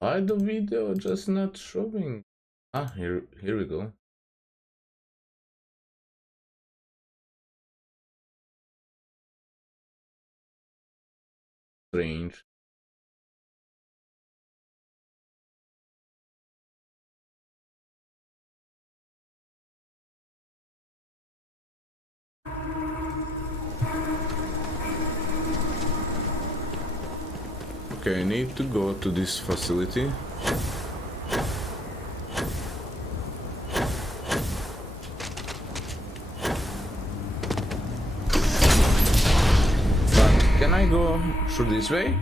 Why the video just not showing? Ah, here we go. Strange. Okay, I need to go to this facility. But can I go through this way?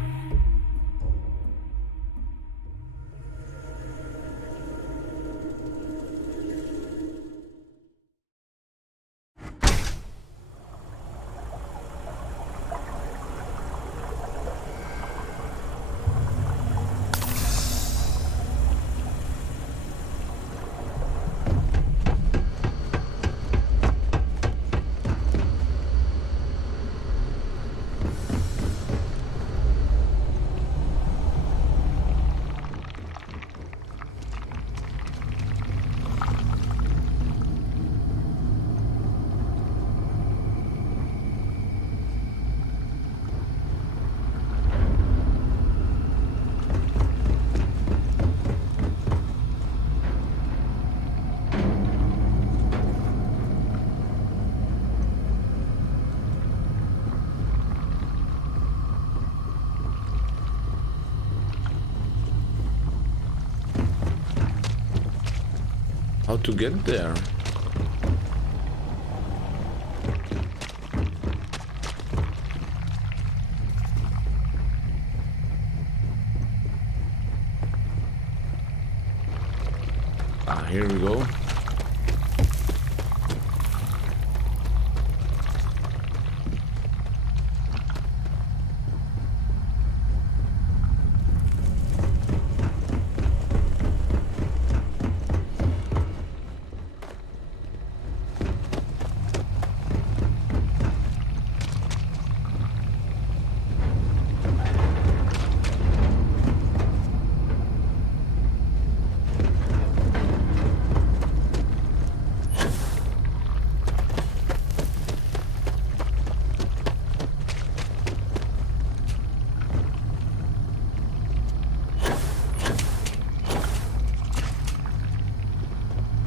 How to get there? Ah, here we go.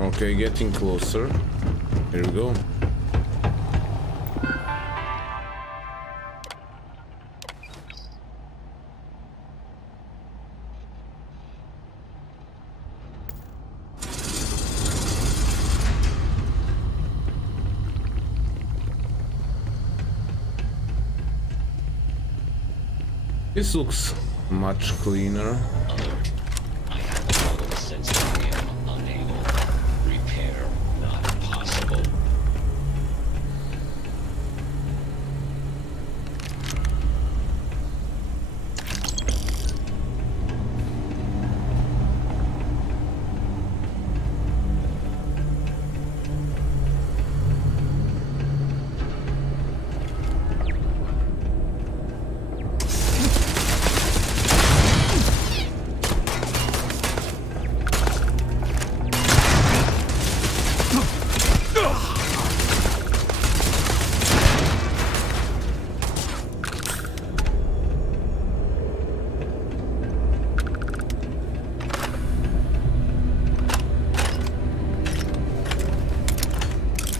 Okay, getting closer. Here we go. This looks much cleaner.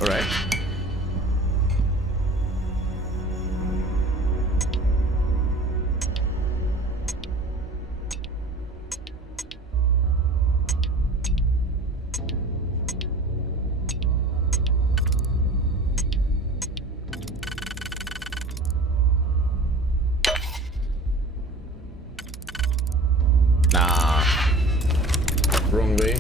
Alright. Nah. Wrong way.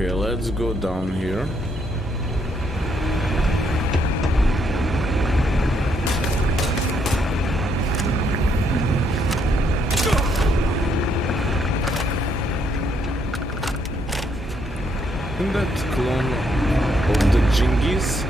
Okay, let's go down here. Isn't that clone of the Genghis?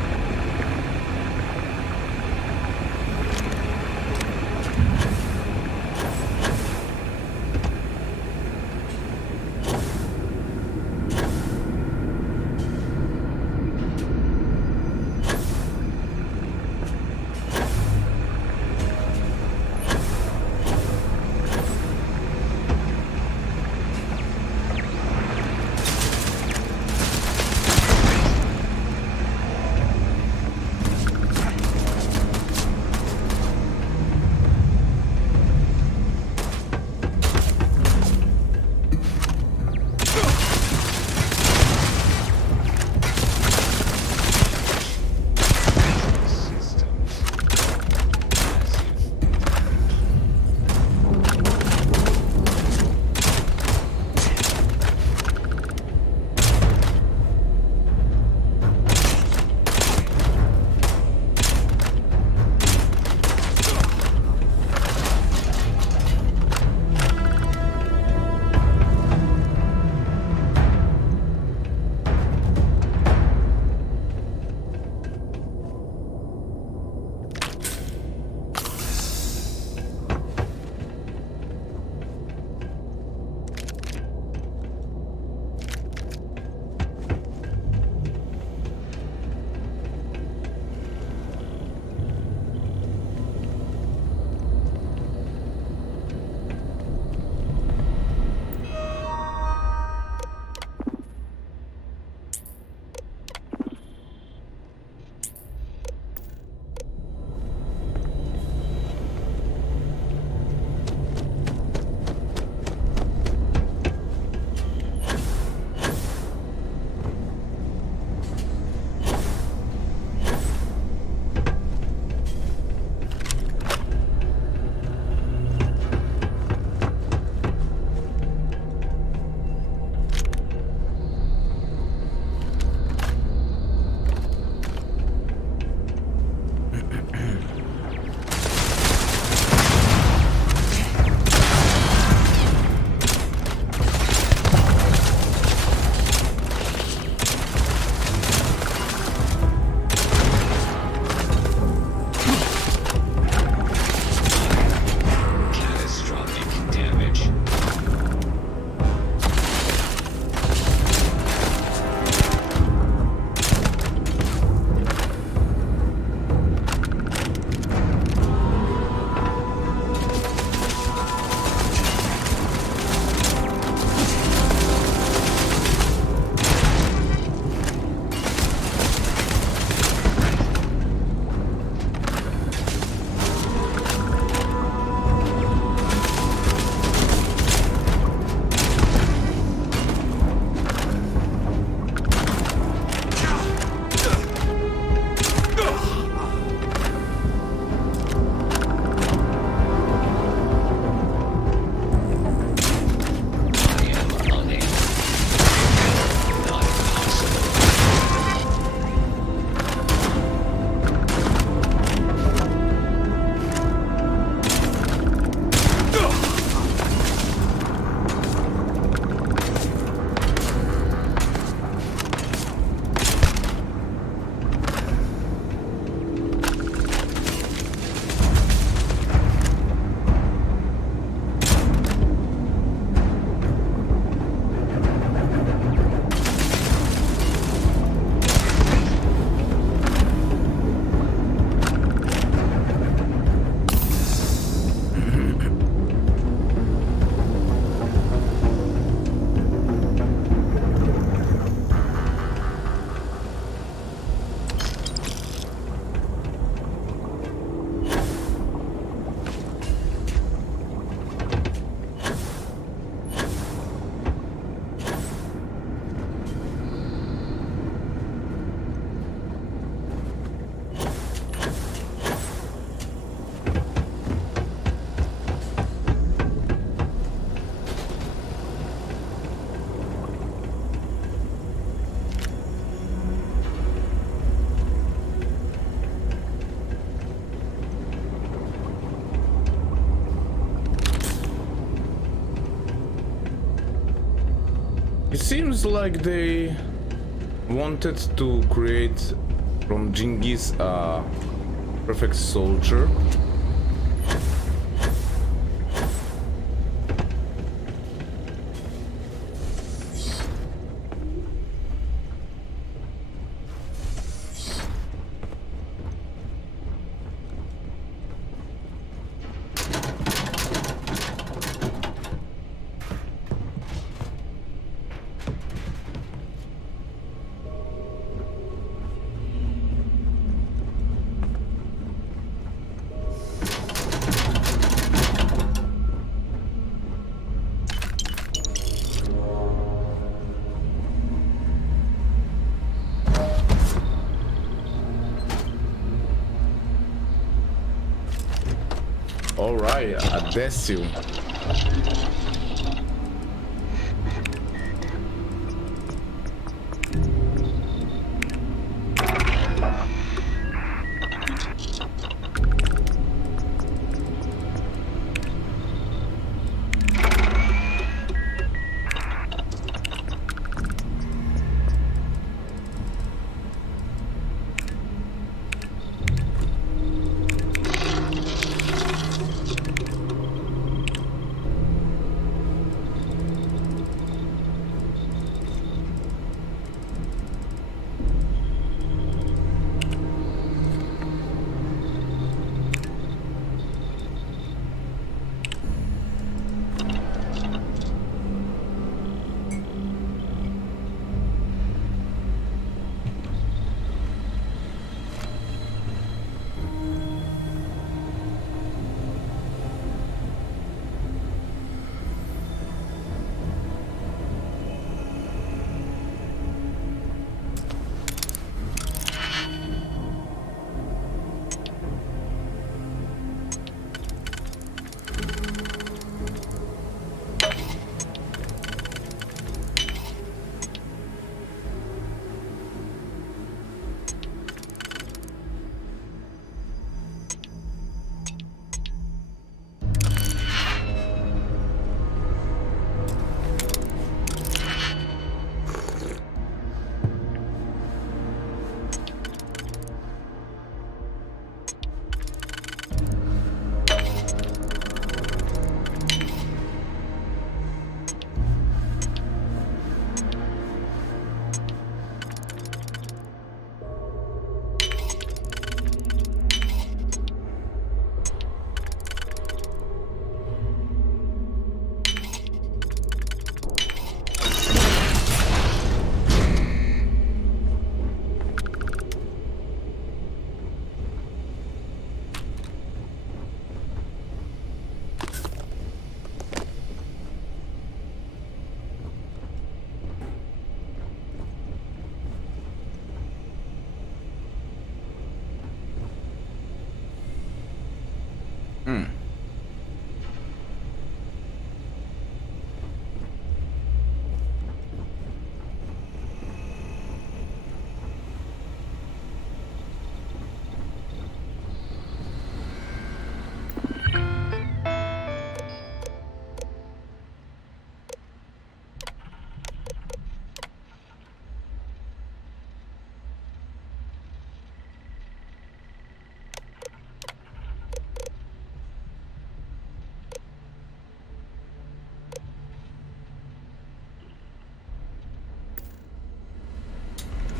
seems like they wanted to create from Genghis a perfect soldier. Alright, Adesio.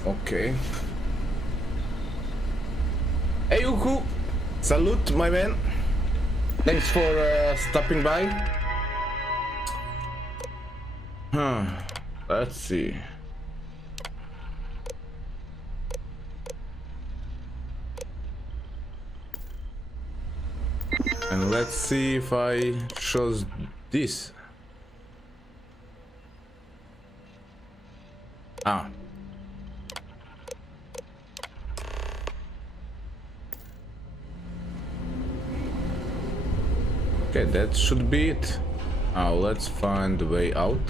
Okay. Hey Uku! Salute, my man! Thanks for stopping by. Huh. Let's see. And let's see if I chose this. Ah. Okay, that should be it. Now let's find the way out.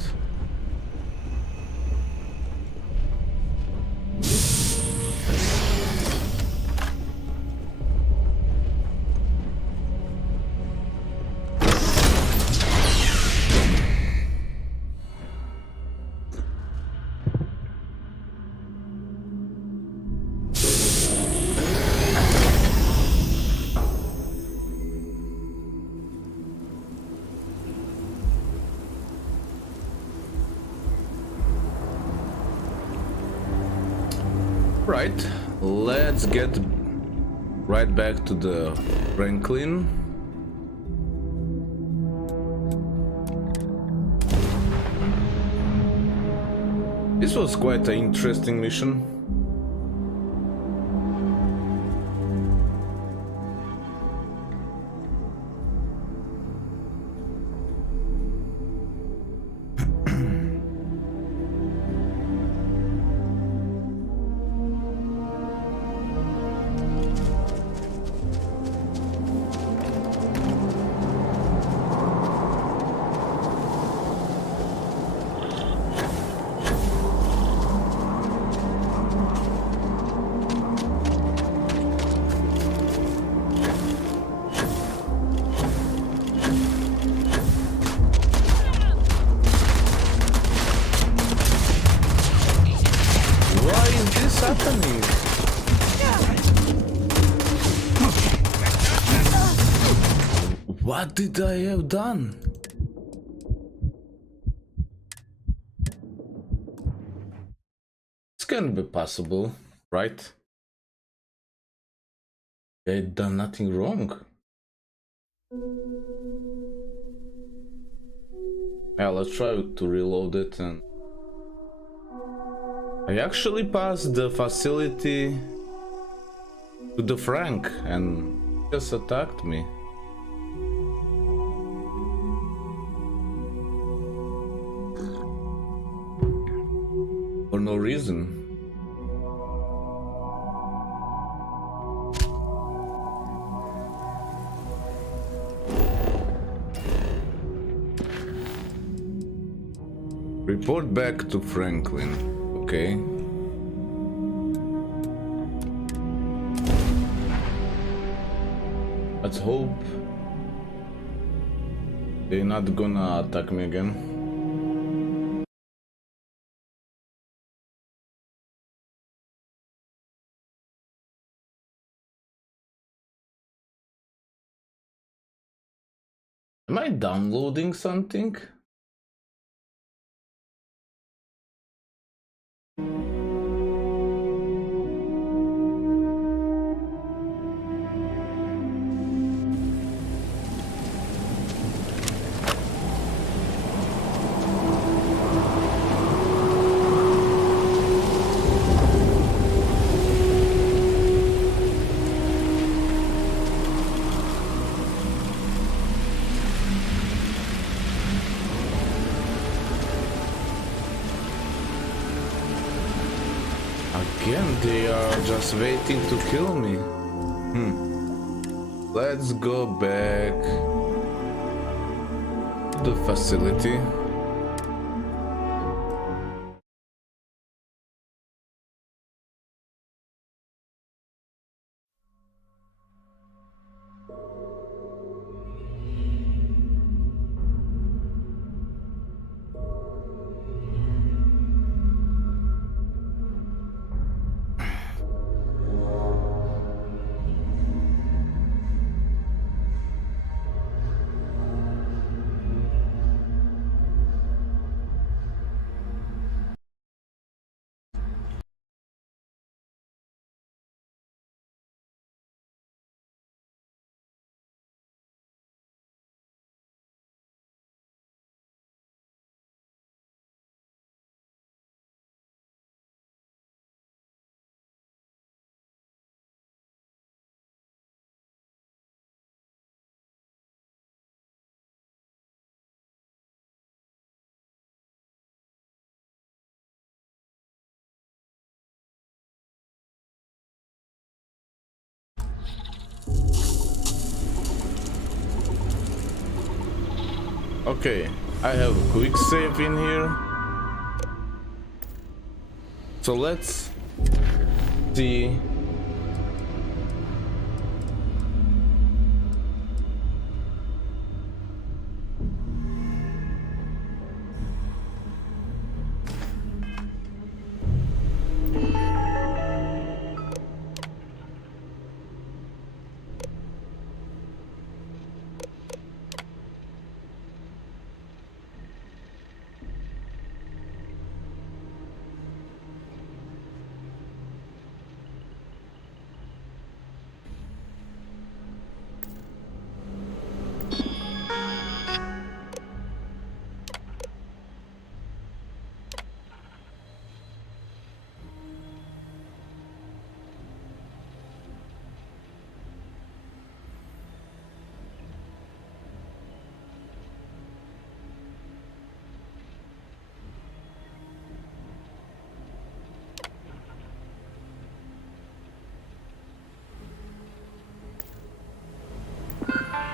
Right, let's get right back to the Franklin. This was quite an interesting mission. Happening? What did I have done? This can't be possible, right? I done nothing wrong. Yeah, let's try to reload it. And I actually passed the facility to the Frank and just attacked me. For no reason. Report back to Franklin. Okay. Let's hope they're not gonna attack me again. Am I downloading something? Again, they are just waiting to kill me. Let's go back to the facility. Okay, I have a quick save in here. So let's see.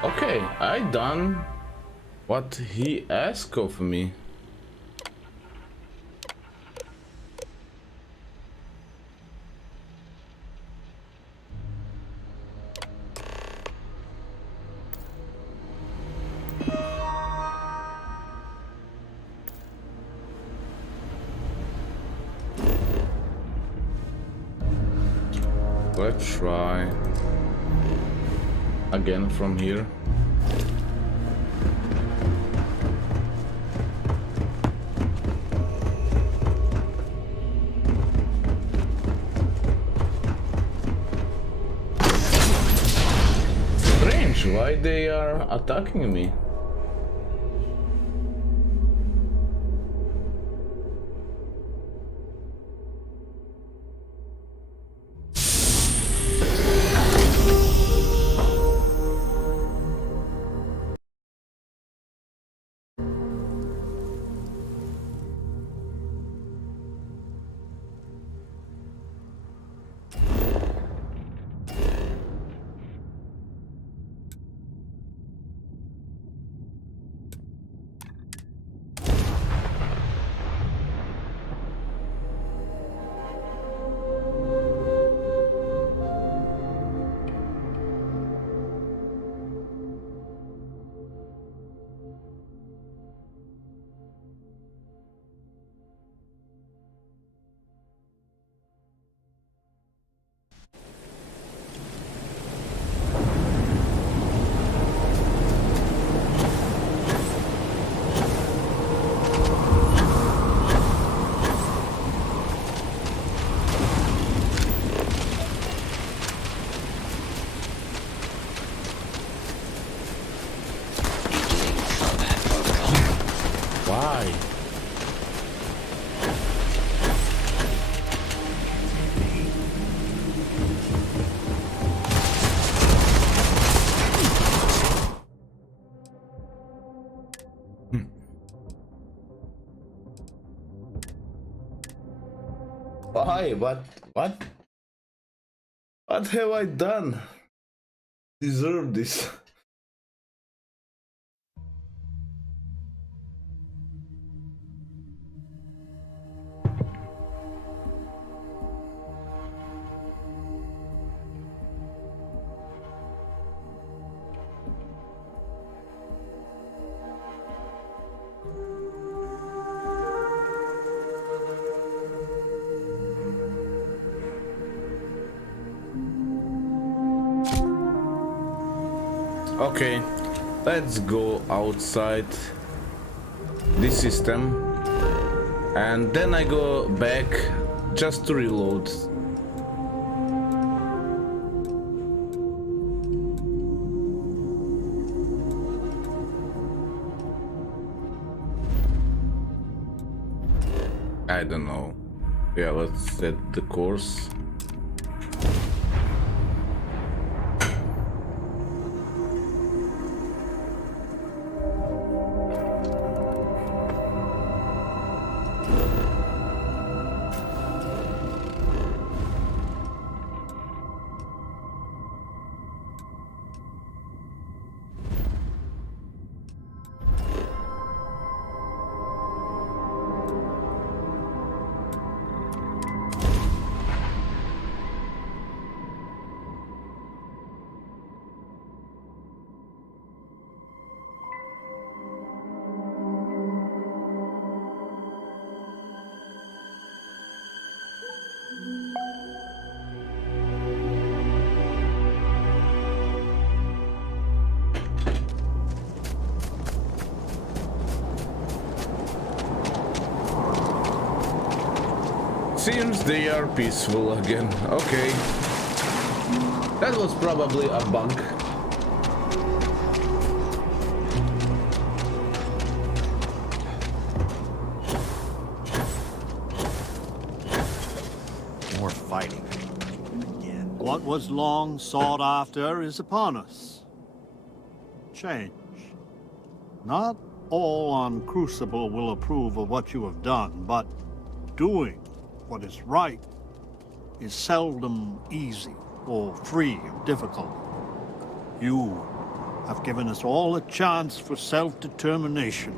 Okay, I done what he asked of me. Let's try again from here. Strange, why they are attacking me? Why? Why? What have I done? Deserve this? Okay, let's go outside this system and then I go back just to reload. I don't know. Yeah, let's set the course. Seems they are peaceful again. Okay. That was probably a bug. More fighting. Again. What was long sought after is upon us. Change. Not all on Crucible will approve of what you have done, but doing what is right is seldom easy or free of difficulty. You have given us all a chance for self-determination.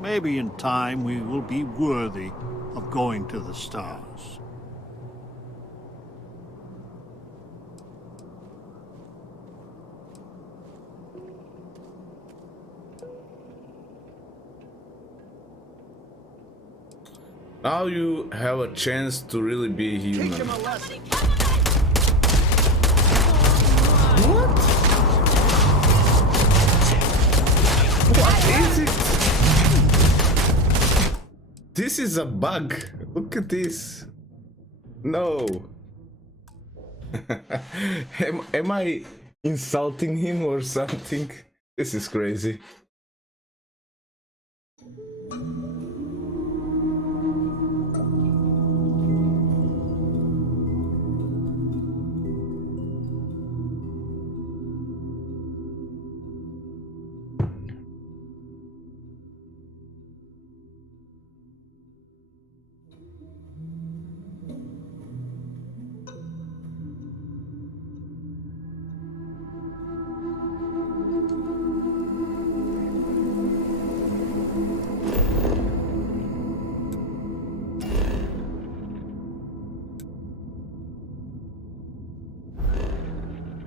Maybe in time we will be worthy of going to the stars. Now you have a chance to really be human. Teach him a lesson. What? What is it? This is a bug. Look at this. No. am I insulting him or something? This is crazy.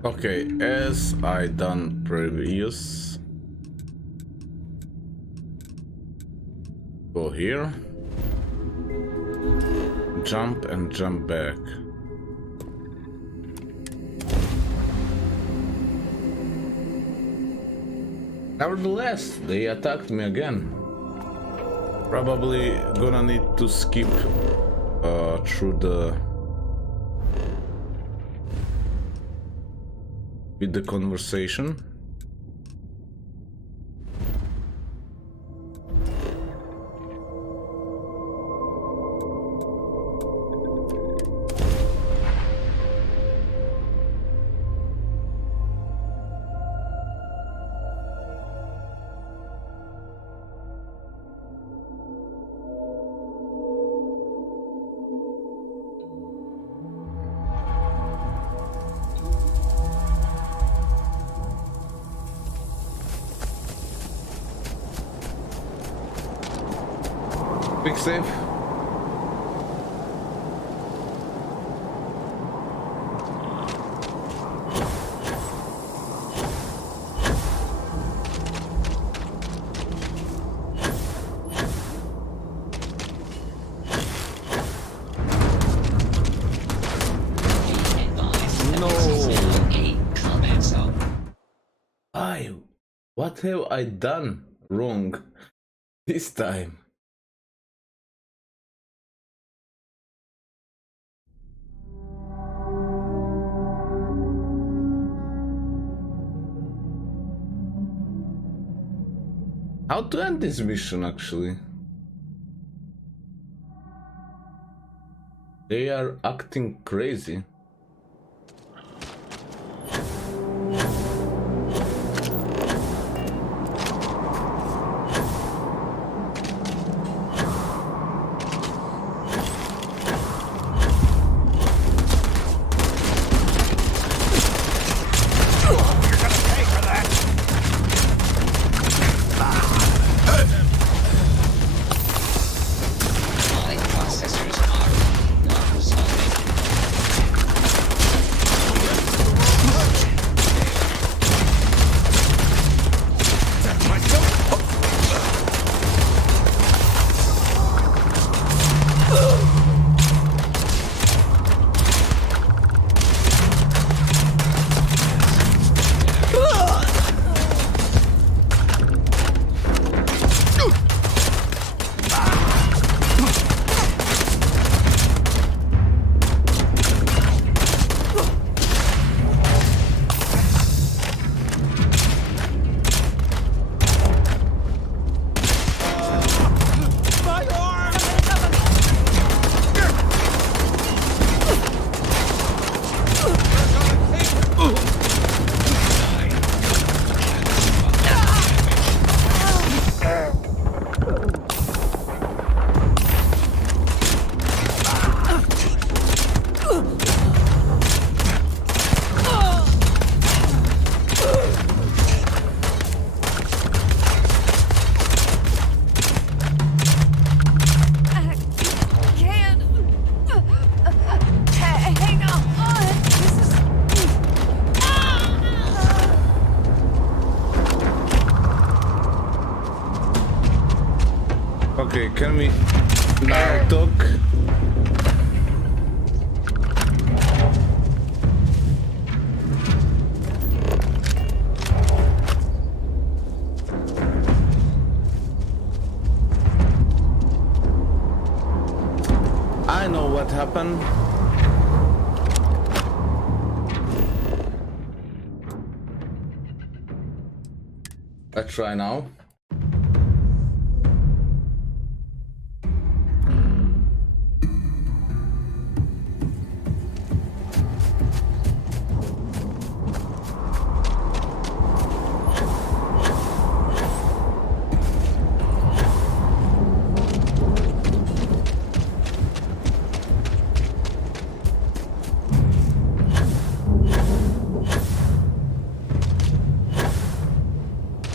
Okay, as I done previous, go here, jump and jump back. Nevertheless, they attacked me again. Probably gonna need to skip through the with the conversation. Quick save. What have I done wrong this time? How to end this mission, actually? They are acting crazy. can we now talk? I know what happened. Let's try now.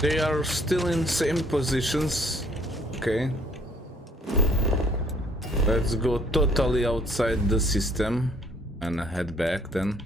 They are still in same positions. Okay. Let's go totally outside the system and head back then.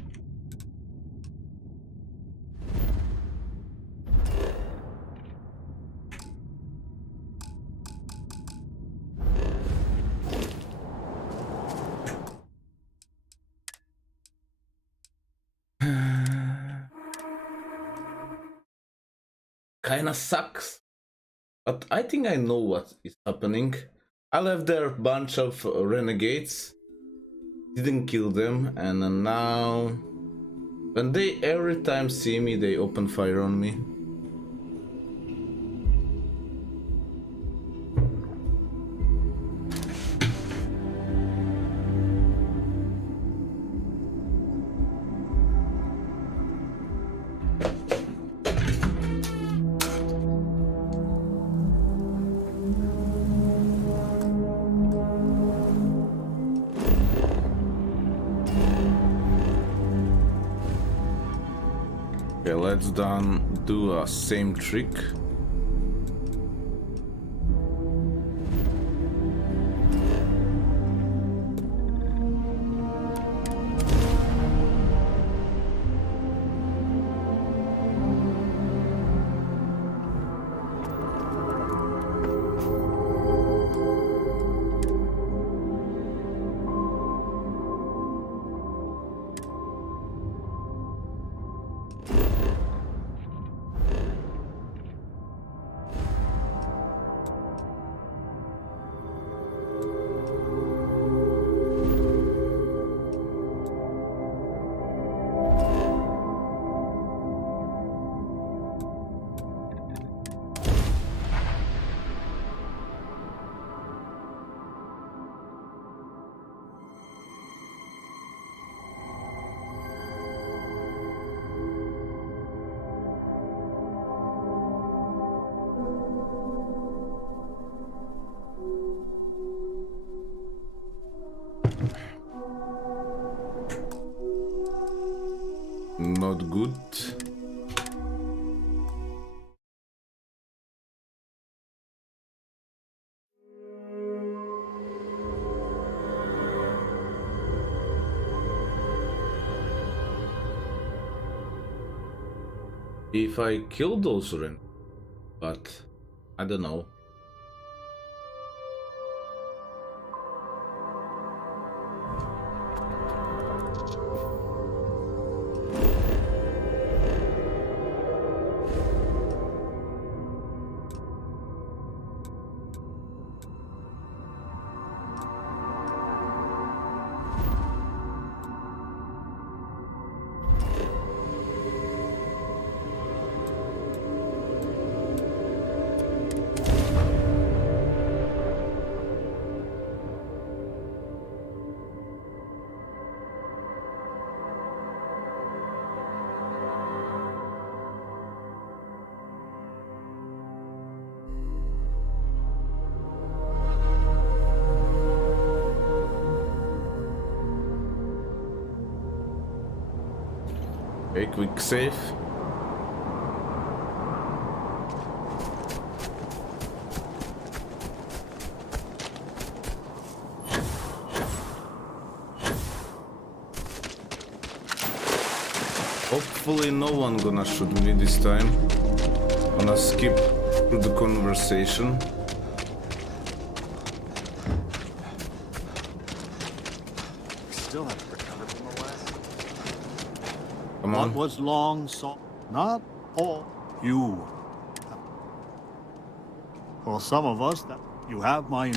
Kinda sucks, but I think I know what is happening. I left there a bunch of renegades, didn't kill them, and now when they every time see me, they open fire on me. Okay, let's do a same trick. Not good. If I kill those Ren, but I don't know. Okay, quick save. Hopefully no one gonna shoot me this time. Gonna skip through the conversation. still haven't recovered from the last. Come What on. was long sought, not all you. For some of us, that you have my.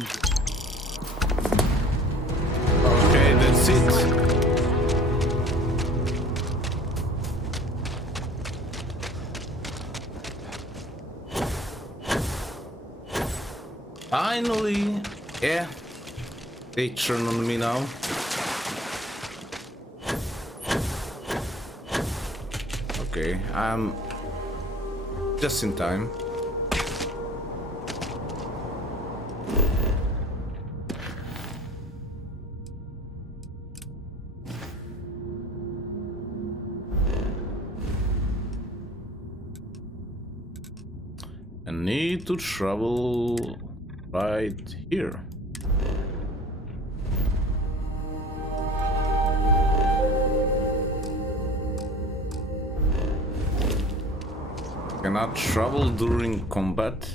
Okay, that's it. Finally, yeah, they turn on me now. Okay, I'm just in time. I need to travel right here. Cannot travel during combat.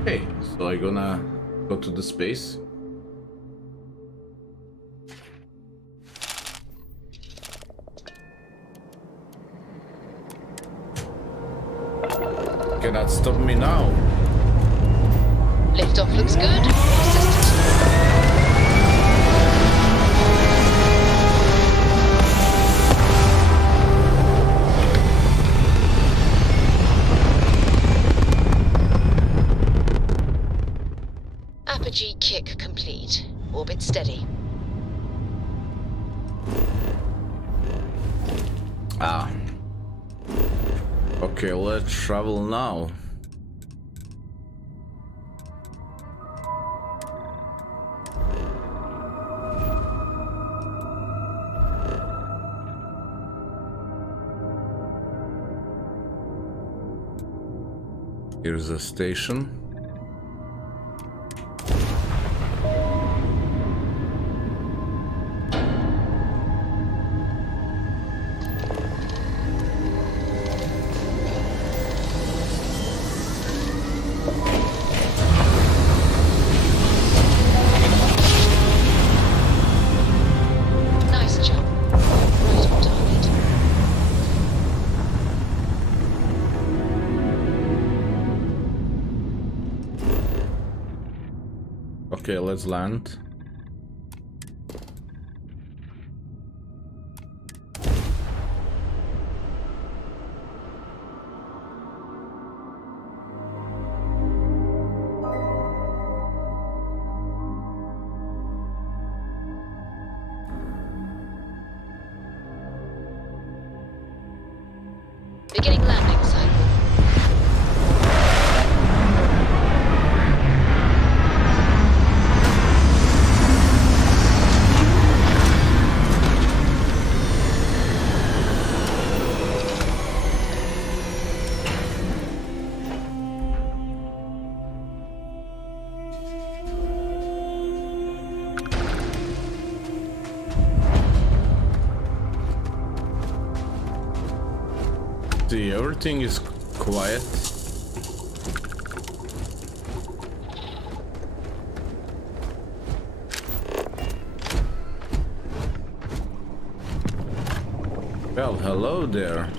Okay, so I'm gonna go to the space. Cannot stop me now. Liftoff looks good. Systems. Apogee kick complete. Orbit steady. Ah. Okay, let's travel now. Here's a station. Nice job. Right on target. Okay, let's land. Beginning landing cycle. See, everything is quiet. Well, hello there.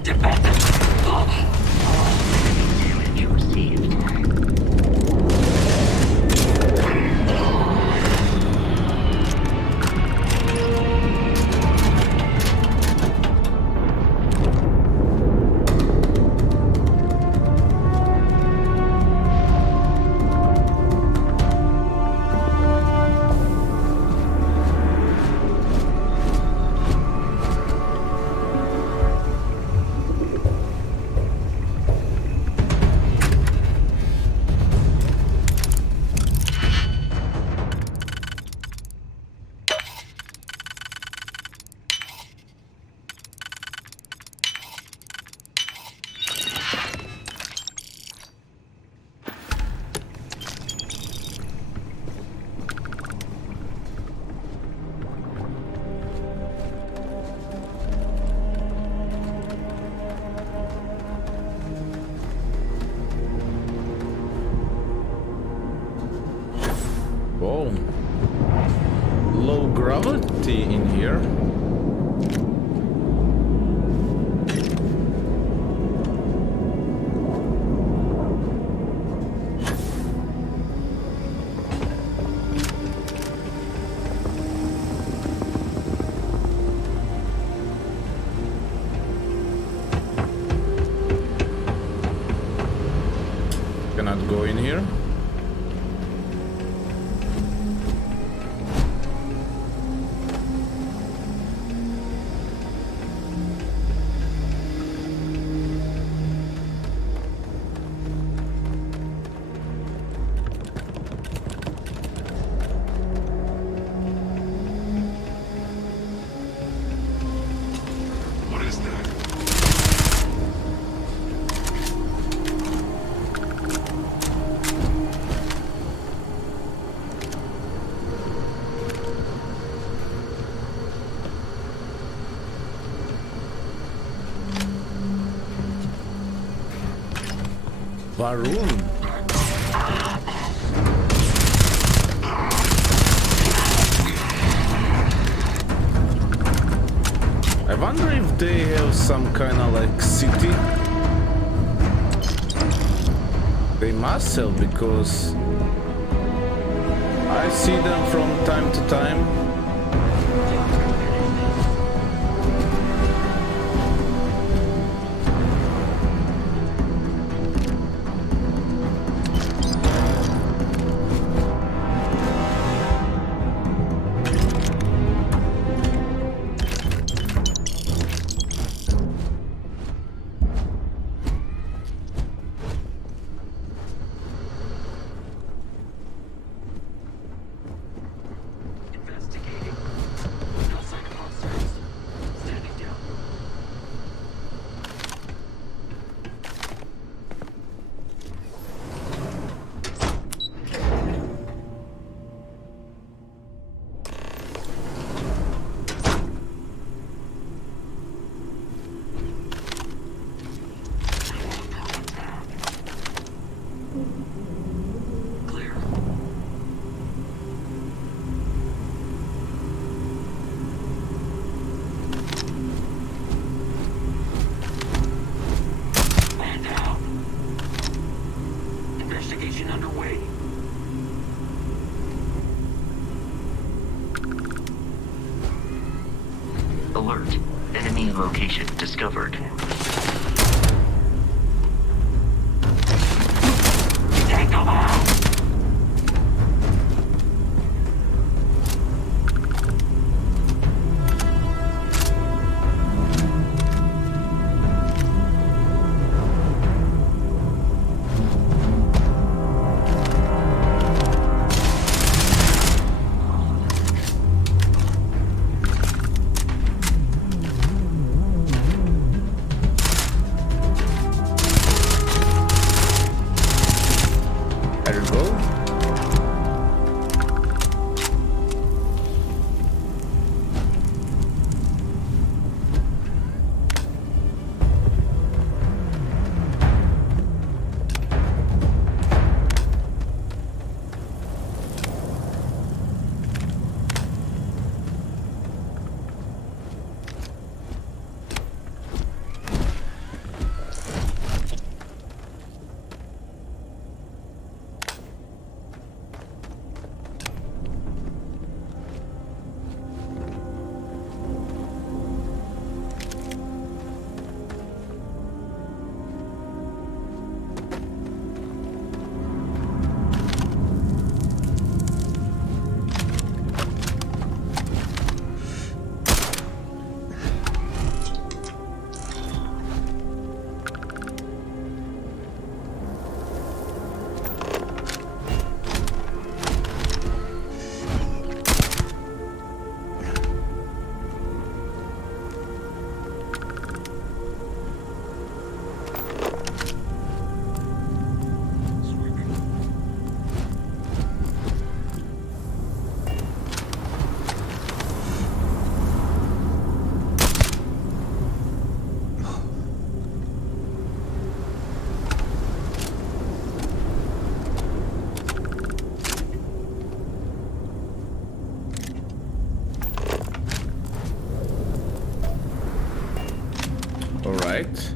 low gravity in here. Cannot go in here. What is that? Varun. I wonder if they have some kind of like city. They must have, because I see them from time to time. Investigating. No sign of monsters. Standing down. Clear. Man down. Investigation underway. Alert. Enemy location discovered. Take them out. right.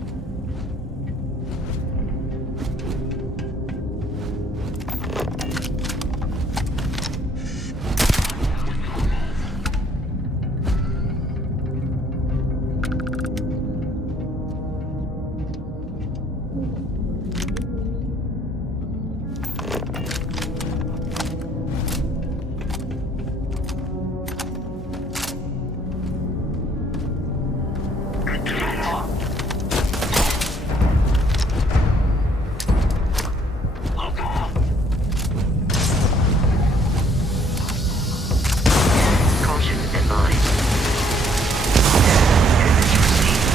Caution advised. Damage received.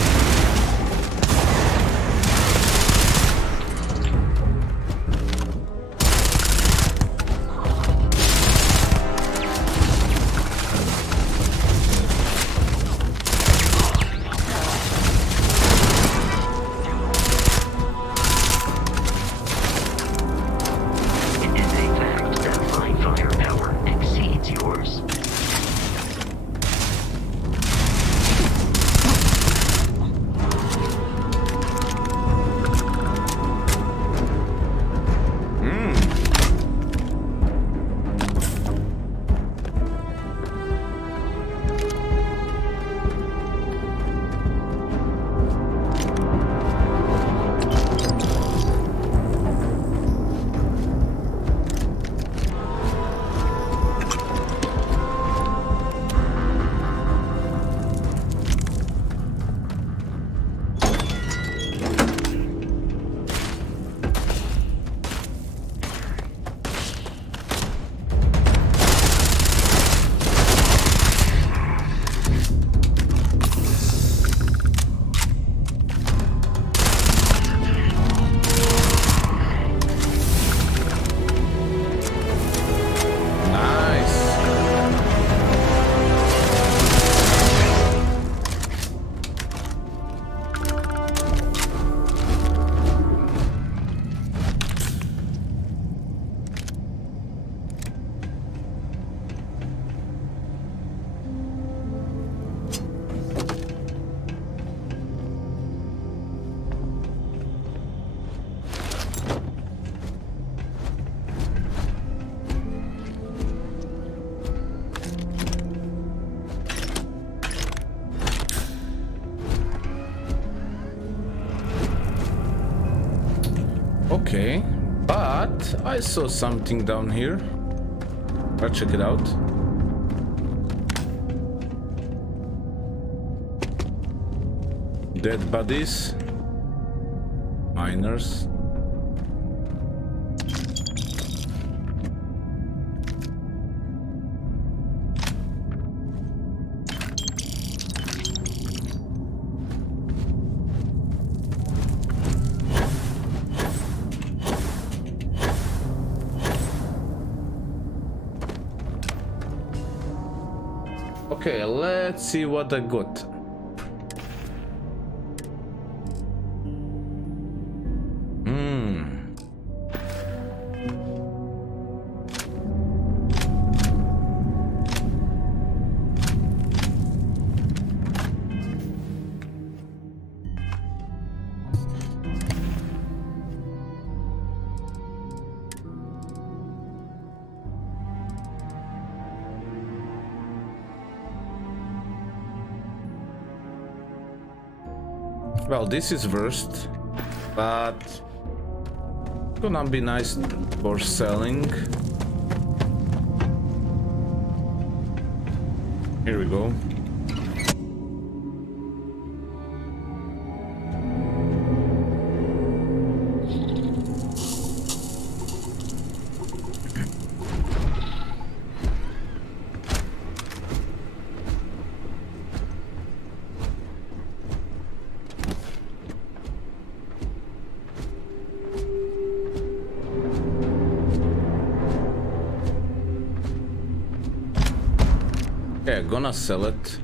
It is a fact that my firepower exceeds yours. Nice. Okay, but I saw something down here. Let's check it out. Dead bodies. Miners. Okay, let's see what I got. Well, this is worst, but gonna be nice for selling. Here we go. Okay, gonna sell it.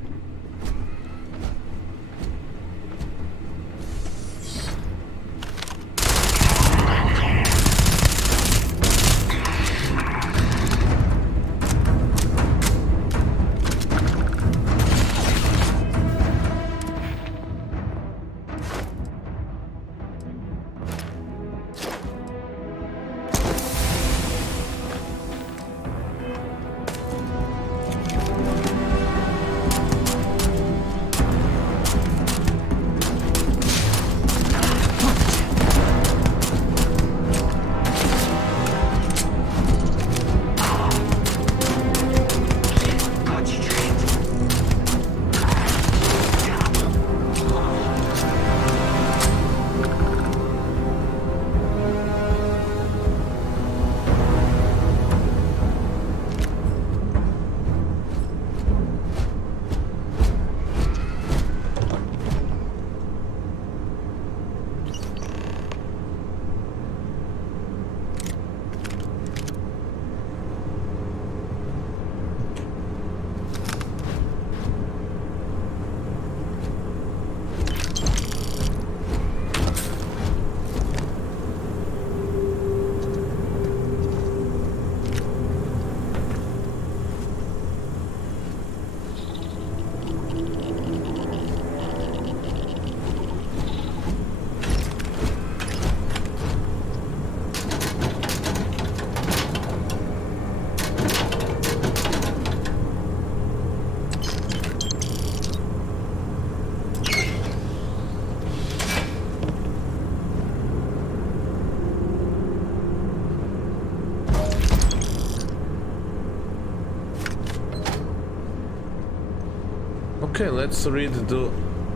Okay, let's read the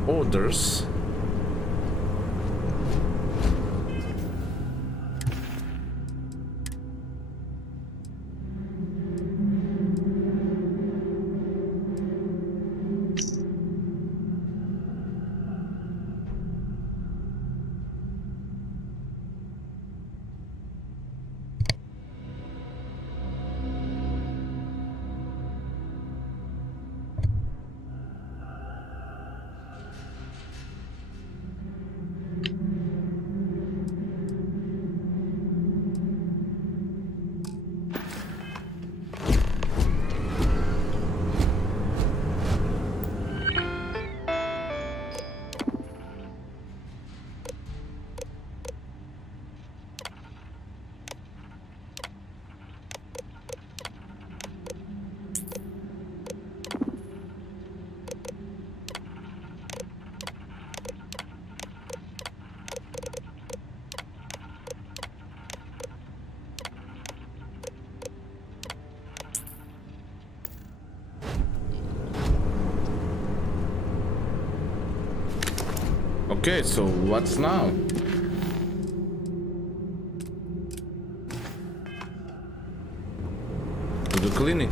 orders. Okay, so what's now? To the clinic.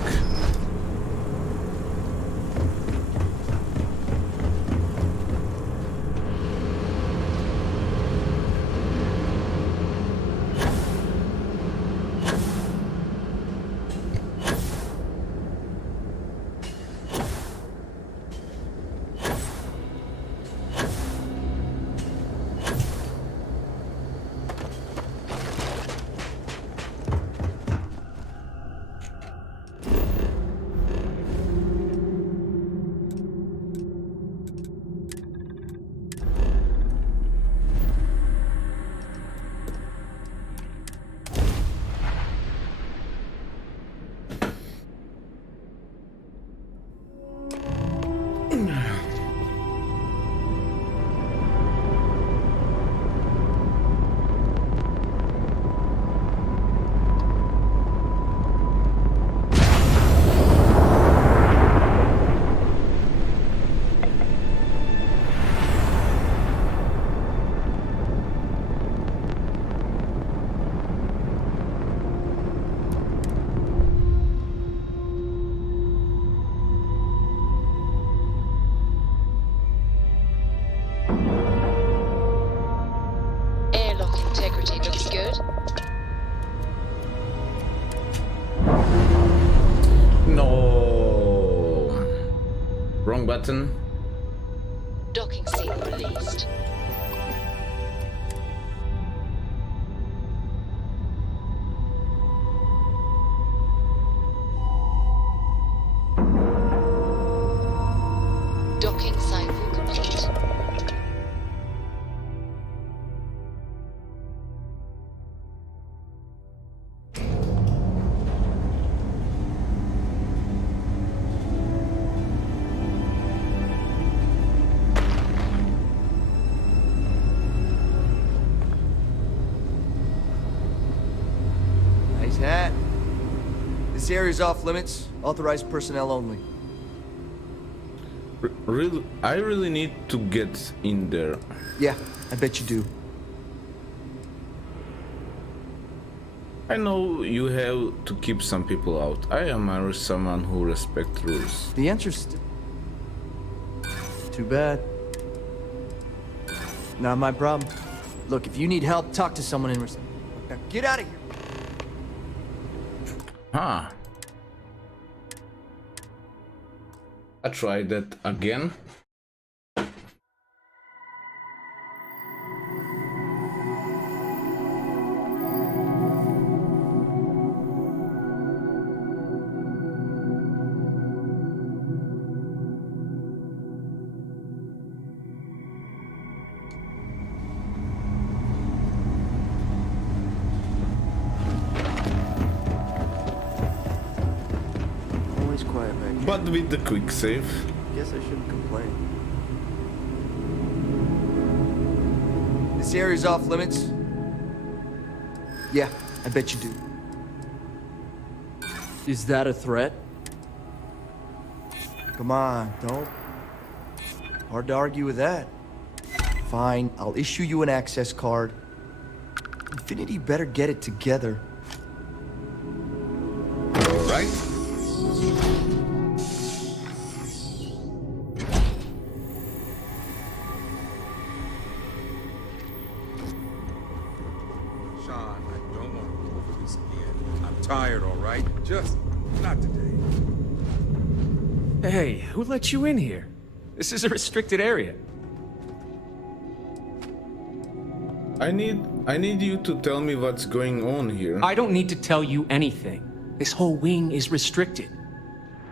Airlock integrity looks good. No. Wrong button. Docking seal released. Docking cycle complete. Nice hat. This area's off limits. Authorized personnel only. Really, I really need to get in there. Yeah, I bet you do. I know you have to keep some people out. I am someone who respects rules. The answer's too bad. Not my problem. Look, if you need help, talk to someone in reception. Now get out of here. Huh. I tried that again. Always quiet back here. But with the quick save. Guess I shouldn't complain. This area's off limits? Yeah, I bet you do. Is that a threat? Come on, Hard to argue with that. Fine, I'll issue you an access card. Infinity better get it together. Right? Sean, I don't want to go over this again. I'm tired, all right? Just not today. Hey, who let you in here? This is a restricted area. I need you to tell me what's going on here. I don't need to tell you anything. This whole wing is restricted.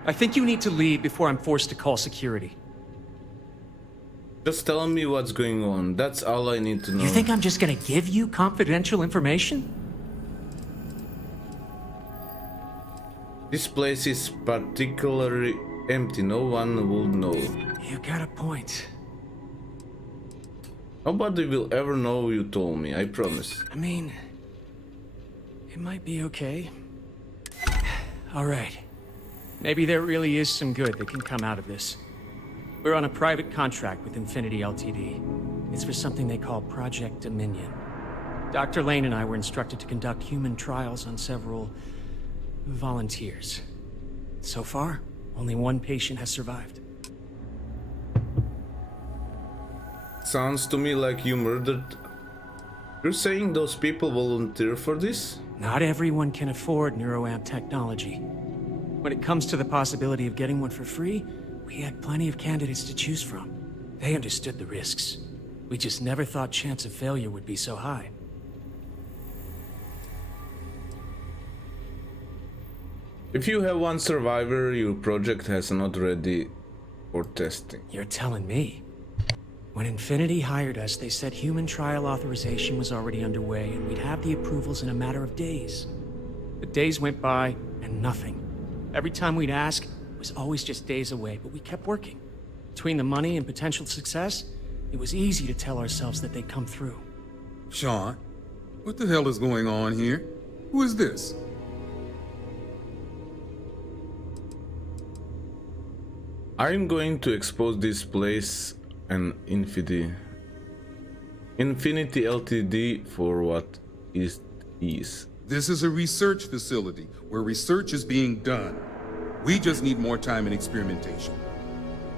I think you need to leave before I'm forced to call security. Just tell me what's going on. That's all I need to know. You think I'm just gonna give you confidential information? This place is particularly empty. No one will know. You got a point. Nobody will ever know you told me, I promise. I mean, it might be okay. All right. Maybe there really is some good that can come out of this. We're on a private contract with Infinity Ltd. It's for something they call Project Dominion. Dr. Lane and I were instructed to conduct human trials on several volunteers. So far, only one patient has survived. Sounds to me like you murdered. You're saying those people volunteer for this? Not everyone can afford neuroamp technology. When it comes to the possibility of getting one for free, we had plenty of candidates to choose from. They understood the risks. We just never thought chance of failure would be so high. If you have one survivor, your project has not ready for testing. You're telling me? When Infinity hired us, they said human trial authorization was already underway and we'd have the approvals in a matter of days. The days went by and nothing. Every time we'd ask, it was always just days away, but we kept working. Between the money and potential success, it was easy to tell ourselves that they'd come through. Sean, what the hell is going on here? Who is this? I'm going to expose this place and Infinity Ltd for what it is. This is a research facility where research is being done. We just need more time and experimentation.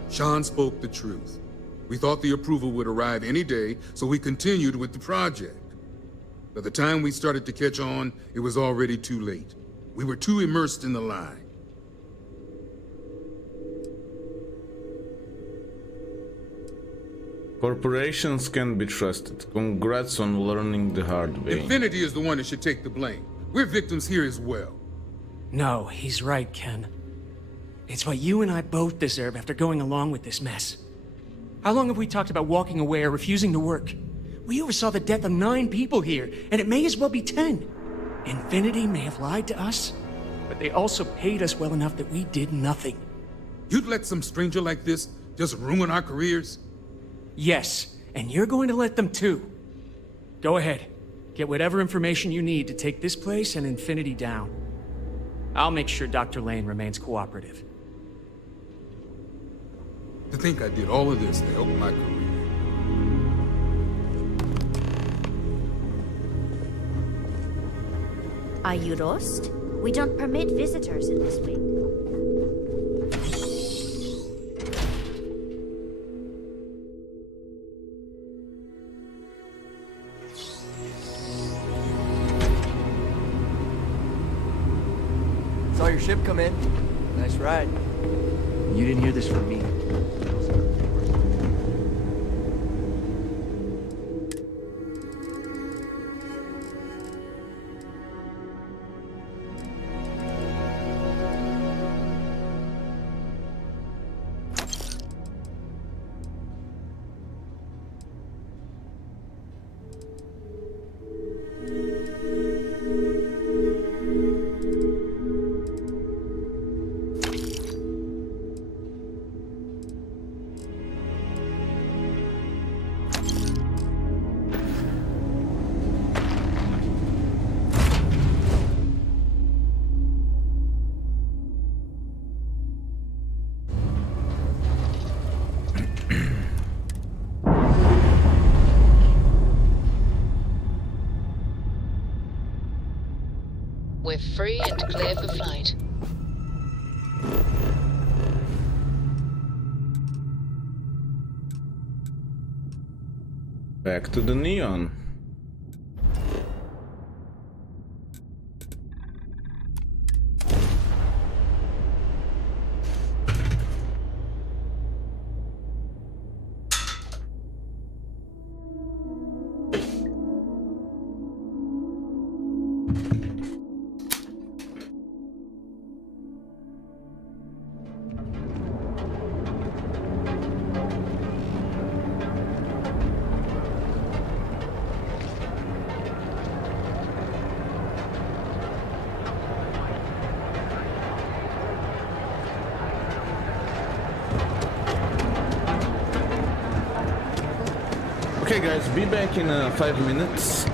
Sean spoke the truth. We thought the approval would arrive any day, so we continued with the project. By the time we started to catch on, it was already too late. We were too immersed in the lie. Corporations can be trusted. Congrats on learning the hard way. Infinity is the one that should take the blame. We're victims here as well. No, he's right, Ken. It's what you and I both deserve after going along with this mess. How long have we talked about walking away or refusing to work? We oversaw the death of 9 people here, and it may as well be 10. Infinity may have lied to us, but they also paid us well enough that we did nothing. You'd let some stranger like this just ruin our careers? Yes, and you're going to let them too. Go ahead. Get whatever information you need to take this place and Infinity down. I'll make sure Dr. Lane remains cooperative. To think I did all of this to help my career. Are you lost? We don't permit visitors in this wing. Saw your ship come in. Nice ride. You didn't hear this from me. We're free and clear for flight. Back to the neon. Okay guys, be back in 5 minutes.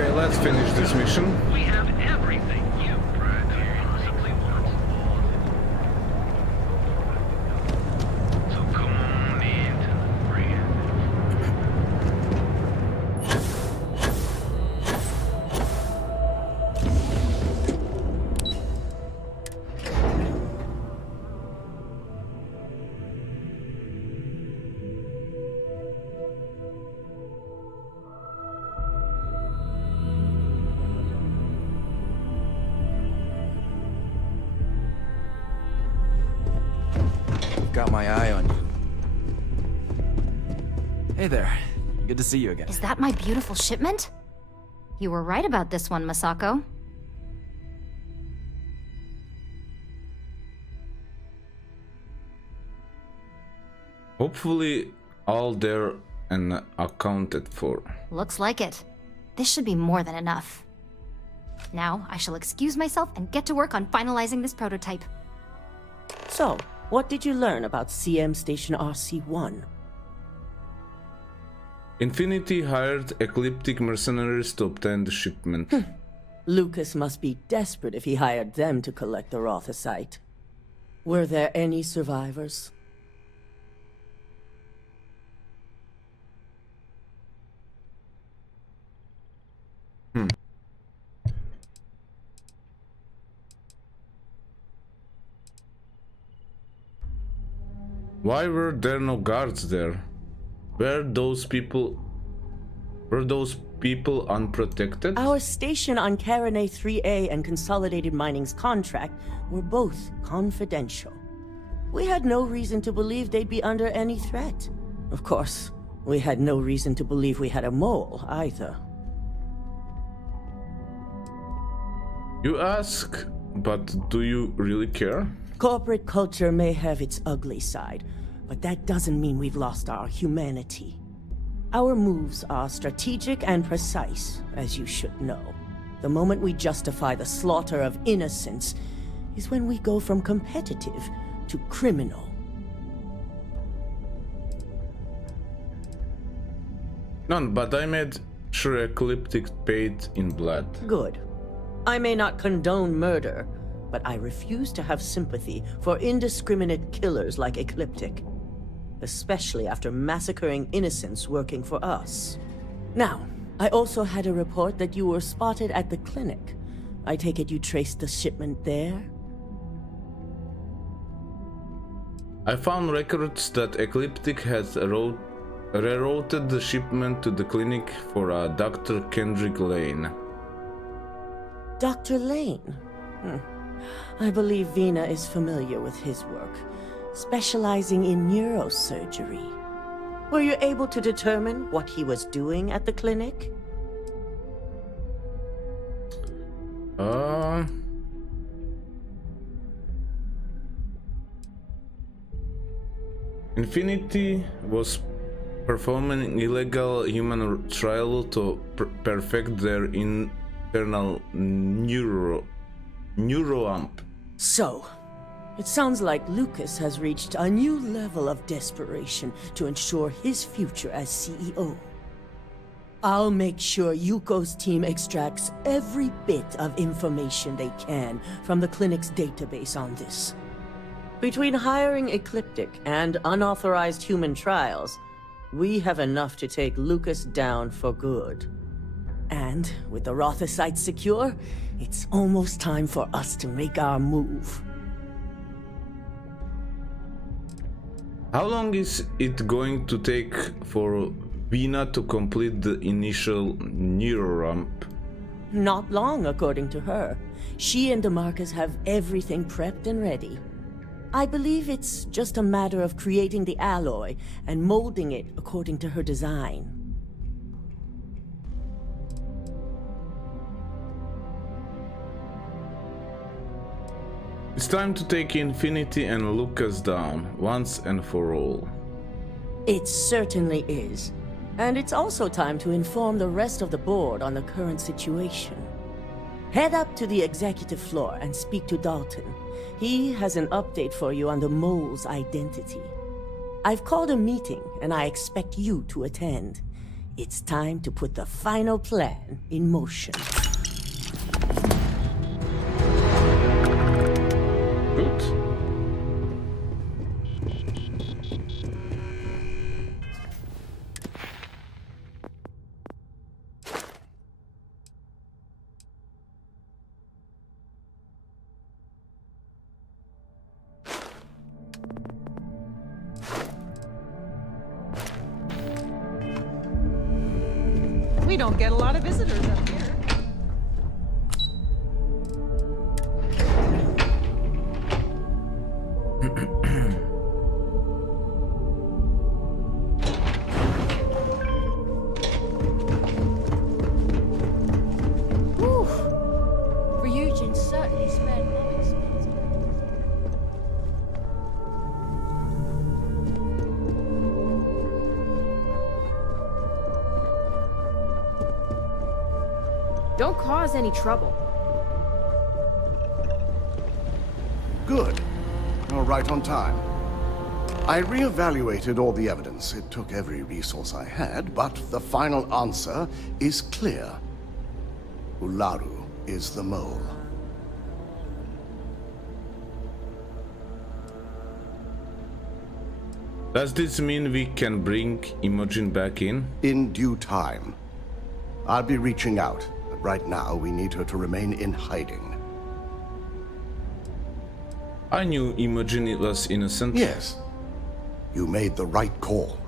Okay, let's finish this mission. We have everything you possibly want. So come on into the brand. Got my eye on you. Hey there. Good to see you again. Is that my beautiful shipment? You were right about this one, Masako. Hopefully all there and accounted for. Looks like it. This should be more than enough. Now, I shall excuse myself and get to work on finalizing this prototype. So, what did you learn about CM Station RC-1? Infinity hired ecliptic mercenaries to obtain the shipment. Lucas must be desperate if he hired them to collect the Rothosite. Were there any survivors? Why were there no guards there? Were those people unprotected? Our station on Carone 3A and Consolidated Mining's contract were both confidential. We had no reason to believe they'd be under any threat. Of course, we had no reason to believe we had a mole, either. You ask, but do you really care? Corporate culture may have its ugly side, but that doesn't mean we've lost our humanity. Our moves are strategic and precise, as you should know. The moment we justify the slaughter of innocents is when we go from competitive to criminal. None, but I made sure Ecliptic paid in blood. Good. I may not condone murder, but I refuse to have sympathy for indiscriminate killers like Ecliptic, especially after massacring innocents working for us. Now, I also had a report that you were spotted at the clinic. I take it you traced the shipment there? I found records that Ecliptic had rerouted the shipment to the clinic for Dr. Kendrick Lane. Dr. Lane? I believe Vina is familiar with his work, specializing in neurosurgery. Were you able to determine what he was doing at the clinic? Infinity was performing illegal human trial to perfect their internal neuroamp. So, it sounds like Lucas has reached a new level of desperation to ensure his future as CEO. I'll make sure Yuko's team extracts every bit of information they can from the clinic's database on this. Between hiring Ecliptic and unauthorized human trials, we have enough to take Lucas down for good. And with the Rothosite secure, it's almost time for us to make our move. How long is it going to take for Vina to complete the initial neuroramp? Not long, according to her. She and DeMarcus have everything prepped and ready. I believe it's just a matter of creating the alloy and molding it according to her design. It's time to take Infinity and Lucas down, once and for all. It certainly is. And it's also time to inform the rest of the board on the current situation. Head up to the executive floor and speak to Dalton. He has an update for you on the mole's identity. I've called a meeting, and I expect you to attend. It's time to put the final plan in motion. Good. We don't get a lot of visitors up here. Whew. Ryujin certainly spared no expense. Don't cause any trouble. Good. You're right on time. I reevaluated all the evidence. It took every resource I had, but the final answer is clear. Ularu is the mole. Does this mean we can bring Imogen back in? In due time. I'll be reaching out, but right now we need her to remain in hiding. I knew Imogen was innocent. Yes. You made the right call.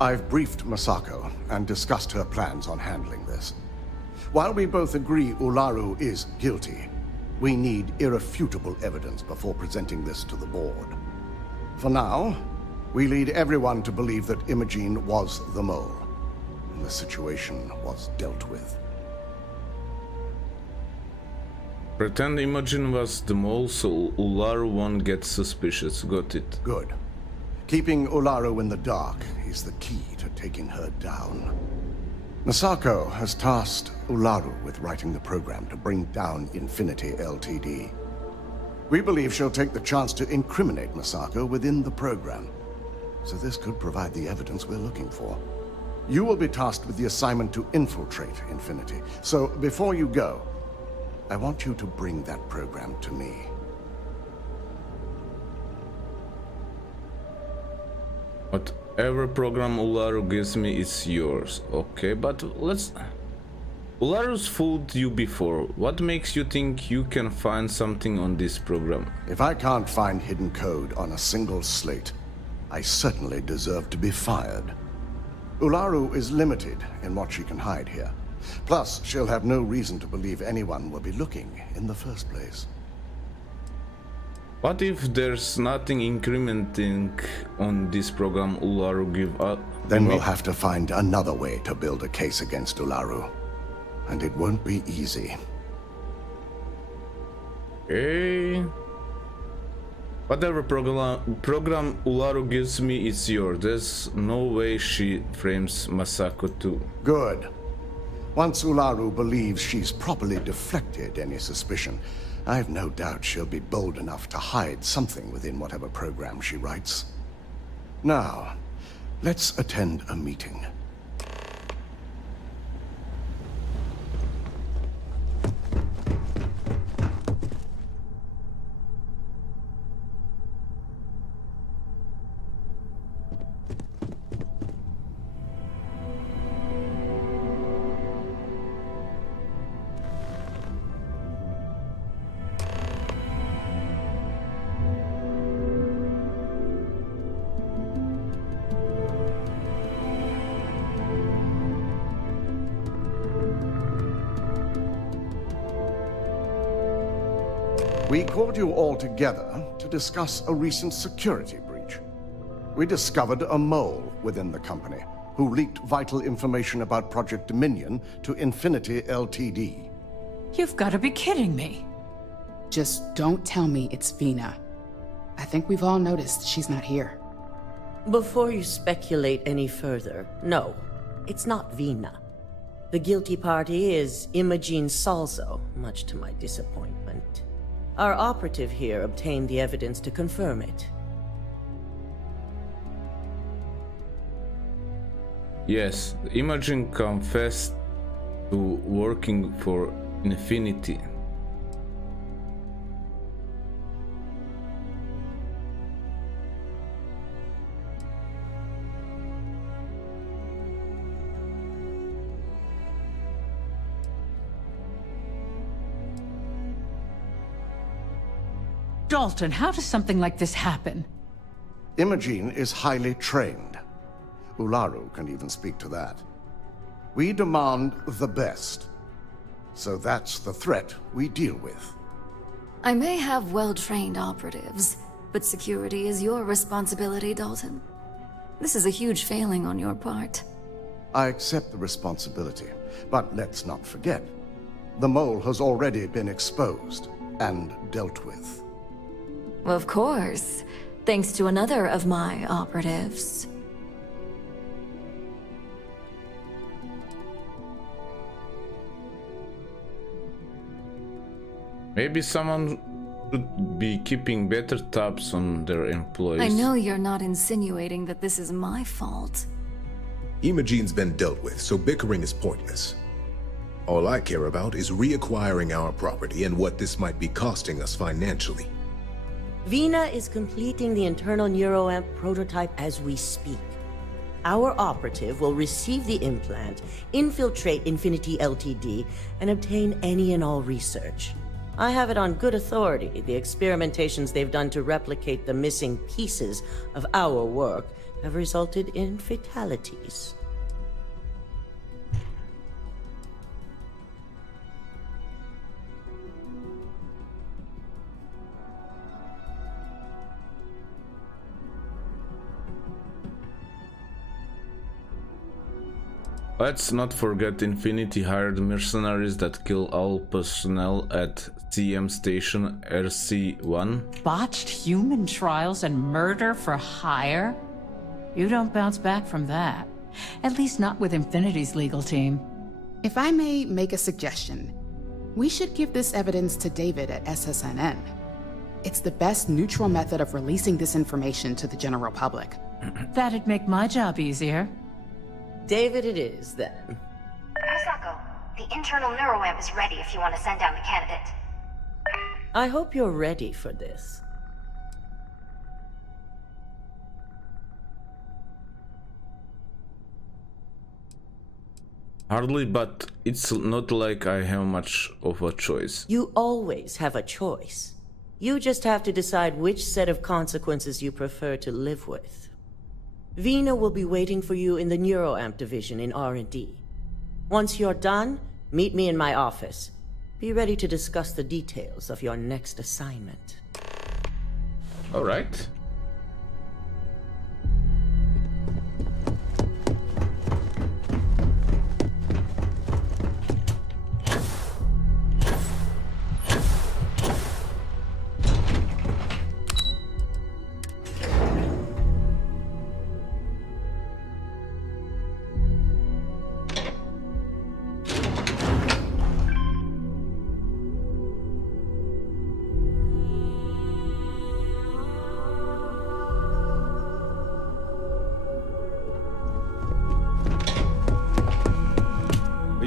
I've briefed Masako and discussed her plans on handling this. While we both agree Ularu is guilty, we need irrefutable evidence before presenting this to the board. For now, we lead everyone to believe that Imogen was the mole, and the situation was dealt with. Pretend Imogen was the mole so Ularu won't get suspicious. Got it. Good. Keeping Ularu in the dark is the key to taking her down. Masako has tasked Ularu with writing the program to bring down Infinity Ltd. We believe she'll take the chance to incriminate Masako within the program, so this could provide the evidence we're looking for. You will be tasked with the assignment to infiltrate Infinity, so before you go, I want you to bring that program to me. Whatever program Ularu gives me is yours. Okay, but let's... Ularu's fooled you before. What makes you think you can find something on this program? If I can't find hidden code on a single slate, I certainly deserve to be fired. Ularu is limited in what she can hide here. Plus, she'll have no reason to believe anyone will be looking in the first place. What if there's nothing incrementing on this program Ularu give up? Then we'll have to find another way to build a case against Ularu. And it won't be easy. Okay. Whatever program Ularu gives me is yours. There's no way she frames Masako too. Good. Once Ularu believes she's properly deflected any suspicion, I have no doubt she'll be bold enough to hide something within whatever program she writes. Now, let's attend a meeting. We called you all together to discuss a recent security breach. We discovered a mole within the company who leaked vital information about Project Dominion to Infinity Ltd. You've got to be kidding me. Just don't tell me it's Vina. I think we've all noticed she's not here. Before you speculate any further, no, it's not Vina. The guilty party is Imogen Salzo, much to my disappointment. Our operative here obtained the evidence to confirm it. Yes, Imogen confessed to working for Infinity. Dalton, how does something like this happen? Imogen is highly trained. Ularu can even speak to that. We demand the best. So that's the threat we deal with. I may have well-trained operatives, but security is your responsibility, Dalton. This is a huge failing on your part. I accept the responsibility, but let's not forget. The mole has already been exposed and dealt with. Of course, thanks to another of my operatives. Maybe someone should be keeping better tabs on their employees. I know you're not insinuating that this is my fault. Imogen's been dealt with, so bickering is pointless. All I care about is reacquiring our property and what this might be costing us financially. Vina is completing the internal neuroamp prototype as we speak. Our operative will receive the implant, infiltrate Infinity Ltd, and obtain any and all research. I have it on good authority the experimentations they've done to replicate the missing pieces of our work have resulted in fatalities. Let's not forget Infinity hired mercenaries that kill all personnel at CM Station RC-1. Botched human trials and murder for hire? You don't bounce back from that. At least not with Infinity's legal team. If I may make a suggestion, we should give this evidence to David at SSNN. It's the best neutral method of releasing this information to the general public. That'd make my job easier. David it is, then. Misako, the internal neuroamp is ready if you want to send down the candidate. I hope you're ready for this. Hardly, but it's not like I have much of a choice. You always have a choice. You just have to decide which set of consequences you prefer to live with. Vina will be waiting for you in the neuroamp division in R&D. Once you're done, meet me in my office. Be ready to discuss the details of your next assignment. All right.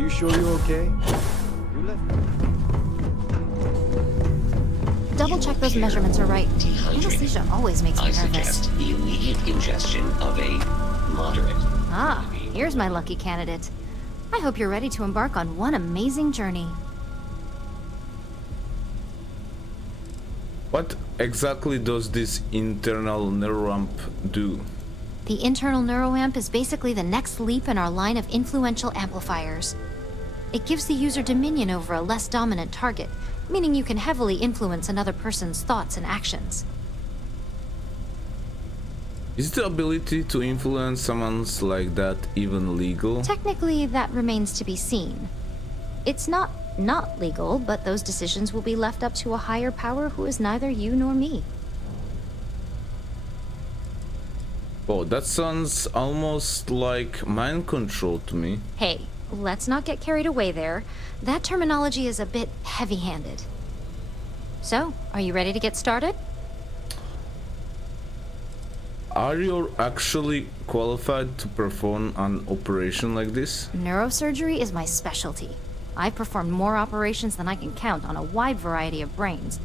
Sure you're okay? You left. Double check those measurements are right. Anesthesia always makes me I nervous. suggest the immediate ingestion of a moderate. Ah, here's my lucky candidate. I hope you're ready to embark on one amazing journey. What exactly does this internal neuroamp do? The internal neuroamp is basically the next leap in our line of influential amplifiers. It gives the user dominion over a less dominant target, meaning you can heavily influence another person's thoughts and actions. Is the ability to influence someone's like that even legal? Technically, that remains to be seen. It's not legal, but those decisions will be left up to a higher power who is neither you nor me. Oh, that sounds almost like mind control to me. Hey, let's not get carried away there. That terminology is a bit heavy-handed. So, are you ready to get started? Are you actually qualified to perform an operation like this? Neurosurgery is my specialty. I've performed more operations than I can count on a wide variety of brains.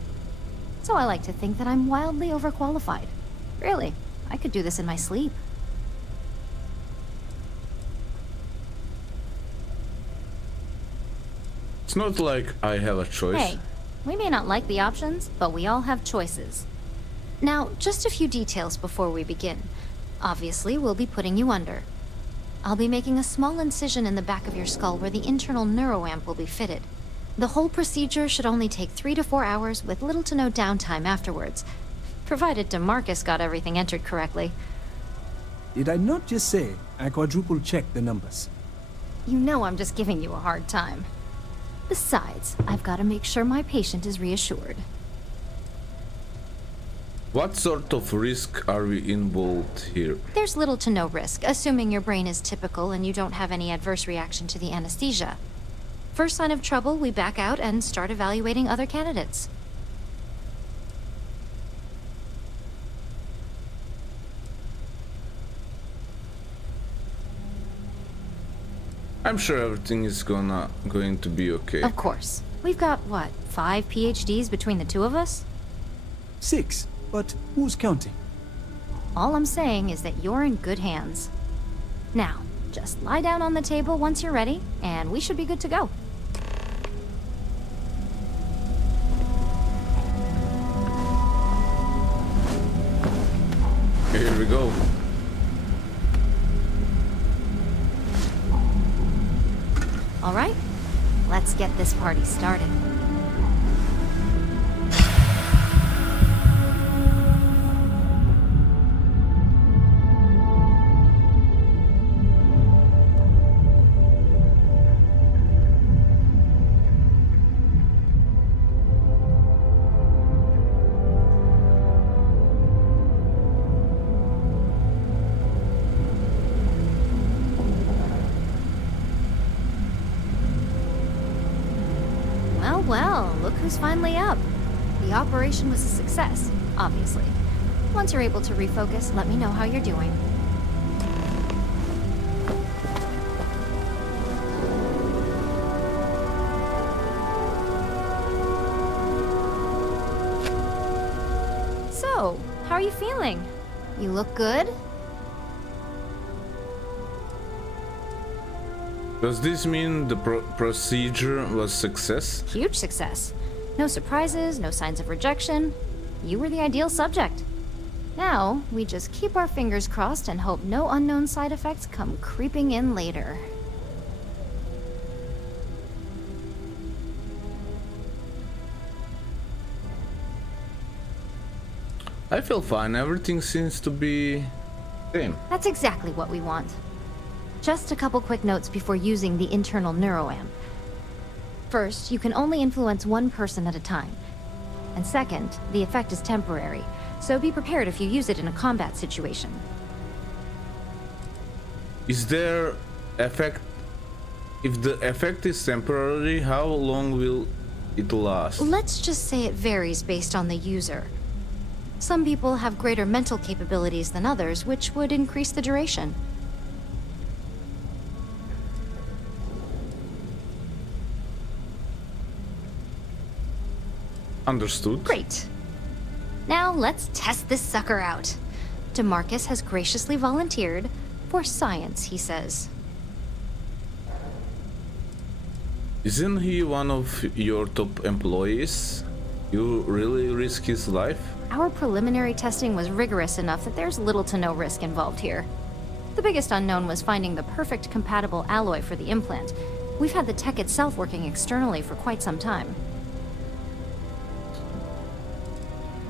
So I like to think that I'm wildly overqualified. Really, I could do this in my sleep. It's not like I have a choice. Hey, we may not like the options, but we all have choices. Now, just a few details before we begin. Obviously, we'll be putting you under. I'll be making a small incision in the back of your skull where the internal neuroamp will be fitted. The whole procedure should only take 3 to 4 hours with little to no downtime afterwards, provided DeMarcus got everything entered correctly. Did I not just say I quadruple checked the numbers? You know I'm just giving you a hard time. Besides, I've got to make sure my patient is reassured. What sort of risk are we involved here? There's little to no risk, assuming your brain is typical and you don't have any adverse reaction to the anesthesia. First sign of trouble, we back out and start evaluating other candidates. I'm sure everything is going to be okay. Of course. We've got, what, 5 PhDs between the two of us? 6, but who's counting? All I'm saying is that you're in good hands. Now, just lie down on the table once you're ready, and we should be good to go. Here we go. All right, let's get this party started. Well, look who's finally up. The operation was a success, obviously. Once you're able to refocus, let me know how you're doing. So, how are you feeling? You look good? Does this mean the procedure was success? Huge success. No surprises, no signs of rejection. You were the ideal subject. Now, we just keep our fingers crossed and hope no unknown side effects come creeping in later. I feel fine. Everything seems to be same. That's exactly what we want. Just a couple quick notes before using the internal neuroamp. First, you can only influence one person at a time. And second, the effect is temporary, so be prepared if you use it in a combat situation. Is there effect? If the effect is temporary, how long will it last? Let's just say it varies based on the user. Some people have greater mental capabilities than others, which would increase the duration. Understood. Great. Now let's test this sucker out. DeMarcus has graciously volunteered for science, he says. Isn't he one of your top employees? You really risk his life? Our preliminary testing was rigorous enough that there's little to no risk involved here. The biggest unknown was finding the perfect compatible alloy for the implant. We've had the tech itself working externally for quite some time.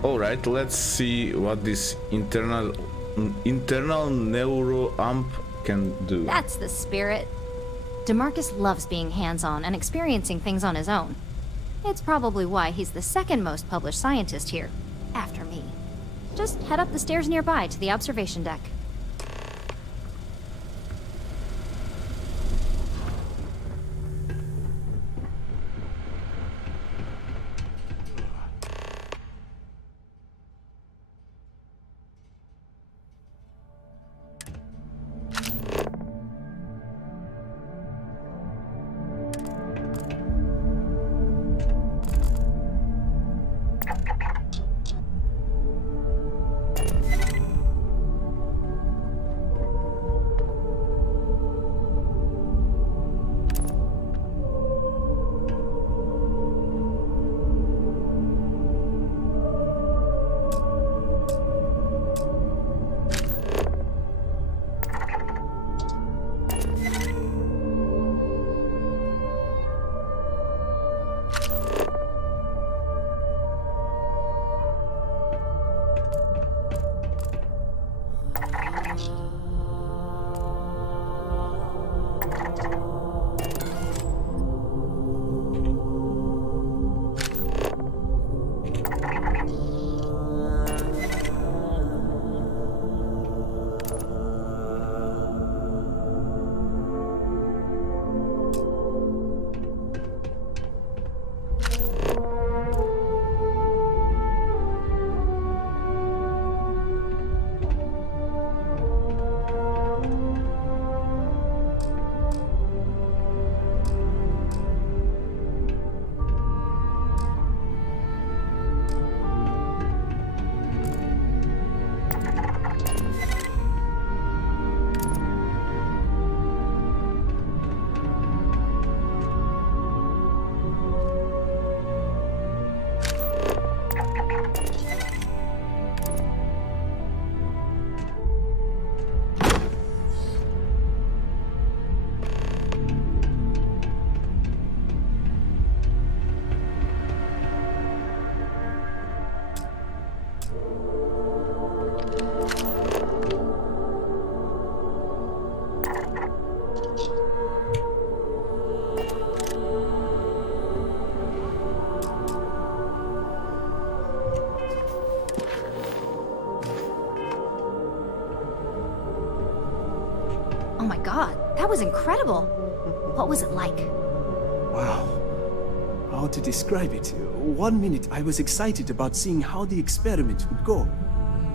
Alright, let's see what this internal neuroamp can do. That's the spirit. DeMarcus loves being hands-on and experiencing things on his own. It's probably why he's the second most published scientist here, after me. Just head up the stairs nearby to the observation deck. god, that was incredible. What was it like? Wow. How to describe it? 1 minute I was excited about seeing how the experiment would go.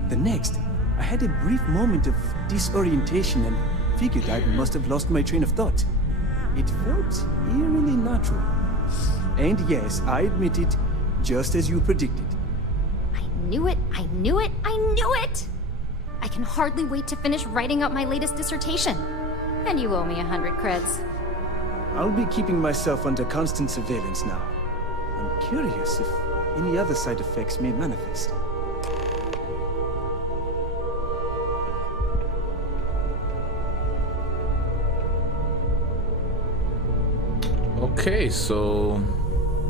The next, I had a brief moment of disorientation and figured I must have lost my train of thought. It felt eerily natural. And yes, I admit it, just as you predicted. I knew it, I knew it, I knew it! I can hardly wait to finish writing up my latest dissertation. And you owe me 100 creds. I'll be keeping myself under constant surveillance now. I'm curious if any other side effects may manifest. Okay, so...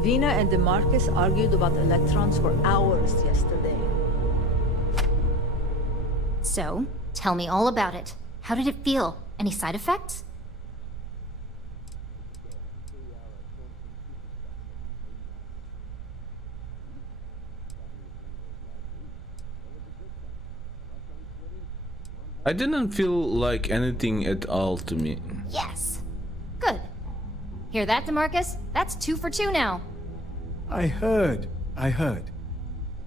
Vina and DeMarcus argued about electrons for hours yesterday. So, tell me all about it. How did it feel? Any side effects? I didn't feel like anything at all to me. Yes. Good. Hear that, DeMarcus? That's 2 for 2 now. I heard.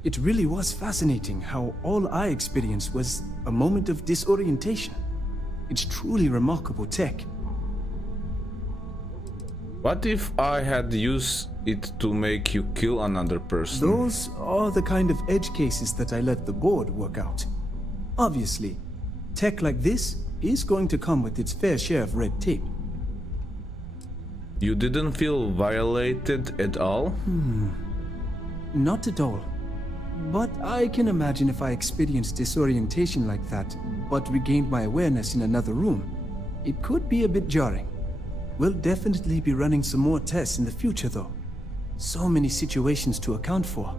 It really was fascinating how all I experienced was a moment of disorientation. It's truly remarkable tech. What if I had used it to make you kill another person? Those are the kind of edge cases that I let the board work out. Obviously, tech like this is going to come with its fair share of red tape. You didn't feel violated at all? Not at all. But I can imagine if I experienced disorientation like that, but regained my awareness in another room, it could be a bit jarring. We'll definitely be running some more tests in the future though. So many situations to account for.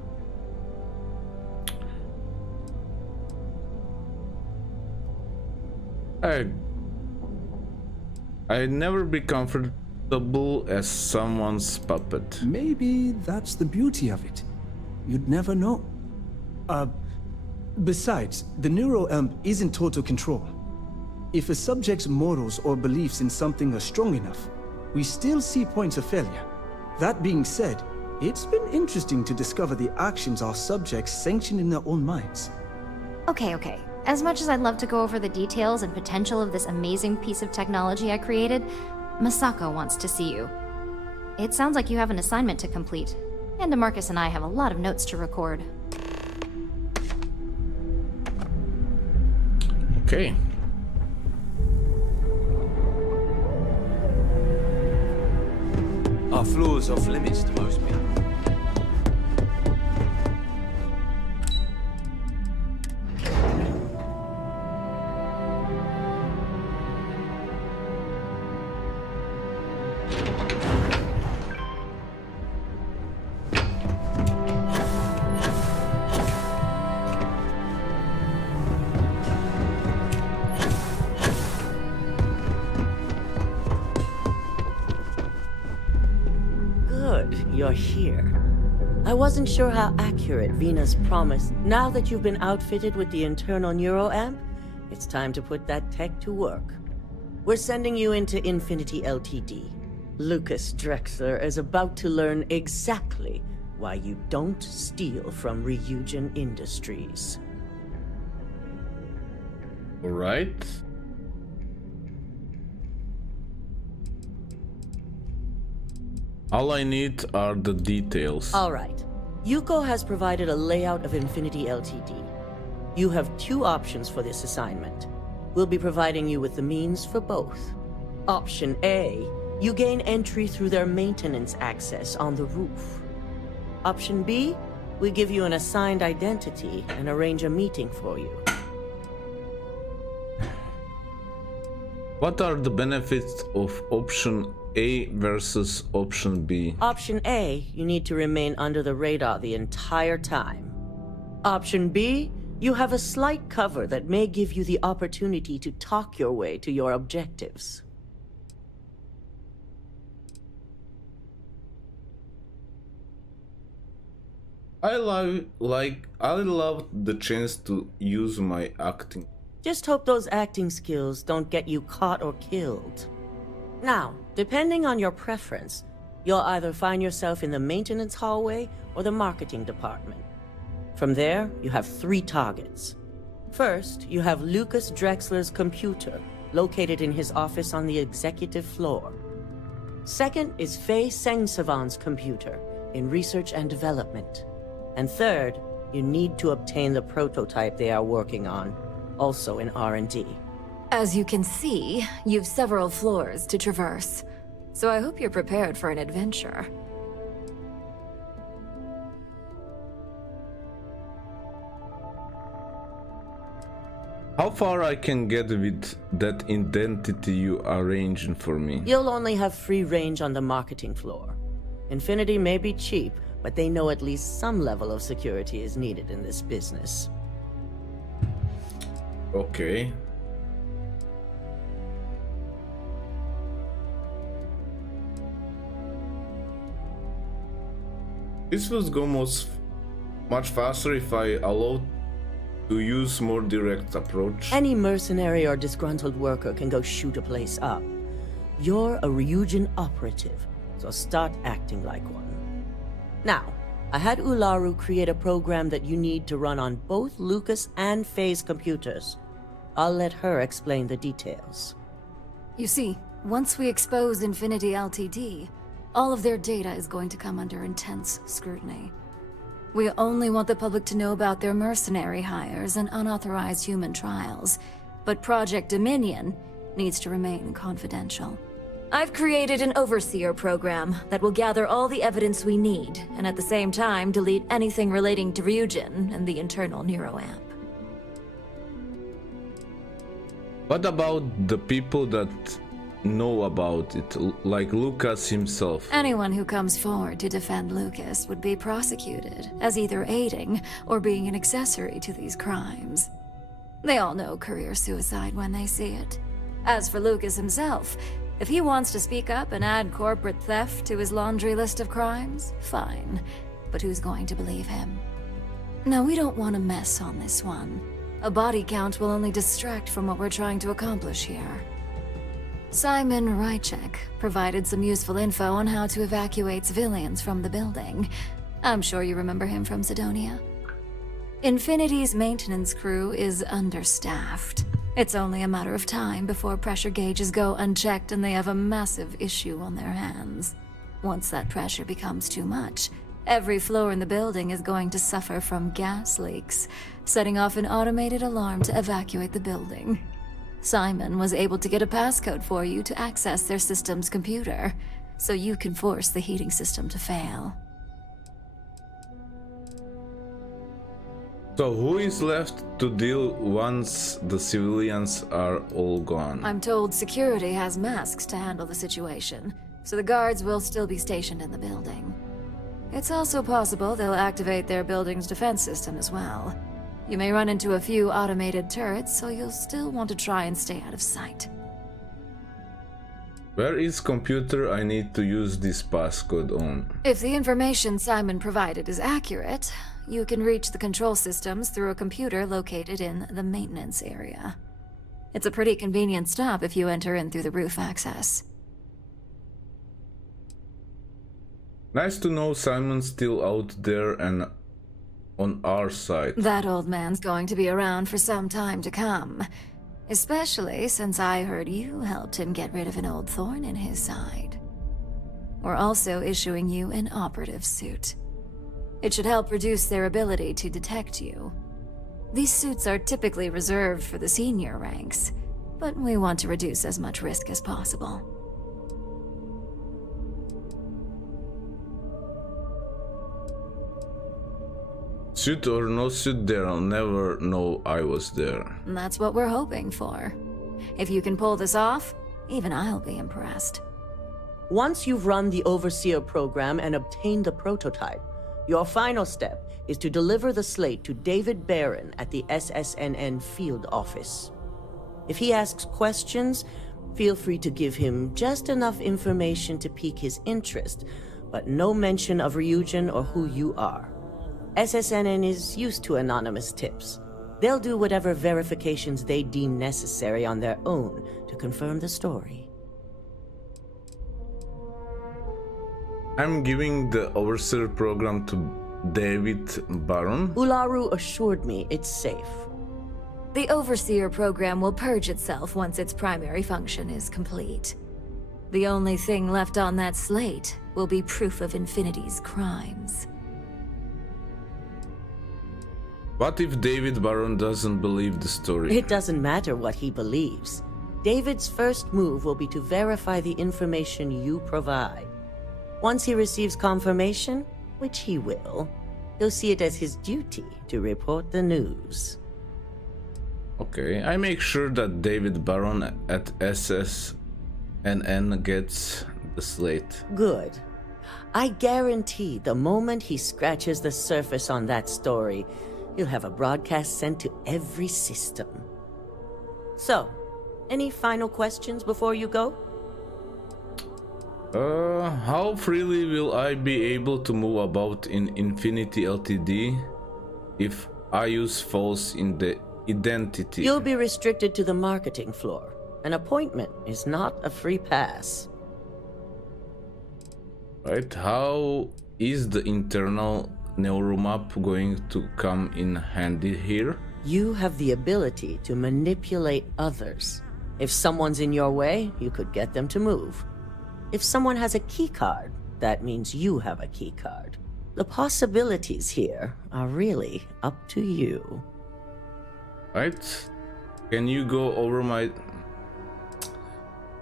I'd never be comfortable as someone's puppet. Maybe that's the beauty of it. You'd never know. Besides, the neuroamp isn't total control. If a subject's morals or beliefs in something are strong enough, we still see points of failure. That being said, it's been interesting to discover the actions our subjects sanction in their own minds. Okay. As much as I'd love to go over the details and potential of this amazing piece of technology I created, Masako wants to see you. It sounds like you have an assignment to complete, and DeMarcus and I have a lot of notes to record. Okay. Our floor's off limits to most people. You're here. I wasn't sure how accurate Vina's promise. Now that you've been outfitted with the internal neuroamp, it's time to put that tech to work. We're sending you into Infinity Ltd. Lucas Drexler is about to learn exactly why you don't steal from Ryujin Industries. All right. All I need are the details. All right. Yuko has provided a layout of Infinity Ltd. You have 2 options for this assignment. We'll be providing you with the means for both. Option A, you gain entry through their maintenance access on the roof. Option B, we give you an assigned identity and arrange a meeting for you. What are the benefits of option A versus option B? Option A, you need to remain under the radar the entire time. Option B, you have a slight cover that may give you the opportunity to talk your way to your objectives. I love the chance to use my acting. Just hope those acting skills don't get you caught or killed. Now, depending on your preference, you'll either find yourself in the maintenance hallway or the marketing department. From there, you have 3 targets. First, you have Lucas Drexler's computer, located in his office on the executive floor. Second is Faye Sengsavan's computer, in research and development. And third, you need to obtain the prototype they are working on, also in R&D. As you can see, you've several floors to traverse, so I hope you're prepared for an adventure. How far I can get with that identity you arranging for me? You'll only have free range on the marketing floor. Infinity may be cheap, but they know at least some level of security is needed in this business. Okay. This will go much faster if I allow to use more direct approach. Any mercenary or disgruntled worker can go shoot a place up. You're a Ryujin operative, so start acting like one. Now, I had Ularu create a program that you need to run on both Lucas and Faye's computers. I'll let her explain the details. You see, once we expose Infinity Ltd, all of their data is going to come under intense scrutiny. We only want the public to know about their mercenary hires and unauthorized human trials, but Project Dominion needs to remain confidential. I've created an overseer program that will gather all the evidence we need, and at the same time delete anything relating to Ryujin and the internal neuroamp. What about the people that know about it, like Lucas himself? Anyone who comes forward to defend Lucas would be prosecuted as either aiding or being an accessory to these crimes. They all know career suicide when they see it. As for Lucas himself, if he wants to speak up and add corporate theft to his laundry list of crimes, fine. But who's going to believe him? No, we don't want to mess on this one. A body count will only distract from what we're trying to accomplish here. Simon Rychek provided some useful info on how to evacuate civilians from the building. I'm sure you remember him from Sidonia. Infinity's maintenance crew is understaffed. It's only a matter of time before pressure gauges go unchecked and they have a massive issue on their hands. Once that pressure becomes too much, every floor in the building is going to suffer from gas leaks, setting off an automated alarm to evacuate the building. Simon was able to get a passcode for you to access their system's computer, so you can force the heating system to fail. So who is left to deal once the civilians are all gone? I'm told security has masks to handle the situation, so the guards will still be stationed in the building. It's also possible they'll activate their building's defense system as well. You may run into a few automated turrets, so you'll still want to try and stay out of sight. Where is computer I need to use this passcode on? If the information Simon provided is accurate, you can reach the control systems through a computer located in the maintenance area. It's a pretty convenient stop if you enter in through the roof access. Nice to know Simon's still out there and on our side. That old man's going to be around for some time to come. Especially since I heard you helped him get rid of an old thorn in his side. We're also issuing you an operative suit. It should help reduce their ability to detect you. These suits are typically reserved for the senior ranks, but we want to reduce as much risk as possible. Suit or no suit, they'll never know I was there. And that's what we're hoping for. If you can pull this off, even I'll be impressed. Once you've run the Overseer program and obtained the prototype, your final step is to deliver the slate to David Barron at the SSNN field office. If he asks questions, feel free to give him just enough information to pique his interest, but no mention of Ryujin or who you are. SSNN is used to anonymous tips. They'll do whatever verifications they deem necessary on their own to confirm the story. I'm giving the Overseer program to David Baron. Ularu assured me it's safe. The Overseer program will purge itself once its primary function is complete. The only thing left on that slate will be proof of Infinity's crimes. What if David Baron doesn't believe the story? It doesn't matter what he believes. David's first move will be to verify the information you provide. Once he receives confirmation, which he will, he'll see it as his duty to report the news. Okay, I make sure that David Baron at SSNN gets the slate. Good. I guarantee the moment he scratches the surface on that story, you'll have a broadcast sent to every system. So, any final questions before you go? How freely will I be able to move about in Infinity Ltd if I use false identity? You'll be restricted to the marketing floor. An appointment is not a free pass. Right, how is the internal neuromap going to come in handy here? You have the ability to manipulate others. If someone's in your way, you could get them to move. If someone has a keycard, that means you have a keycard. The possibilities here are really up to you. Right? Can you go over my...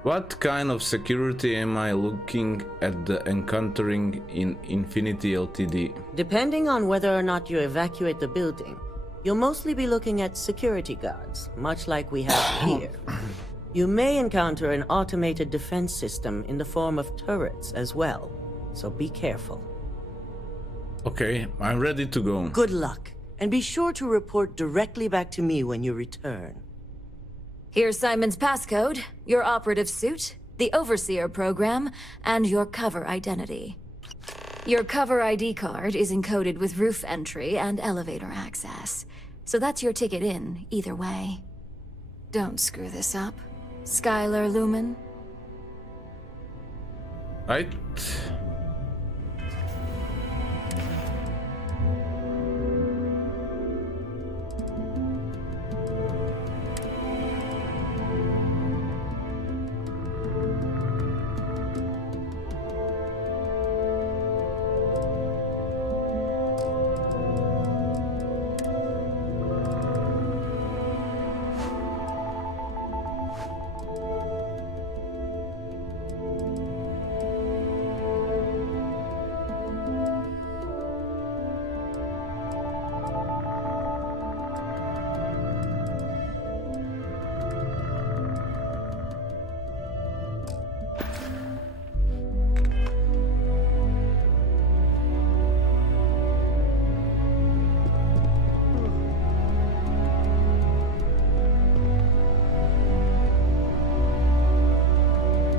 What kind of security am I looking at the encountering in Infinity Ltd? Depending on whether or not you evacuate the building, you'll mostly be looking at security guards, much like we have here. You may encounter an automated defense system in the form of turrets as well, so be careful. Okay, I'm ready to go. Good luck, and be sure to report directly back to me when you return. Here's Simon's passcode, your operative suit, the Overseer program, and your cover identity. Your cover ID card is encoded with roof entry and elevator access, so that's your ticket in, either way. Don't screw this up, Skylar Lumen. Right.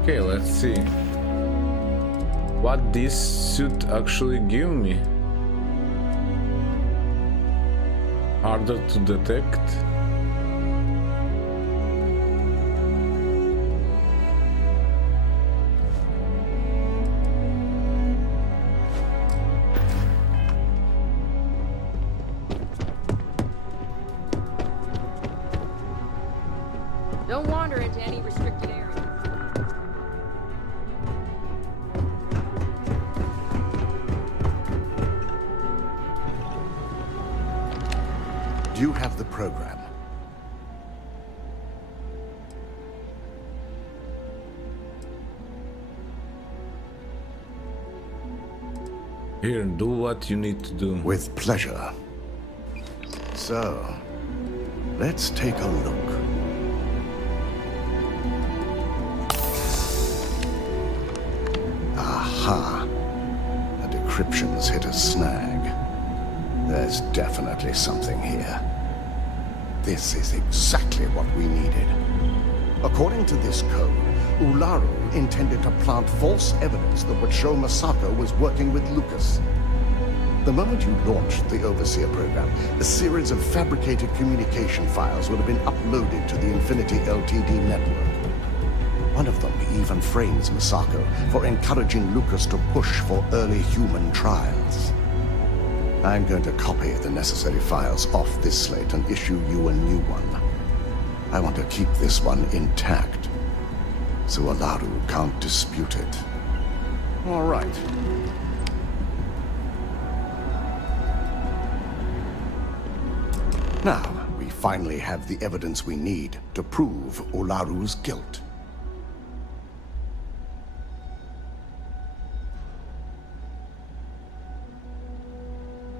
Okay, let's see what this suit actually give me. Harder to detect. Don't wander into any restricted area. Do you have the program? Here, do what you need to do. With pleasure. So, let's take a look. Aha! The decryption's hit a snag. There's definitely something here. This is exactly what we needed. According to this code, Ularu intended to plant false evidence that would show Masako was working with Lucas. The moment you launched the Overseer program, a series of fabricated communication files would have been uploaded to the Infinity Ltd network. One of them even frames Misako for encouraging Lucas to push for early human trials. I'm going to copy the necessary files off this slate and issue you a new one. I want to keep this one intact, so Ularu can't dispute it. All right. Now, we finally have the evidence we need to prove Ularu's guilt.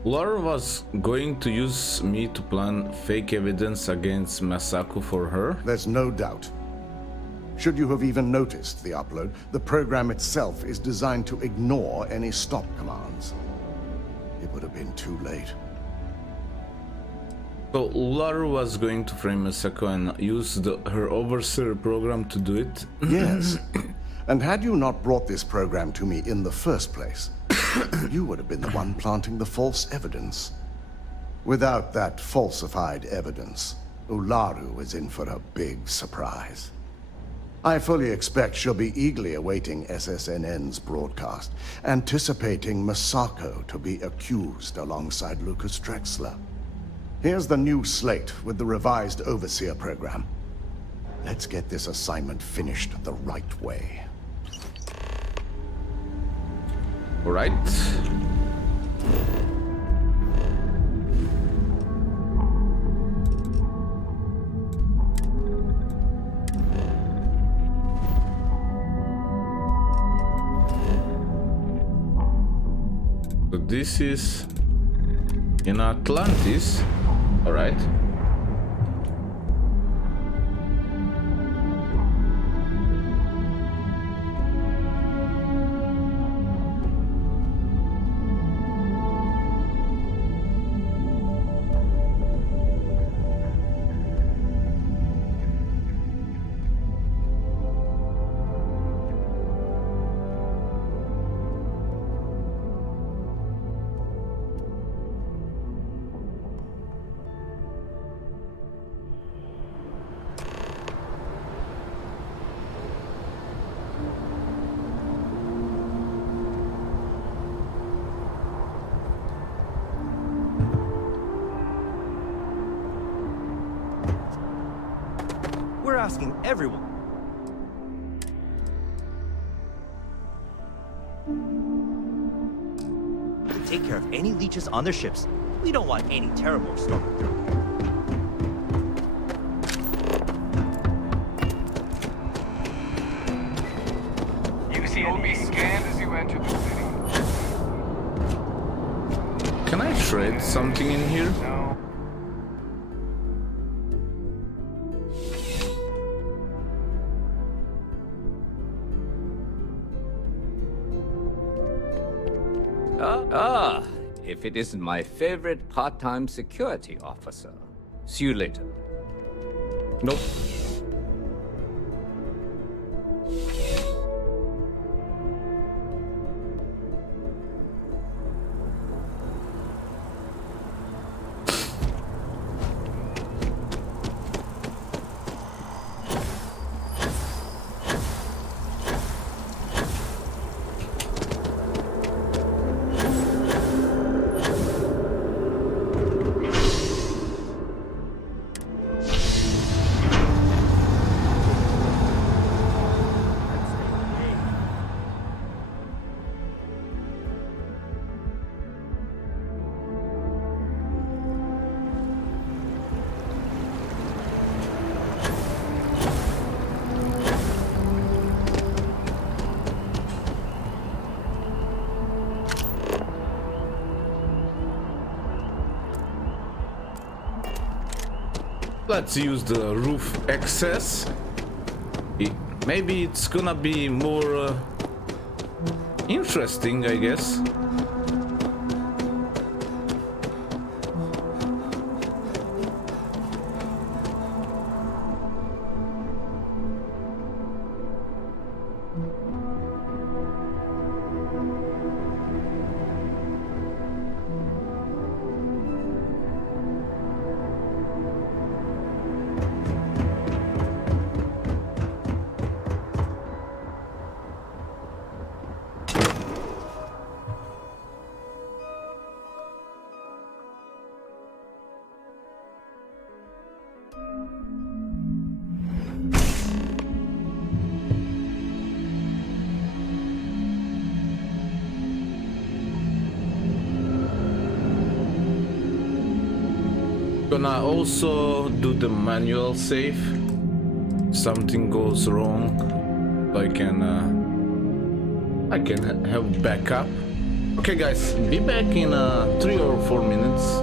Laura was going to use me to plant fake evidence against Masako for her? There's no doubt. Should you have even noticed the upload, the program itself is designed to ignore any stop commands. It would have been too late. So Laura was going to frame Masako and use her Overseer program to do it? Yes. And had you not brought this program to me in the first place, you would have been the one planting the false evidence. Without that falsified evidence, Ularu is in for a big surprise. I fully expect she'll be eagerly awaiting SSNN's broadcast, anticipating Misako to be accused alongside Lucas Drexler. Here's the new slate with the revised Overseer program. Let's get this assignment finished the right way. All right. So this is in Atlantis. All right. We're asking everyone. To take care of any leeches on their ships. We don't want any terrible storming through. You'll be scanned as you enter the city. Can I trade something in here? No. If it isn't my favorite part-time security officer. See you later. Nope. Let's use the roof access. Maybe it's gonna be more interesting, I guess. Gonna also do the manual save. Something goes wrong, I can have backup. Okay guys, be back in 3 or 4 minutes.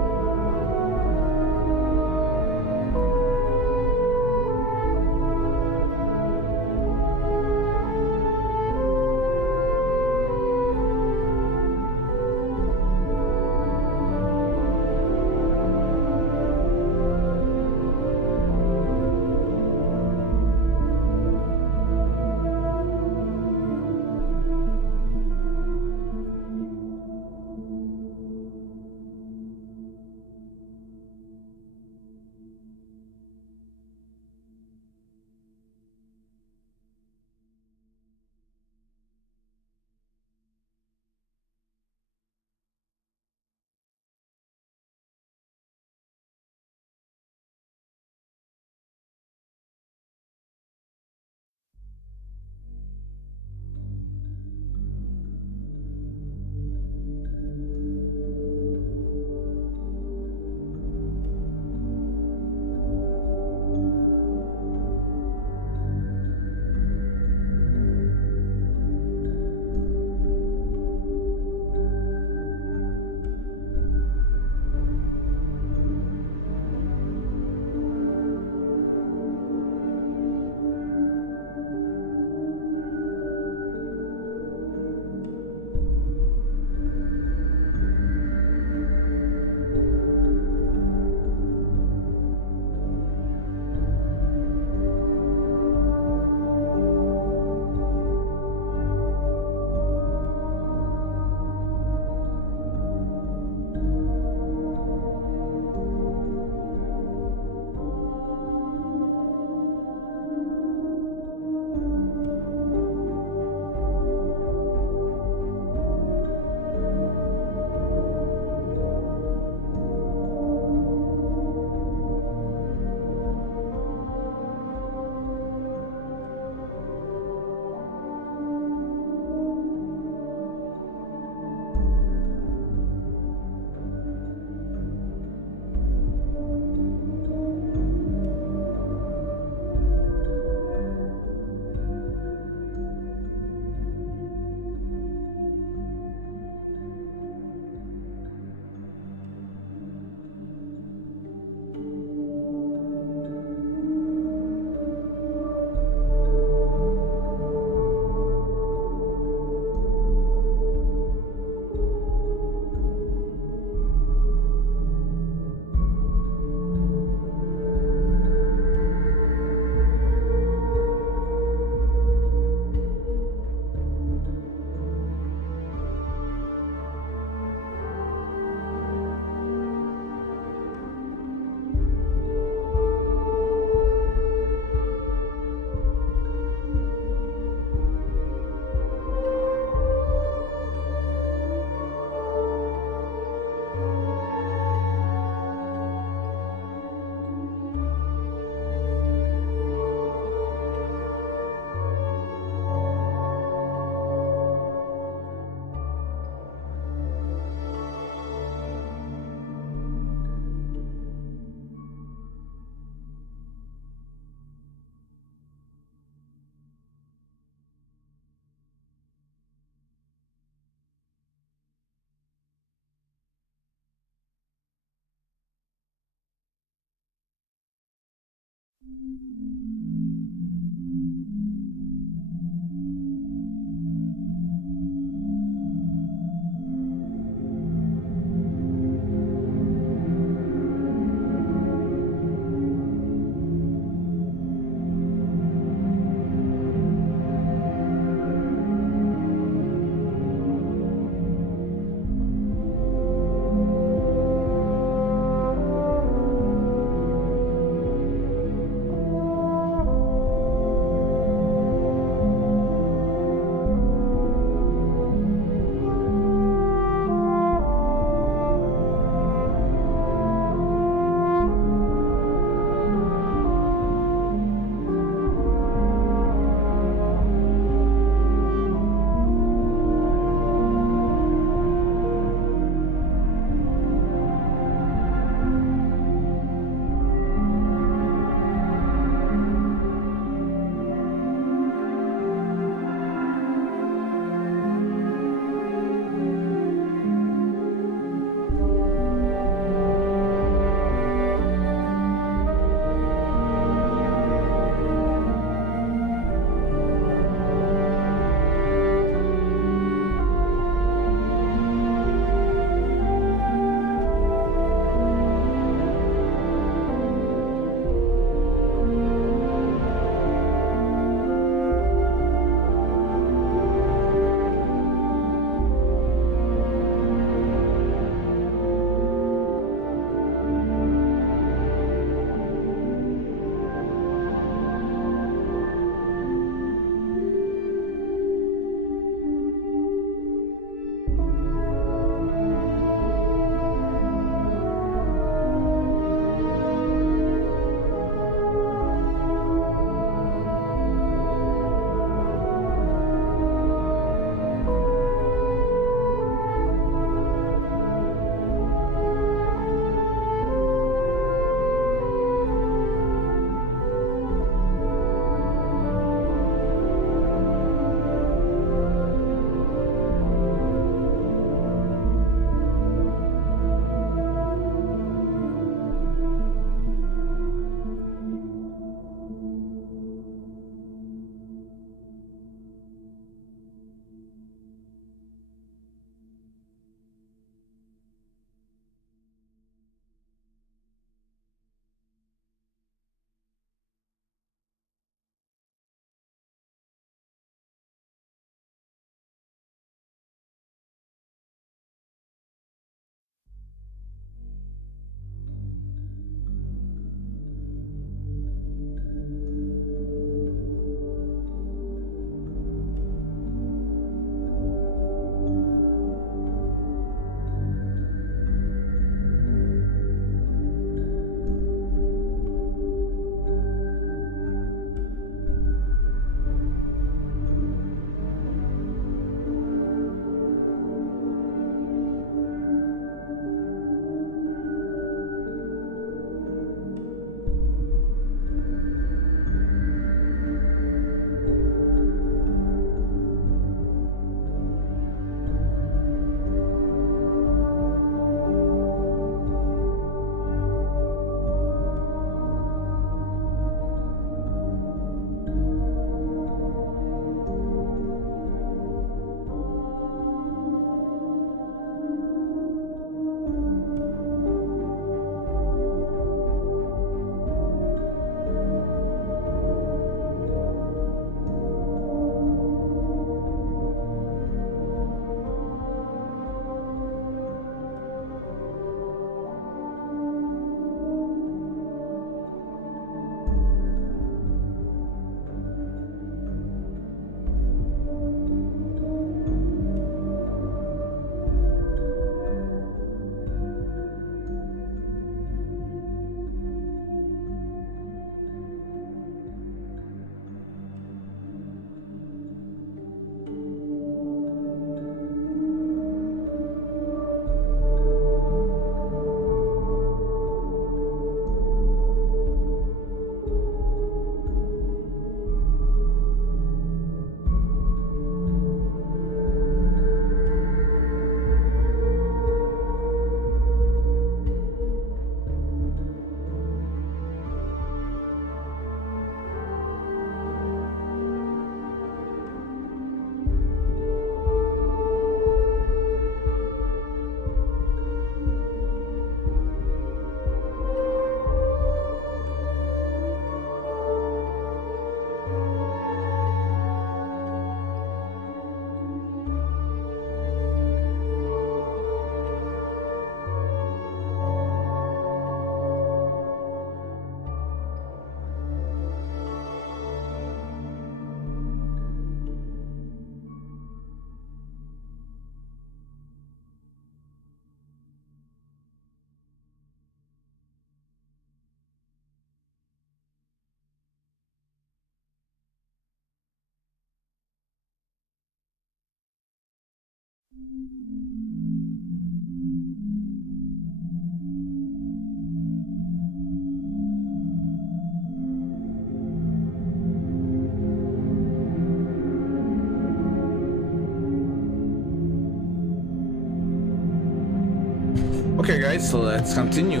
Okay, guys, so let's continue.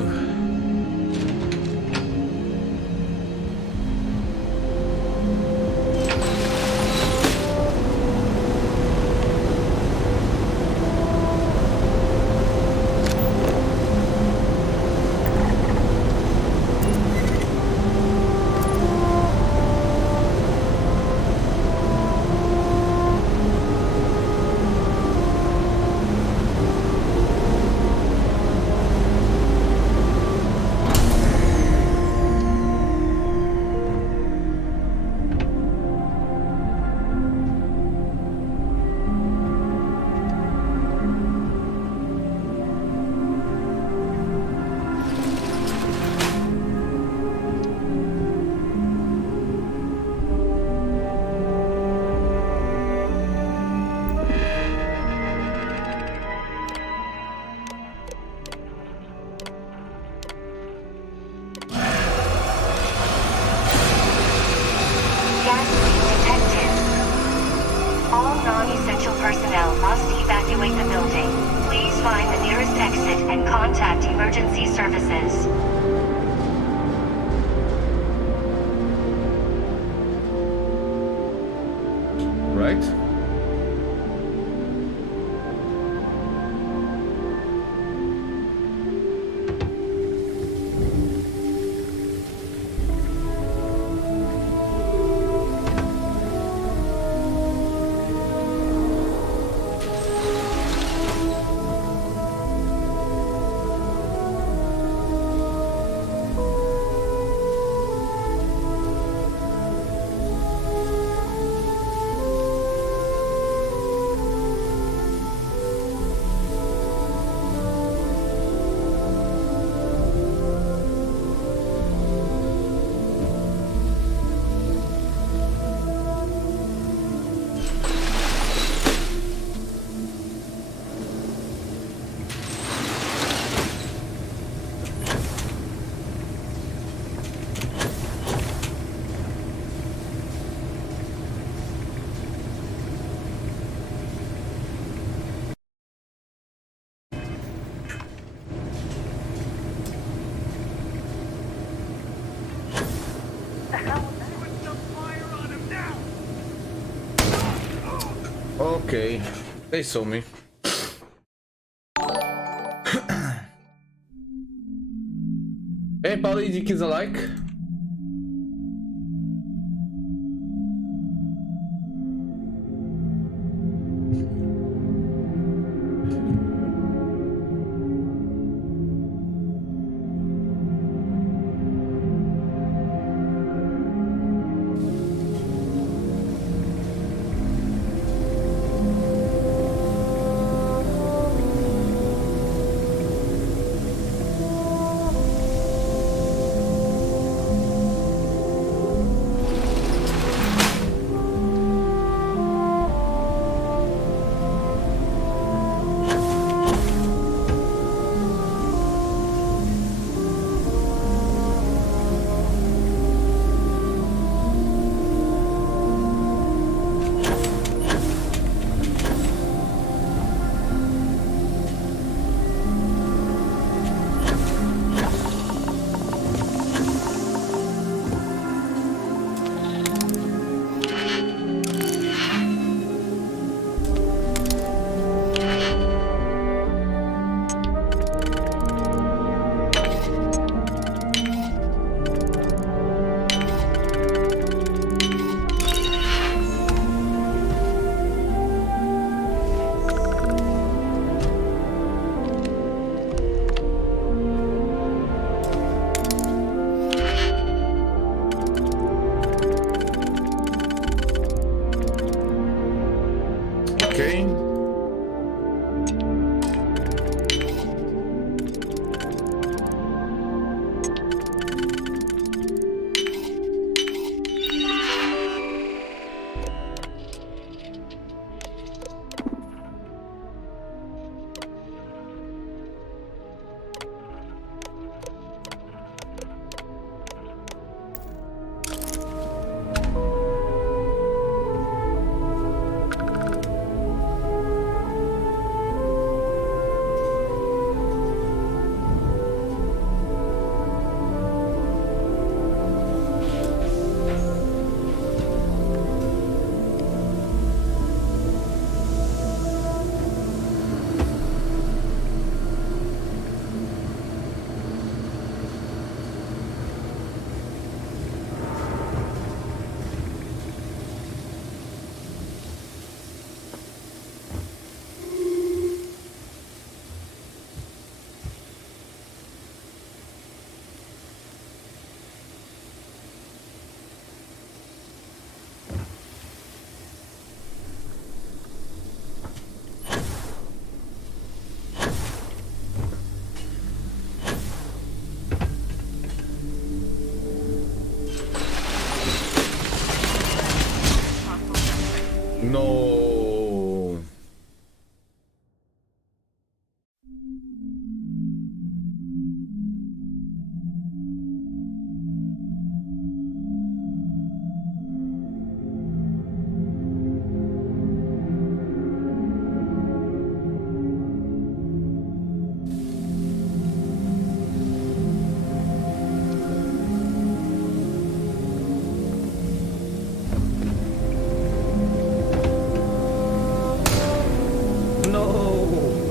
Gas leak detected. All non-essential personnel must evacuate the building. Please find the nearest exit and contact emergency services. Right? Okay, they saw me. Hey, buddy, you kids alike?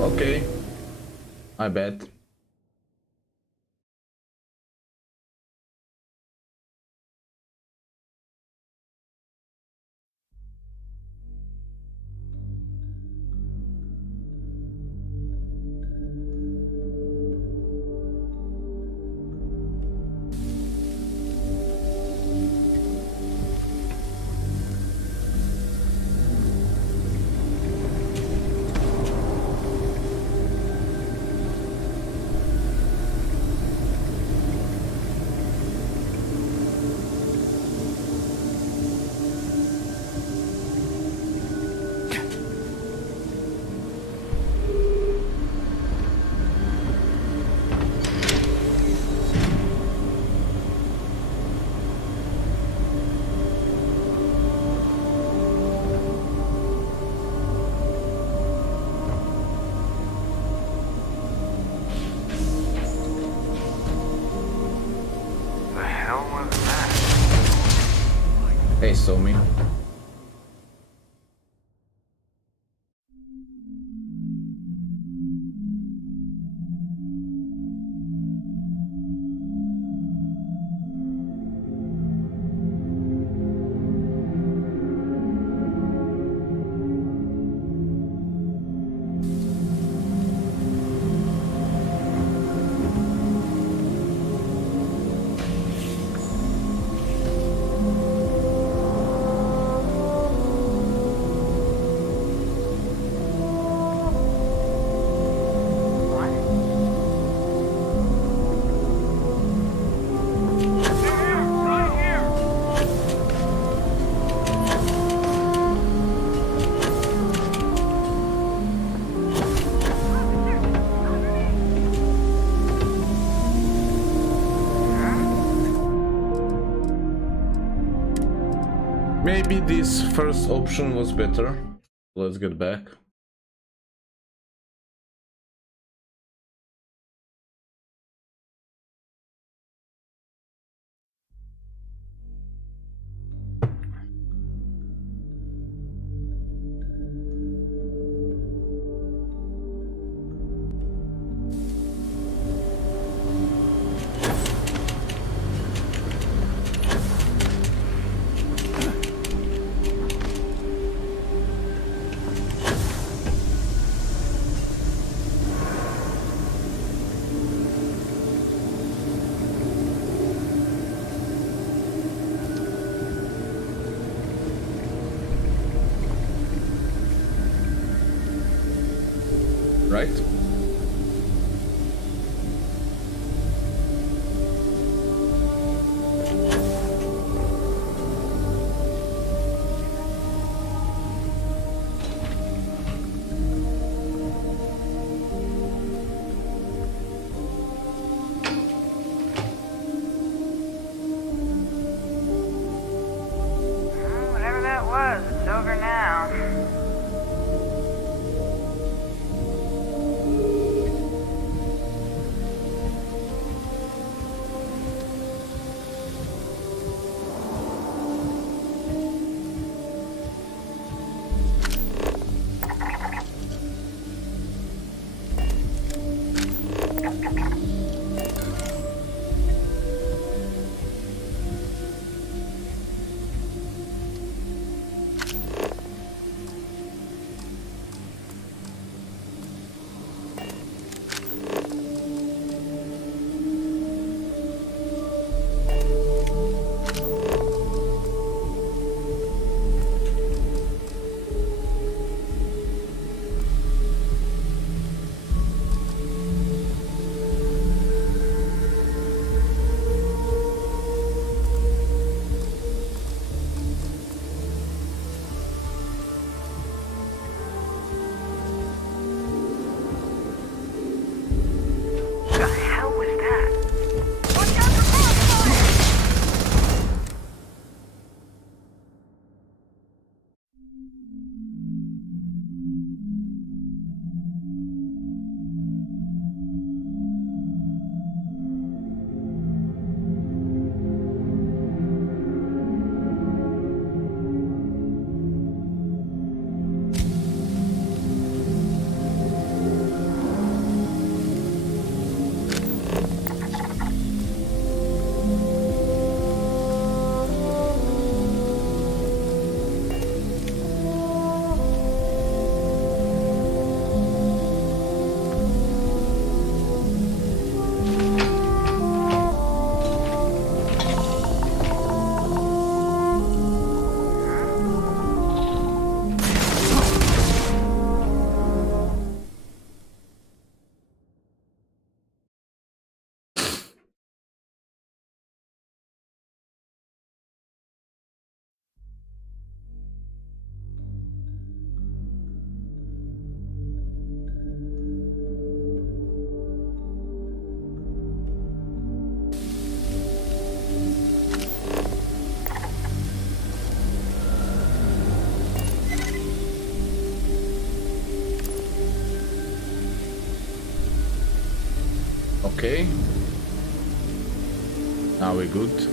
okay. I bet. Hey, Somi. Maybe this first option was better. Let's get back. Right? Whatever that was, it's over now. Okay. Now we're good.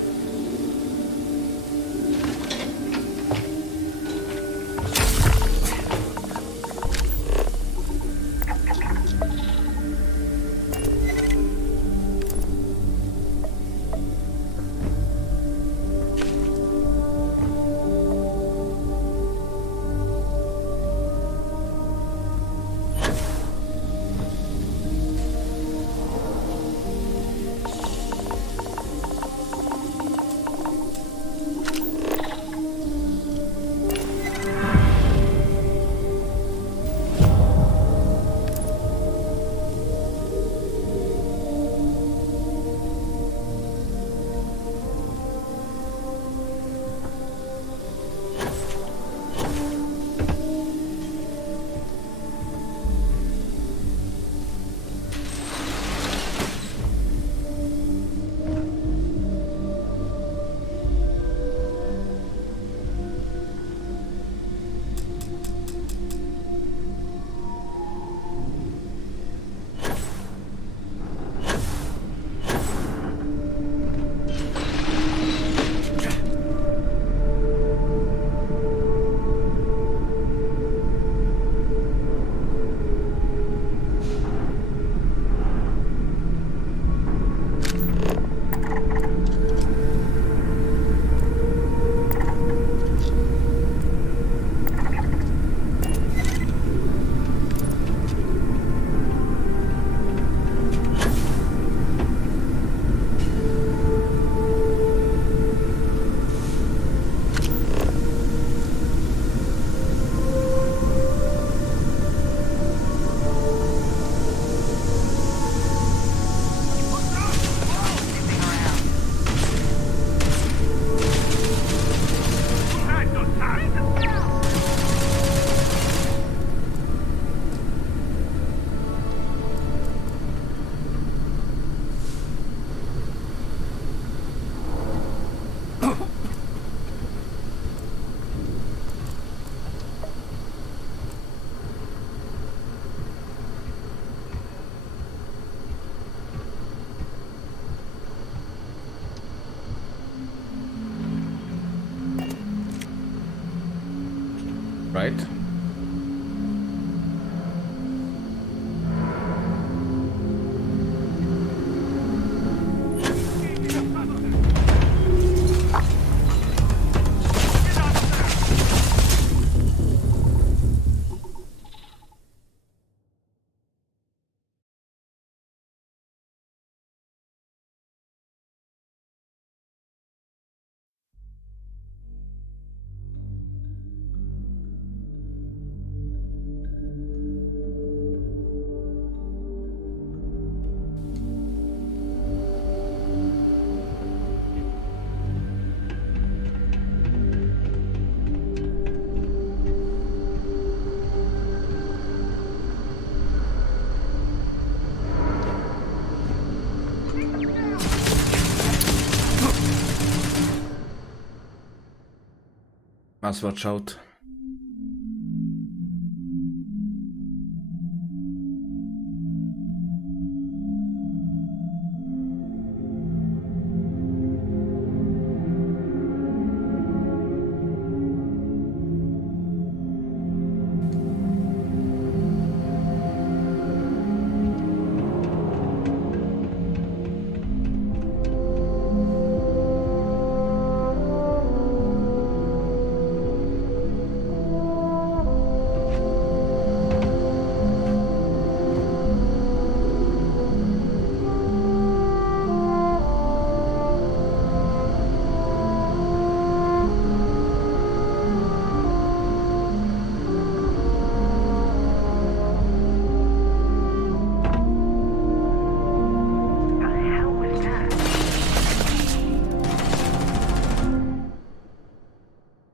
Right? Must watch out.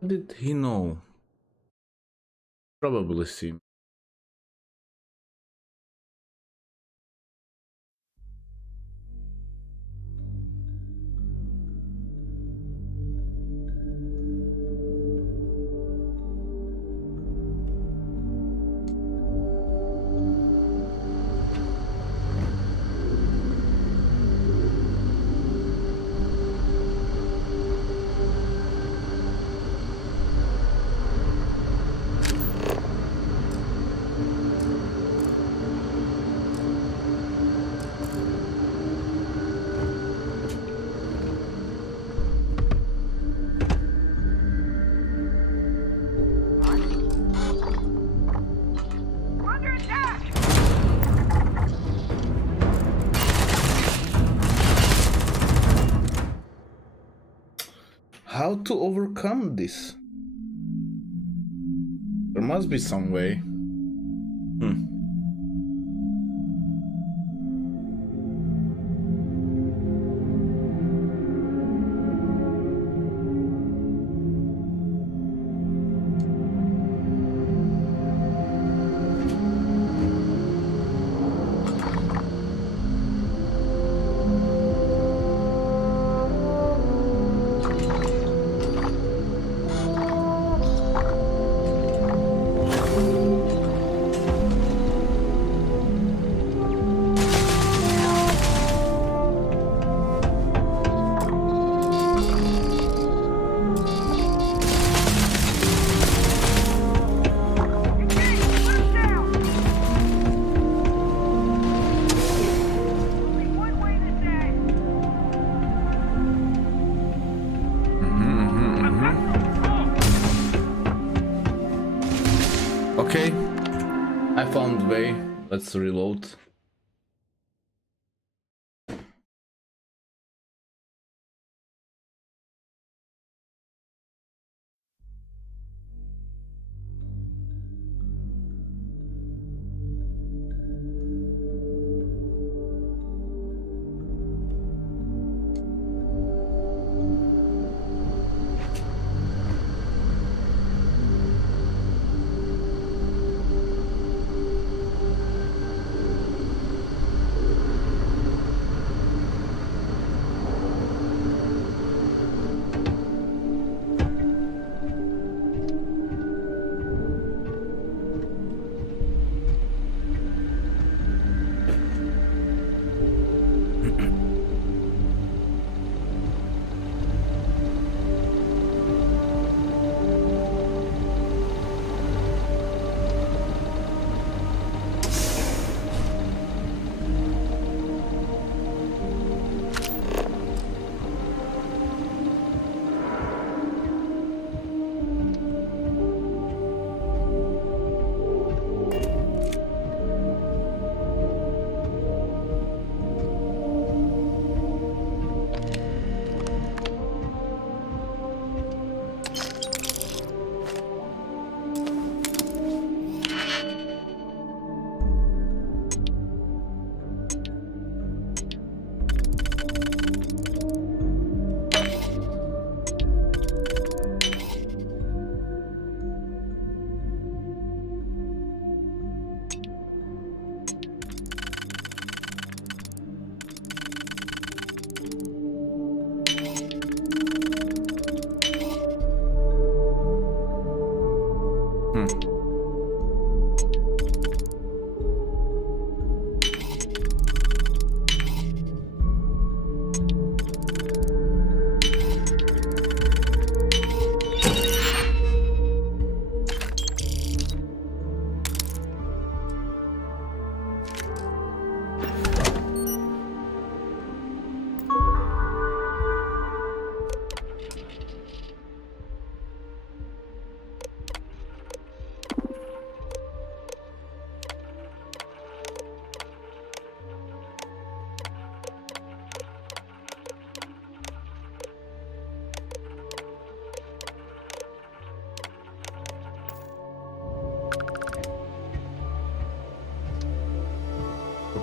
How did he know? Probably see. how to overcome this? There must be some way. Okay, I found the way. Let's reload.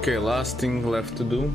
Okay, last thing left to do.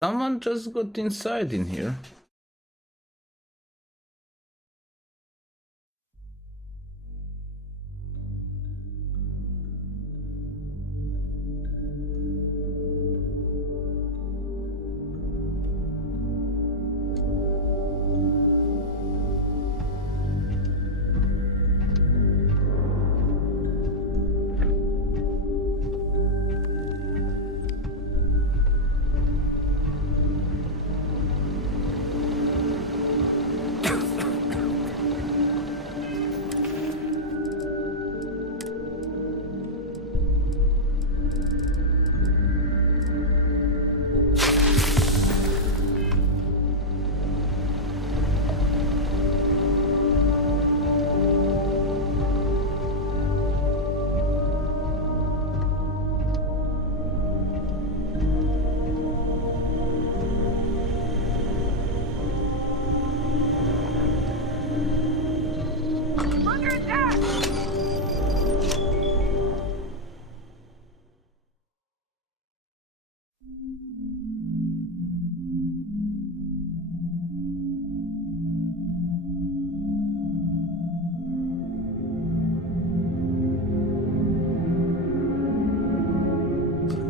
Someone just got inside in here.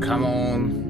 Come on.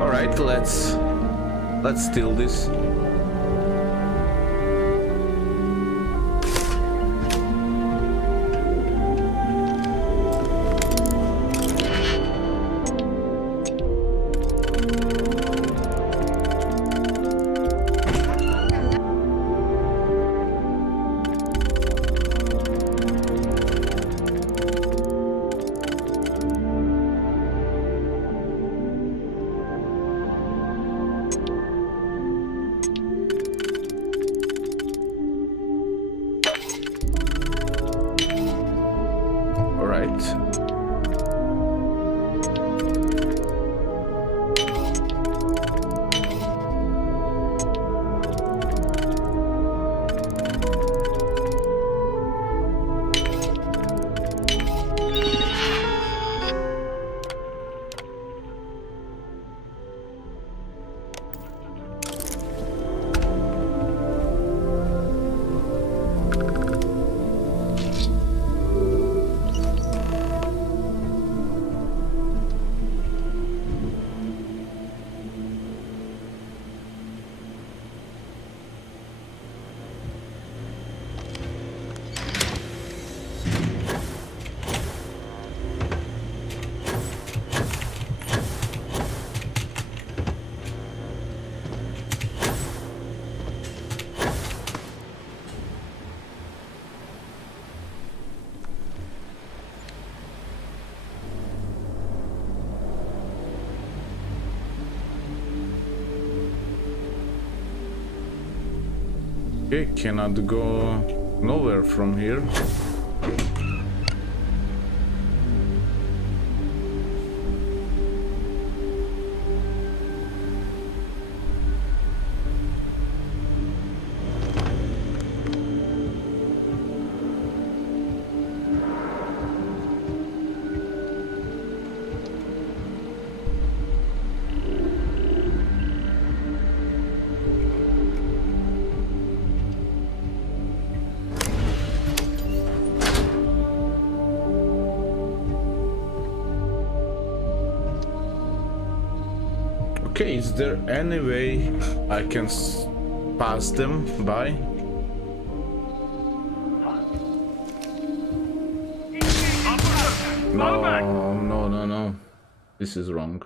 Alright, let's steal this. Okay, cannot go nowhere from here. Okay, is there any way I can pass them by? No. This is wrong.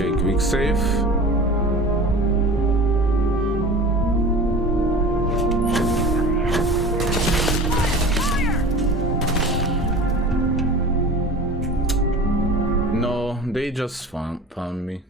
Okay, quick save. No. just found me.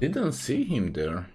Didn't see him there.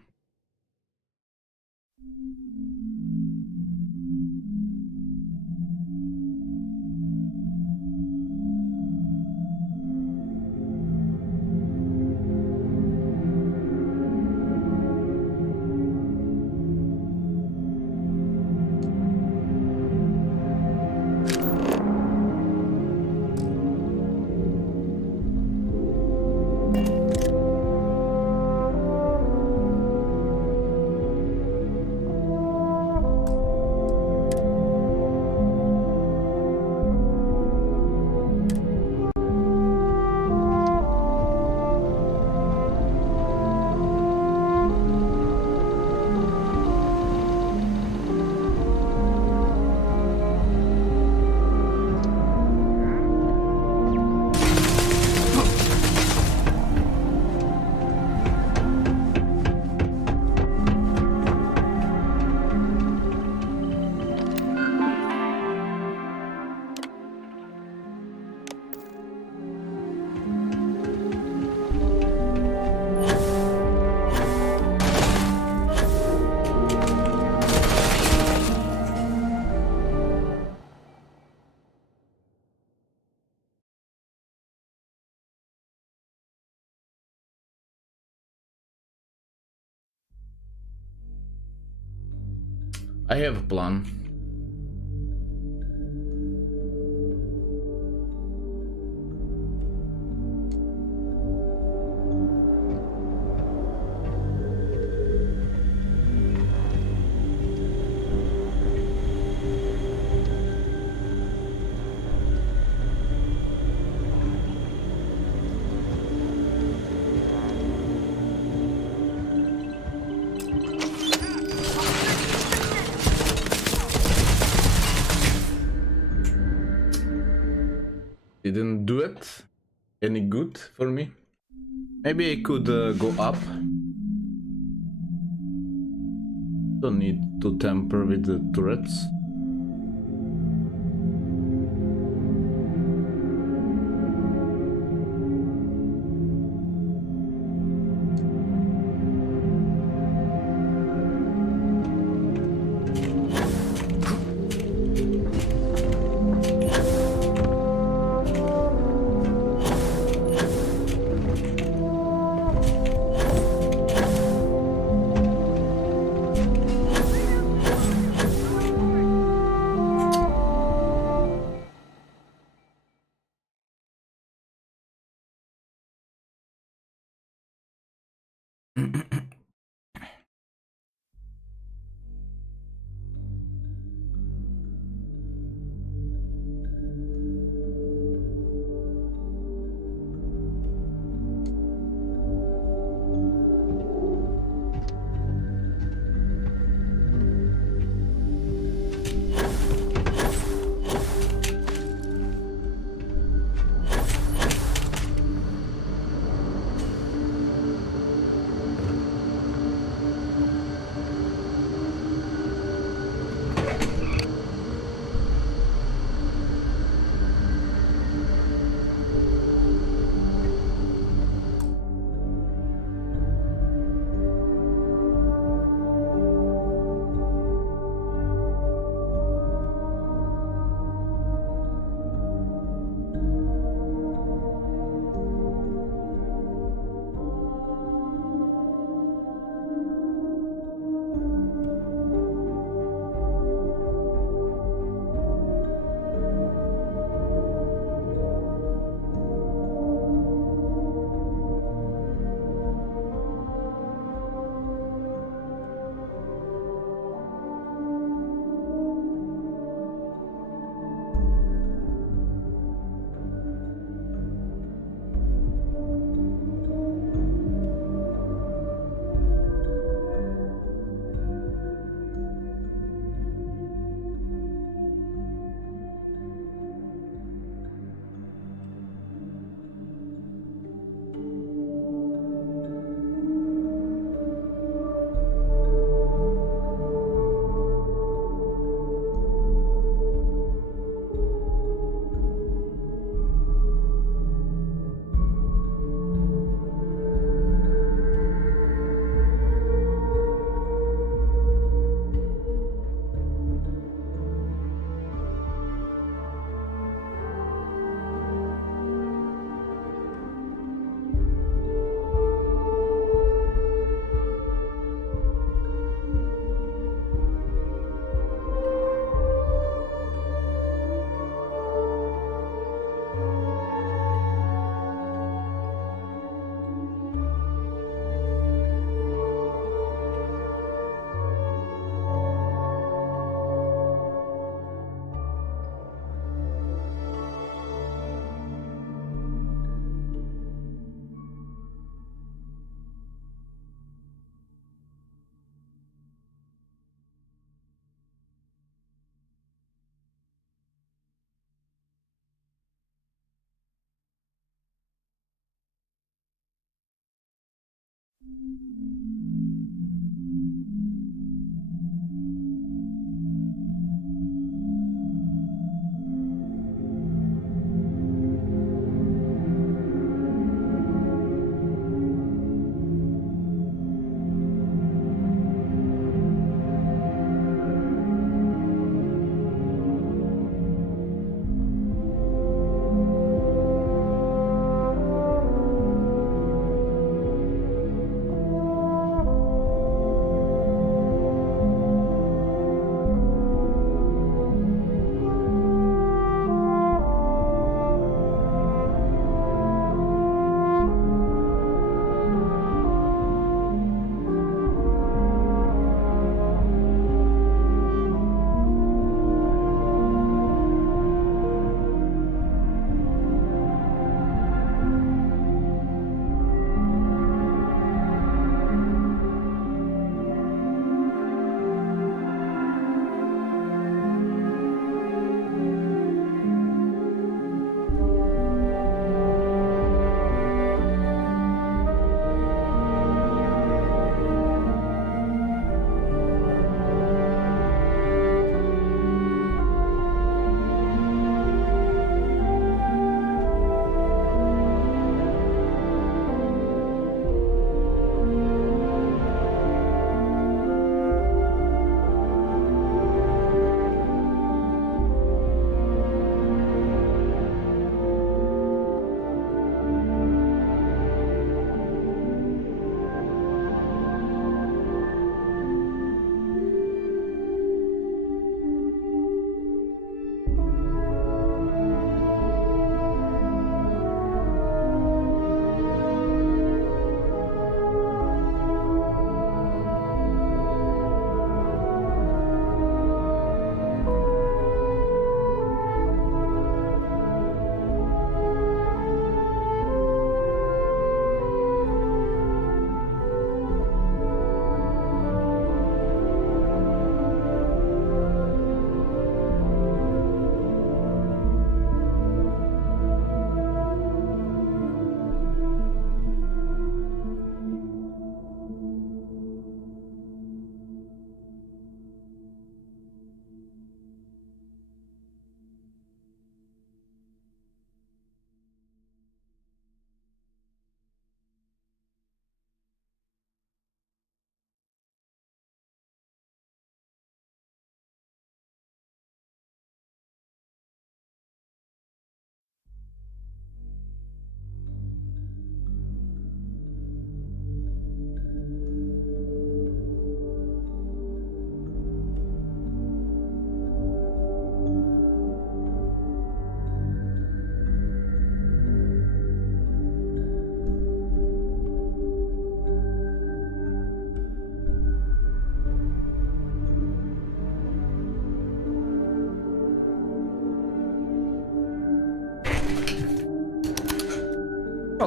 I have a plan. Didn't do it any good for me. Maybe I could go up. Don't need to tamper with the turrets.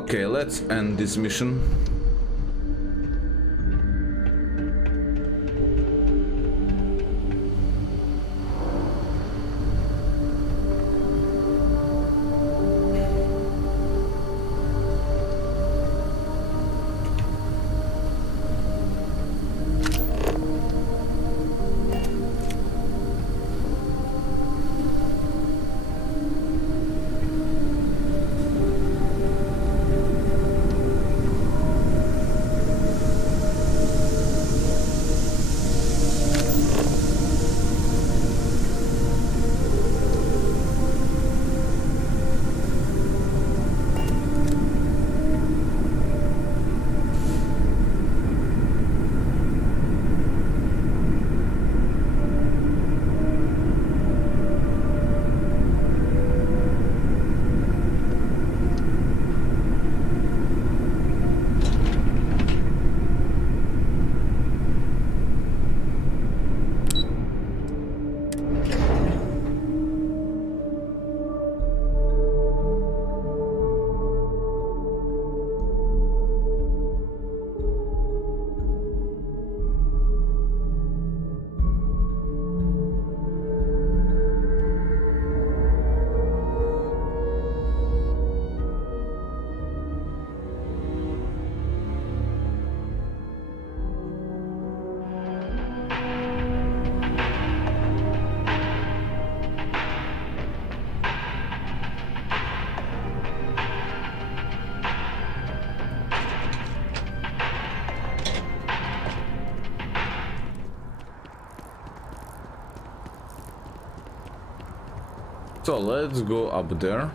Okay, let's end this mission. So let's go up there.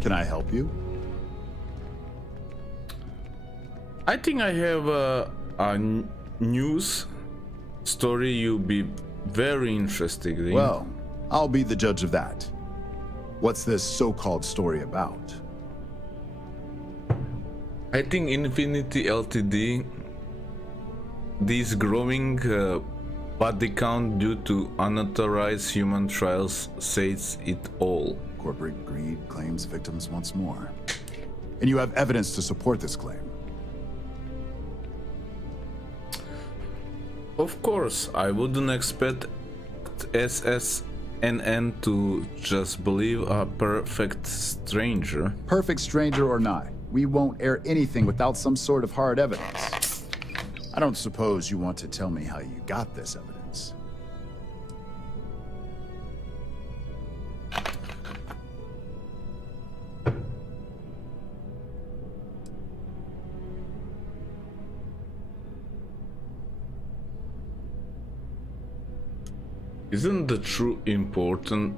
Can I help you? I think I have a news story you'll be very interested in. Well, I'll be the judge of that. What's this so-called story about? I think Infinity Ltd. This growing body count due to unauthorized human trials says it all. Corporate greed claims victims once more. And you have evidence to support this claim. Of course, I wouldn't expect SSNN to just believe a perfect stranger. Perfect stranger or not, we won't air anything without some sort of hard evidence. I don't suppose you want to tell me how you got this evidence. Isn't the truth important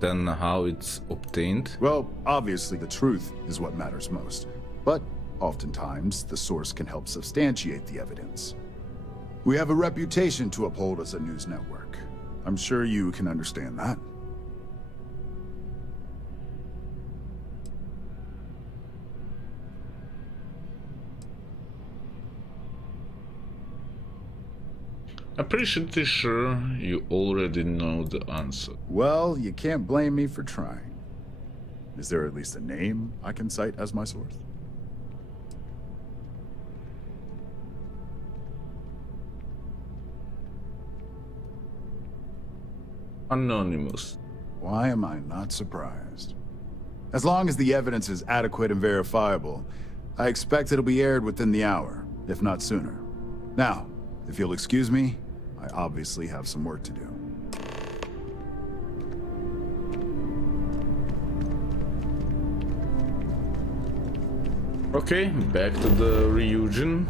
than how it's obtained? Well, obviously the truth is what matters most. But oftentimes, the source can help substantiate the evidence. We have a reputation to uphold as a news network. I'm sure you can understand that. I'm pretty sure you already know the answer. Well, you can't blame me for trying. Is there at least a name I can cite as my source? Anonymous. Why am I not surprised? As long as the evidence is adequate and verifiable, I expect it'll be aired within the hour, if not sooner. Now, if you'll excuse me, I obviously have some work to do. Okay, back to the reunion.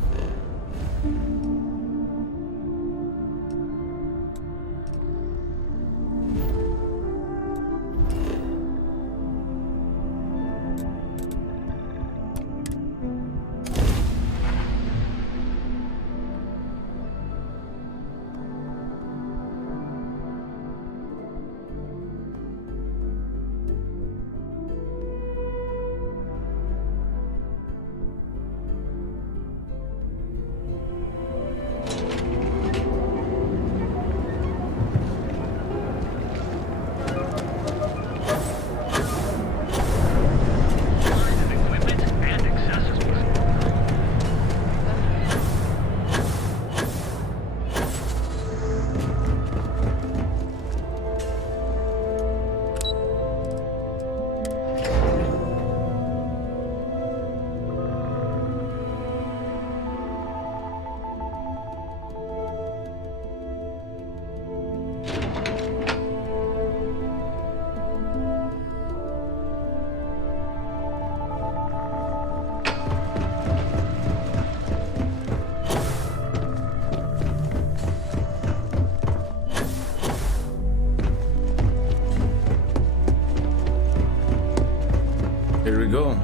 Here we go.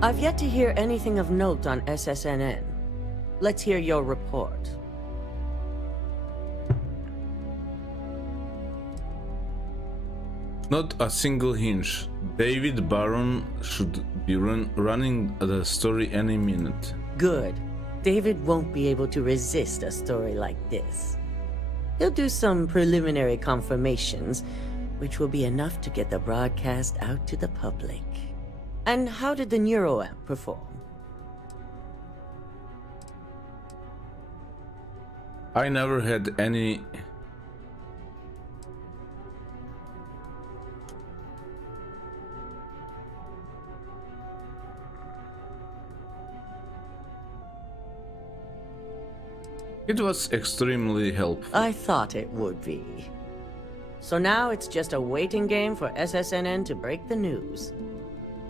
I've yet to hear anything of note on SSNN. Let's hear your report. Not a single hinge. David Baron should be running the story any minute. Good. David won't be able to resist a story like this. He'll do some preliminary confirmations, which will be enough to get the broadcast out to the public. And how did the NeuroApp perform? I never had any... It was extremely helpful. I thought it would be. So now it's just a waiting game for SSNN to break the news.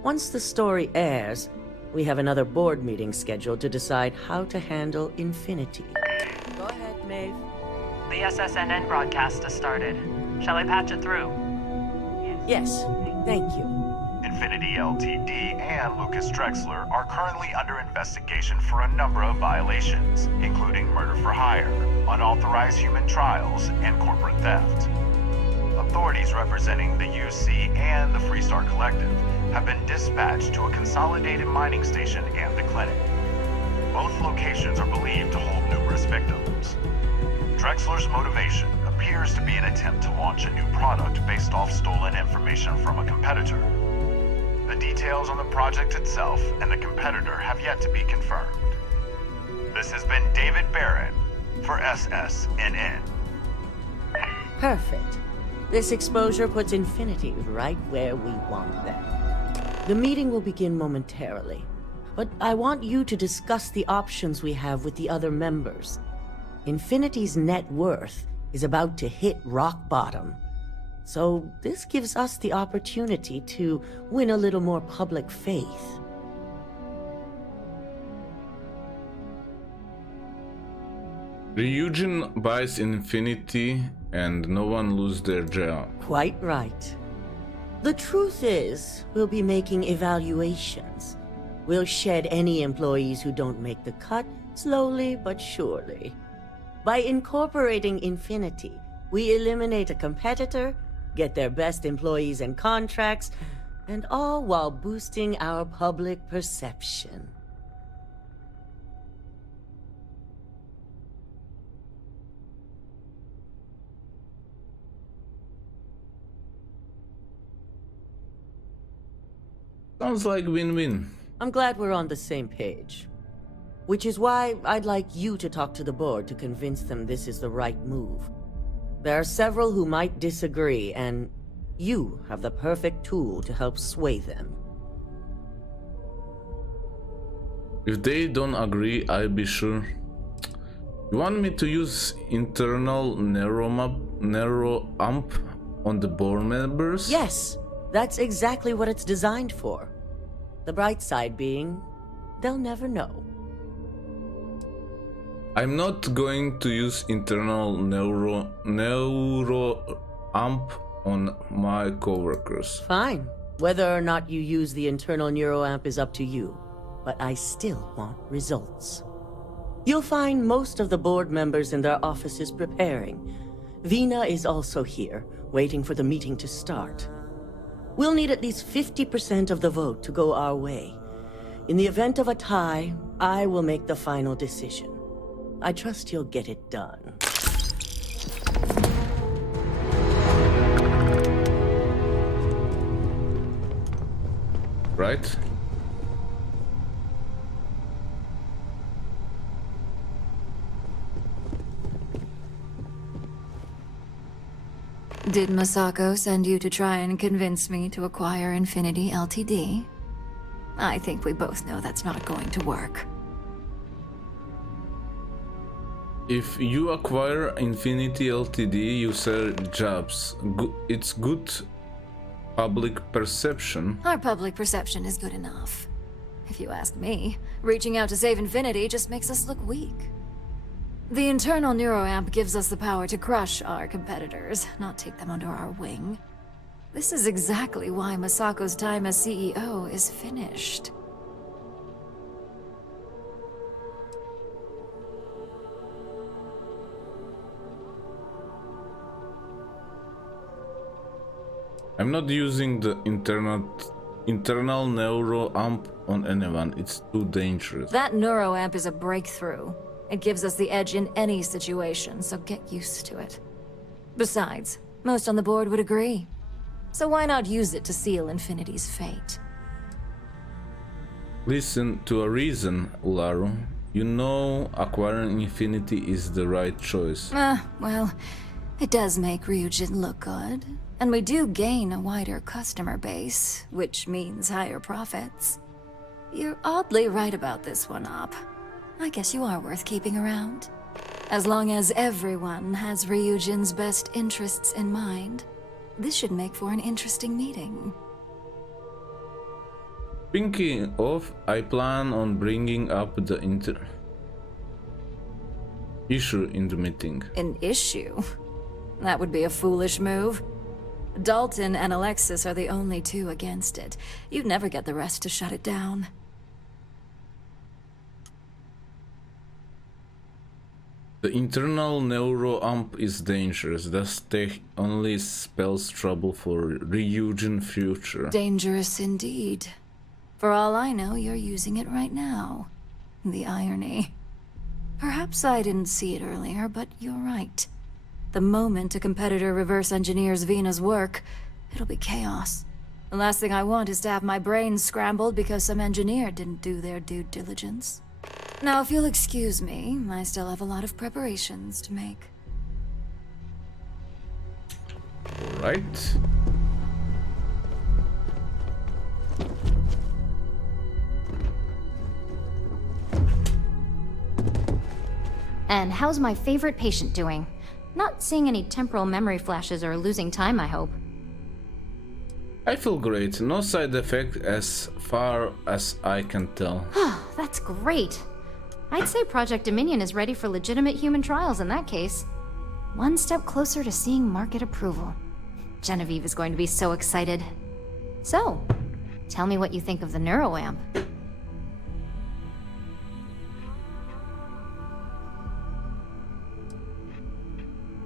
Once the story airs, we have another board meeting scheduled to decide how to handle Infinity. Go ahead, Maeve. The SSNN broadcast has started. Shall I patch it through? Yes, thank you. Infinity Ltd. and Lucas Drexler are currently under investigation for a number of violations, including murder for hire, unauthorized human trials, and corporate theft. Authorities representing the UC and the Freestar Collective have been dispatched to a consolidated mining station and the clinic. Both locations are believed to hold numerous victims. Drexler's motivation appears to be an attempt to launch a new product based off stolen information from a competitor. The details on the project itself and the competitor have yet to be confirmed. This has been David Barrett for SSNN. Perfect. This exposure puts Infinity right where we want them. The meeting will begin momentarily, but I want you to discuss the options we have with the other members. Infinity's net worth is about to hit rock bottom. So this gives us the opportunity to win a little more public faith. Ryujin buys Infinity and no one loses their job. Quite right. The truth is, we'll be making evaluations. We'll shed any employees who don't make the cut, slowly but surely. By incorporating Infinity, we eliminate a competitor, get their best employees and contracts, and all while boosting our public perception. Sounds like win-win. I'm glad we're on the same page. Which is why I'd like you to talk to the board to convince them this is the right move. There are several who might disagree, and you have the perfect tool to help sway them. If they don't agree, I'll be sure. You want me to use internal NeuroAmp on the board members? Yes, that's exactly what it's designed for. The bright side being, they'll never know. I'm not going to use internal NeuroAmp on my coworkers. Fine. Whether or not you use the internal NeuroAmp is up to you, but I still want results. You'll find most of the board members in their offices preparing. Vina is also here, waiting for the meeting to start. We'll need at least 50% of the vote to go our way. In the event of a tie, I will make the final decision. I trust you'll get it done. Right? Did Masako send you to try and convince me to acquire Infinity Ltd? I think we both know that's not going to work. If you acquire Infinity Ltd, you sell jobs. It's good public perception. Our public perception is good enough. If you ask me, reaching out to save Infinity just makes us look weak. The internal NeuroAmp gives us the power to crush our competitors, not take them under our wing. This is exactly why Masako's time as CEO is finished. I'm not using the internal neuro amp on anyone. It's too dangerous. That neuroamp is a breakthrough. It gives us the edge in any situation, so get used to it. Besides, most on the board would agree. So why not use it to seal Infinity's fate? Listen to a reason, Ularu. You know acquiring Infinity is the right choice. Well, it does make Ryujin look good. And we do gain a wider customer base, which means higher profits. You're oddly right about this one, Op. I guess you are worth keeping around. As long as everyone has Ryujin's best interests in mind, this should make for an interesting meeting. Speaking of, I plan on bringing up the issue in the meeting. An issue? That would be a foolish move. Dalton and Alexis are the only two against it. You'd never get the rest to shut it down. The internal neuroamp is dangerous. Thus tech only spells trouble for Ryujin future. Dangerous indeed. For all I know, you're using it right now. The irony. Perhaps I didn't see it earlier, but you're right. The moment a competitor reverse engineers Vina's work, it'll be chaos. The last thing I want is to have my brain scrambled because some engineer didn't do their due diligence. Now, if you'll excuse me, I still have a lot of preparations to make. All right. And how's my favorite patient doing? Not seeing any temporal memory flashes or losing time, I hope. I feel great. No side effect as far as I can tell. That's great. I'd say Project Dominion is ready for legitimate human trials in that case. One step closer to seeing market approval. Genevieve is going to be so excited. So, tell me what you think of the neuroamp.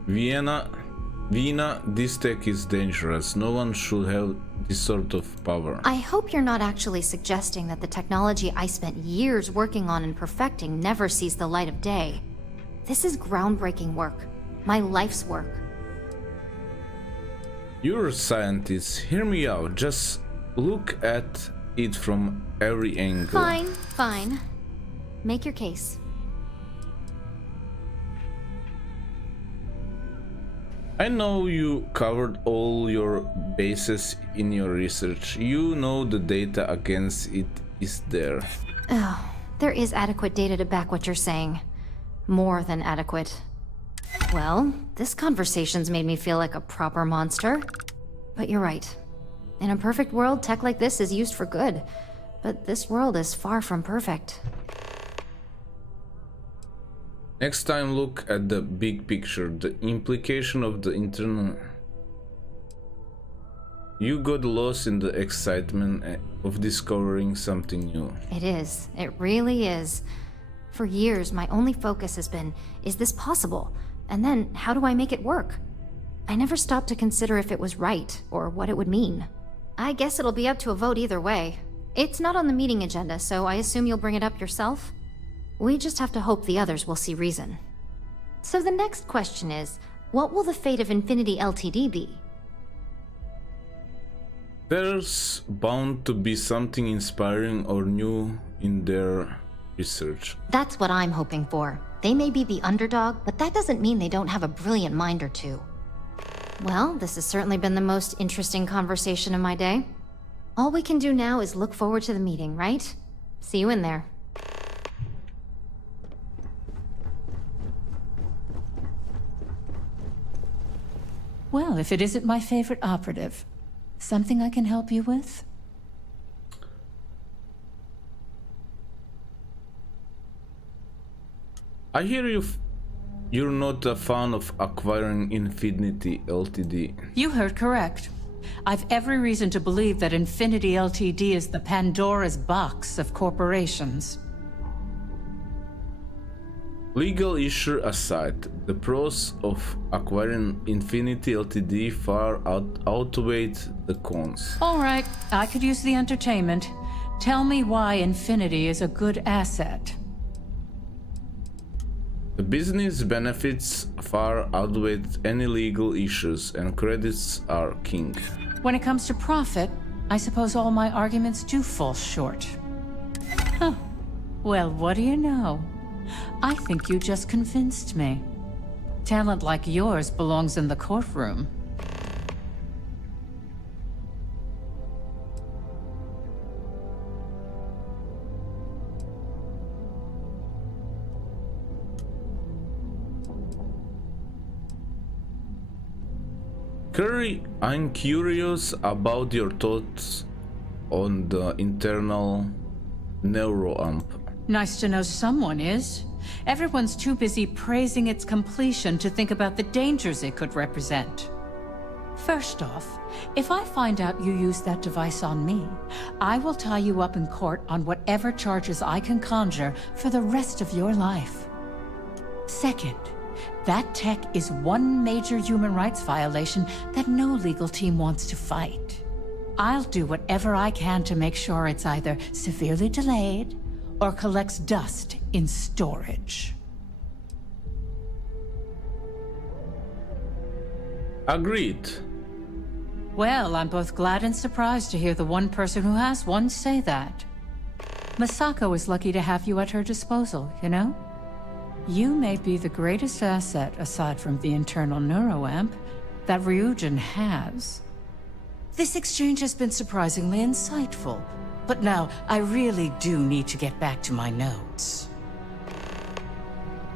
Vina, this tech is dangerous. No one should have this sort of power. I hope you're not actually suggesting that the technology I spent years working on and perfecting never sees the light of day. This is groundbreaking work. My life's work. You're a scientist. Hear me out. Just look at it from every angle. Fine. Make your case. I know you covered all your bases in your research. You know the data against it is there. Oh, there is adequate data to back what you're saying. More than adequate. Well, this conversation's made me feel like a proper monster. But you're right. In a perfect world, tech like this is used for good. But this world is far from perfect. Next time, look at the big picture, the implication of the internal. You got lost in the excitement of discovering something new. It is. It really is. For years, my only focus has been, is this possible? And then, how do I make it work? I never stopped to consider if it was right, or what it would mean. I guess it'll be up to a vote either way. It's not on the meeting agenda, so I assume you'll bring it up yourself? We just have to hope the others will see reason. So the next question is, what will the fate of Infinity Ltd be? There's bound to be something inspiring or new in their research. That's what I'm hoping for. They may be the underdog, but that doesn't mean they don't have a brilliant mind or two. Well, this has certainly been the most interesting conversation of my day. All we can do now is look forward to the meeting, right? See you in there. Well, if it isn't my favorite operative, something I can help you with? I hear you're not a fan of acquiring Infinity Ltd. You heard correct. I've every reason to believe that Infinity Ltd. Is the Pandora's box of corporations. Legal issue aside, the pros of acquiring Infinity Ltd. far outweigh the cons. All right, I could use the entertainment. Tell me why Infinity is a good asset. The business benefits far outweigh any legal issues, and credits are king. When it comes to profit, I suppose all my arguments do fall short. Huh. Well, what do you know? I think you just convinced me. Talent like yours belongs in the courtroom. Curry, I'm curious about your thoughts on the internal neuroamp. Nice to know someone is. Everyone's too busy praising its completion to think about the dangers it could represent. First off, if I find out you used that device on me, I will tie you up in court on whatever charges I can conjure for the rest of your life. Second, that tech is one major human rights violation that no legal team wants to fight. I'll do whatever I can to make sure it's either severely delayed or collects dust in storage. Agreed. Well, I'm both glad and surprised to hear the one person who has one say that. Masako is lucky to have you at her disposal, you know? You may be the greatest asset, aside from the internal neuroamp, that Ryujin has. This exchange has been surprisingly insightful, but now I really do need to get back to my notes.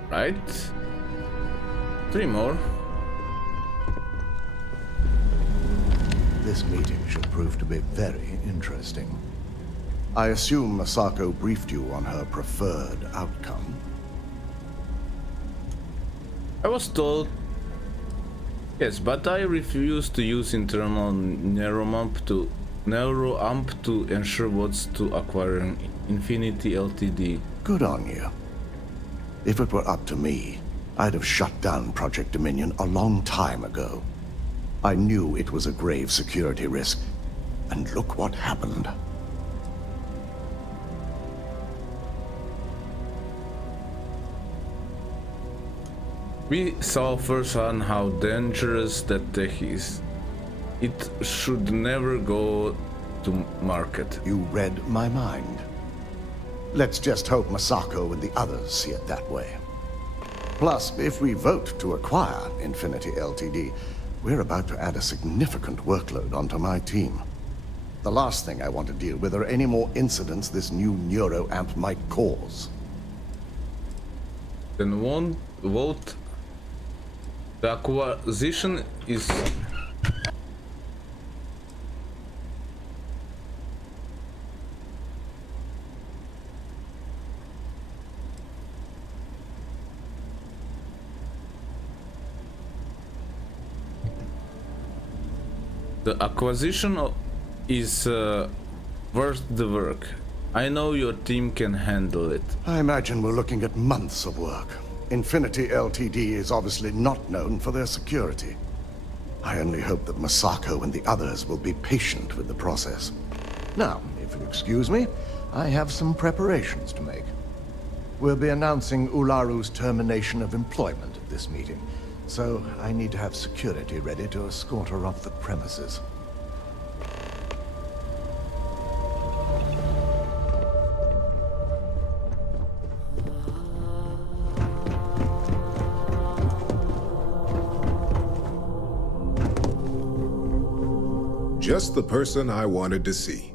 Right. 3 more. This meeting should prove to be very interesting. I assume Masako briefed you on her preferred outcome. I was told yes, but I refuse to use internal neuroamp to ensure what's to acquiring Infinity Ltd. Good on you. If it were up to me, I'd have shut down Project Dominion a long time ago. I knew it was a grave security risk, and look what happened. We saw firsthand how dangerous that tech is. It should never go to market. You read my mind. Let's just hope Masako and the others see it that way. Plus, if we vote to acquire Infinity Ltd., we're about to add a significant workload onto my team. The last thing I want to deal with are any more incidents this new neuroamp might cause. Then won't vote. The acquisition is worth the work. I know your team can handle it. I imagine we're looking at months of work. Infinity Ltd. is obviously not known for their security. I only hope that Masako and the others will be patient with the process. Now, if you'll excuse me, I have some preparations to make. We'll be announcing Ularu's termination of employment at this meeting, so I need to have security ready to escort her off the premises. Just the person I wanted to see.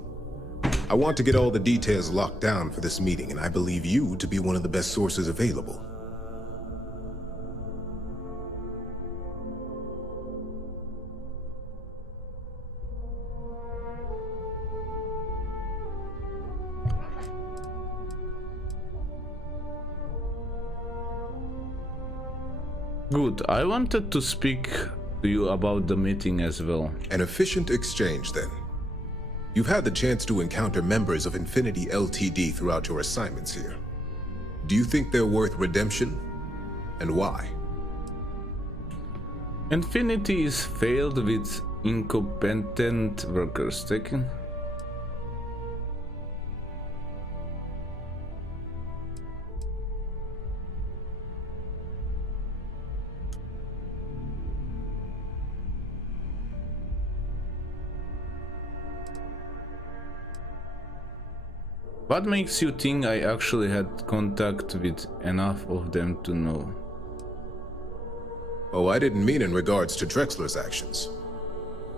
I want to get all the details locked down for this meeting, and I believe you to be one of the best sources available. good. I wanted to speak to you about the meeting as well. An efficient exchange, then. You've had the chance to encounter members of Infinity LTD throughout your assignments here. Do you think they're worth redemption? And why? Infinity is failed with incompetent workers taken. What makes you think I actually had contact with enough of them to know? Oh, I didn't mean in regards to Drexler's actions.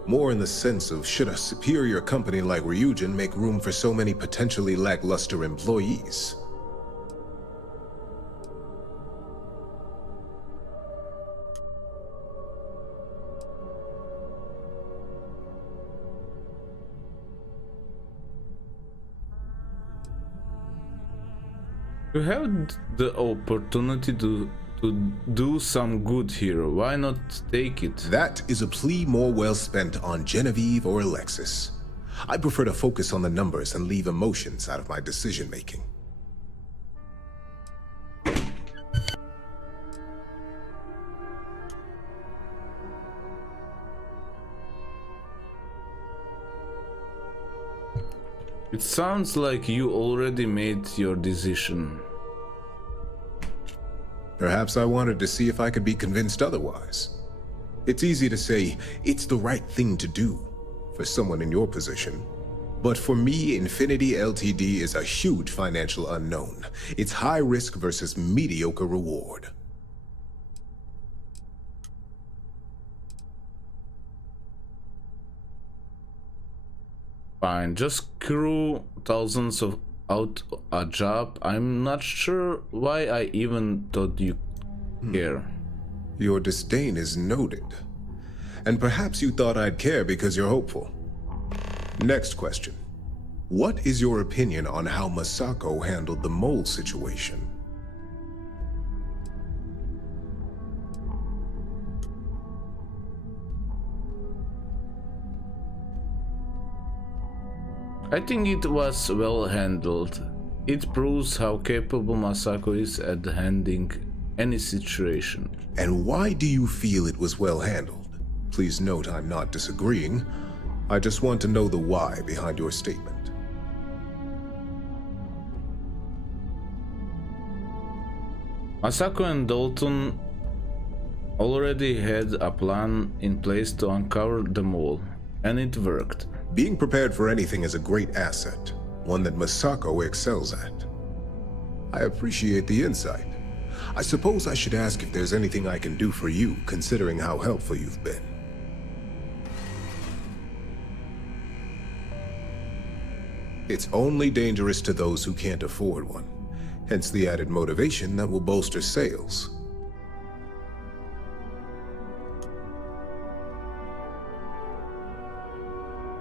More in the sense of, should a superior company like Ryujin make room for so many potentially lackluster employees? You have the opportunity to do some good here. Why not take it? That is a plea more well spent on Genevieve or Alexis. I prefer to focus on the numbers and leave emotions out of my decision-making. It sounds like you already made your decision. Perhaps I wanted to see if I could be convinced otherwise. It's easy to say, it's the right thing to do for someone in your position. But for me, Infinity LTD is a huge financial unknown. It's high risk versus mediocre reward. Fine, just screw thousands of out a job. I'm not sure why I even thought you care. Your disdain is noted. And perhaps you thought I'd care because you're hopeful. Next question. What is your opinion on how Masako handled the mole situation? I think it was well handled. It proves how capable Masako is at handling any situation. And why do you feel it was well handled? Please note I'm not disagreeing. I just want to know the why behind your statement. Masako and Dalton already had a plan in place to uncover the mole, and it worked. Being prepared for anything is a great asset, one that Masako excels at. I appreciate the insight. I suppose I should ask if there's anything I can do for you, considering how helpful you've been. It's only dangerous to those who can't afford one, hence the added motivation that will bolster sales.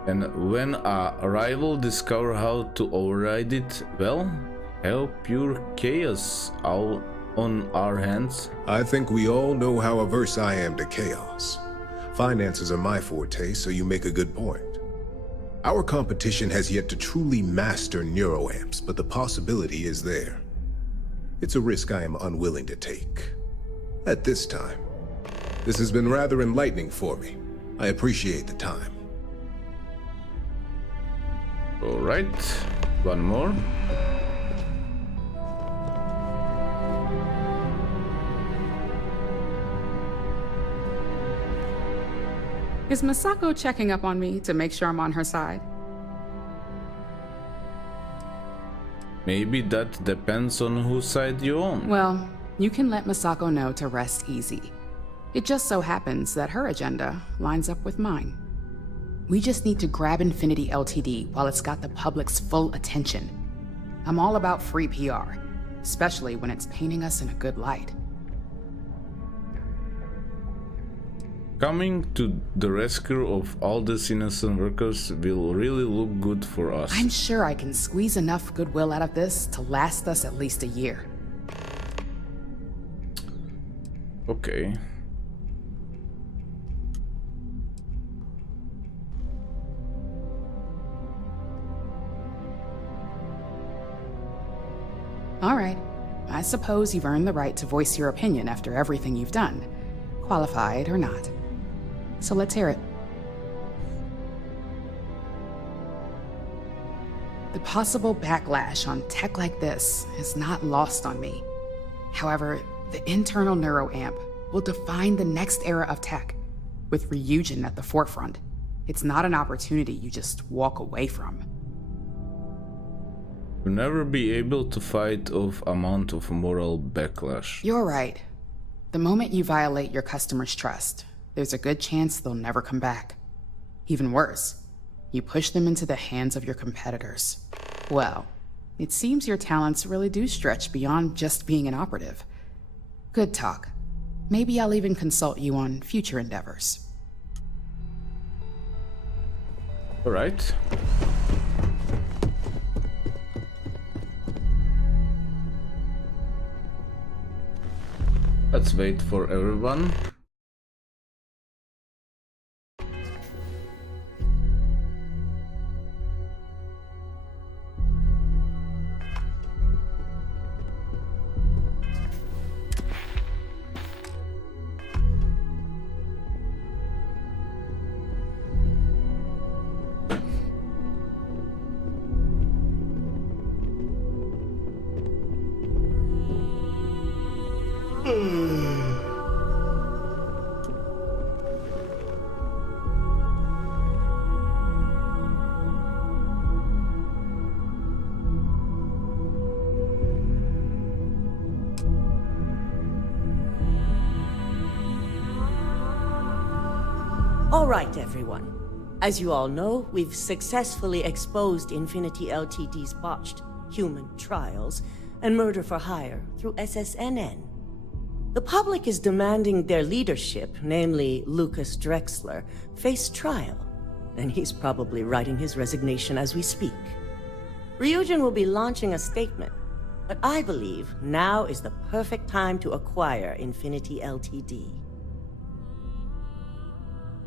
And when a rival discover how to override it, well, hell, pure chaos all on our hands. I think we all know how averse I am to chaos. Finances are my forte, so you make a good point. Our competition has yet to truly master neuroamps, but the possibility is there. It's a risk I am unwilling to take. At this time. This has been rather enlightening for me. I appreciate the time. All right, one more. Is Masako checking up on me to make sure I'm on her side? Maybe that depends on whose side you're on. Well, you can let Masako know to rest easy. It just so happens that her agenda lines up with mine. We just need to grab Infinity LTD while it's got the public's full attention. I'm all about free PR, especially when it's painting us in a good light. Coming to the rescue of all these innocent workers will really look good for us. I'm sure I can squeeze enough goodwill out of this to last us at least a year. Okay. All right. I suppose you've earned the right to voice your opinion after everything you've done, qualified or not. So let's hear it. The possible backlash on tech like this is not lost on me. However, the internal neuroamp will define the next era of tech, with Ryujin at the forefront. It's not an opportunity you just walk away from. You'll never be able to fight off amount of moral backlash. You're right. The moment you violate your customers' trust, there's a good chance they'll never come back. Even worse, you push them into the hands of your competitors. Well, it seems your talents really do stretch beyond just being an operative. Good talk. Maybe I'll even consult you on future endeavors. All right. Let's wait for everyone. All right, everyone. As you all know, we've successfully exposed Infinity Ltd's botched human trials and murder for hire through SSNN. The public is demanding their leadership, namely Lucas Drexler, face trial, and he's probably writing his resignation as we speak. Ryujin will be launching a statement, but I believe now is the perfect time to acquire Infinity Ltd.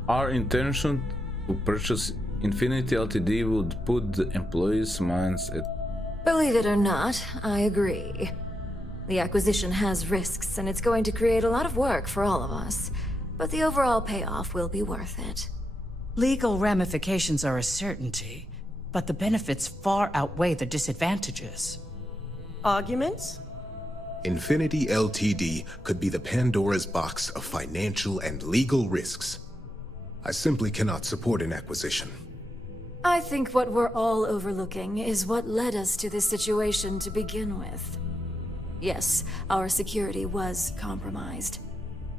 Our intention to purchase Infinity Ltd would put the employees' minds at... Believe it or not, I agree. The acquisition has risks, and it's going to create a lot of work for all of us. But the overall payoff will be worth it. Legal ramifications are a certainty, but the benefits far outweigh the disadvantages. Arguments? Infinity Ltd could be the Pandora's box of financial and legal risks. I simply cannot support an acquisition. I think what we're all overlooking is what led us to this situation to begin with. Yes, our security was compromised.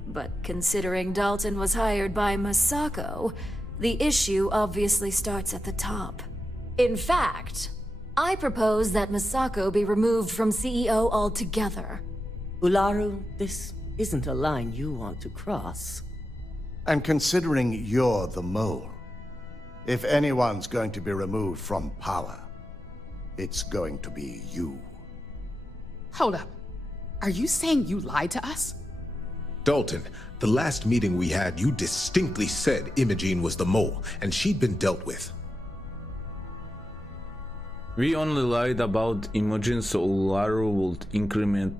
But considering Dalton was hired by Masako, the issue obviously starts at the top. In fact, I propose that Masako be removed from CEO altogether. Ularu, this isn't a line you want to cross. And considering you're the mole, if anyone's going to be removed from power, it's going to be you. Hold up. Are you saying you lied to us? Dalton, the last meeting we had, you distinctly said Imogene was the mole, and she'd been dealt with. We only lied about Imogen so Ularu would increment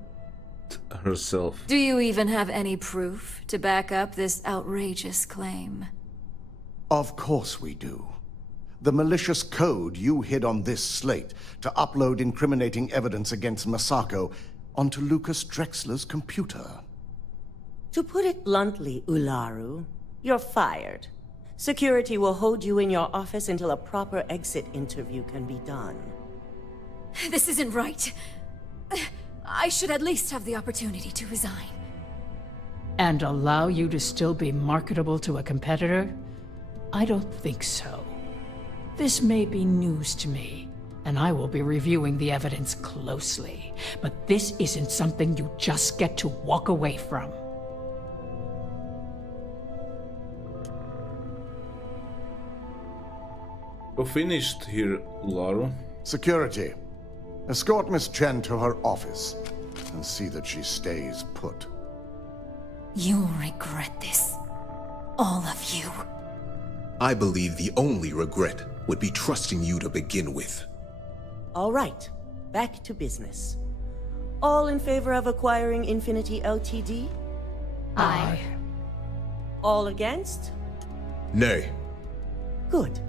herself. Do you even have any proof to back up this outrageous claim? Of course we do. The malicious code you hid on this slate to upload incriminating evidence against Masako onto Lucas Drexler's computer. To put it bluntly, Ularu, you're fired. Security will hold you in your office until a proper exit interview can be done. This isn't right. I should at least have the opportunity to resign. And allow you to still be marketable to a competitor? I don't think so. This may be news to me, and I will be reviewing the evidence closely. But this isn't something you just get to walk away from. We're finished here, Ularu. Security, escort Miss Chen to her office and see that she stays put. You'll regret this. All of you. I believe the only regret would be trusting you to begin with. All right, back to business. All in favor of acquiring Infinity Ltd? Aye. All against? Nay. Good.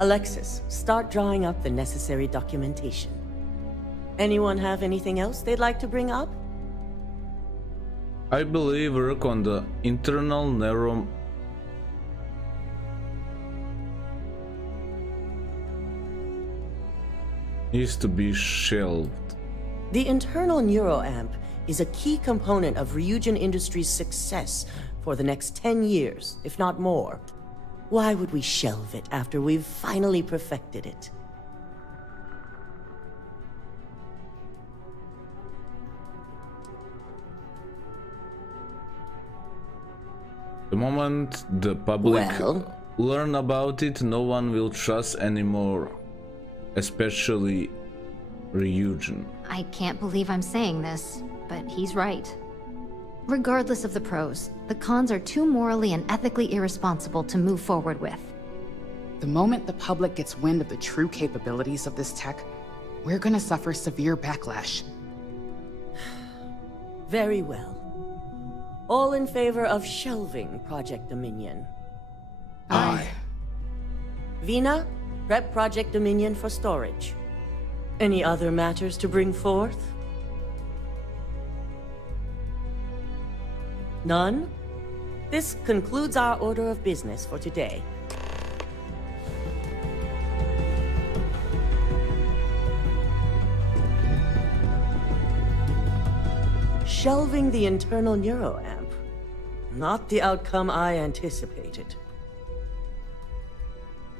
Alexis, start drawing up the necessary documentation. Anyone have anything else they'd like to bring up? I believe work on the internal neural needs to be shelved. The internal neuroamp is a key component of Ryujin Industries' success for the next 10 years, if not more. Why would we shelve it after we've finally perfected it? The moment the public learn about it, no one will trust anymore, especially Ryujin. I can't believe I'm saying this, but he's right. Regardless of the pros, the cons are too morally and ethically irresponsible to move forward with. The moment the public gets wind of the true capabilities of this tech, we're gonna suffer severe backlash. Very well. All in favor of shelving Project Dominion? Aye. Vina, prep Project Dominion for storage. Any other matters to bring forth? None? This concludes our order of business for today. Shelving the internal neuroamp. Not the outcome I anticipated.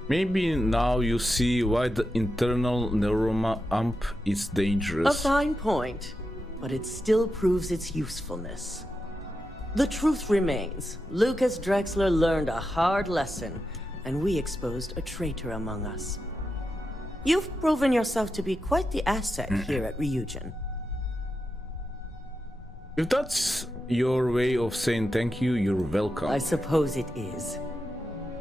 Maybe now you see why the internal neuroamp is dangerous. A fine point, but it still proves its usefulness. The truth remains, Lucas Drexler learned a hard lesson, and we exposed a traitor among us. You've proven yourself to be quite the asset here at Ryujin. If that's your way of saying thank you, you're welcome. I suppose it is.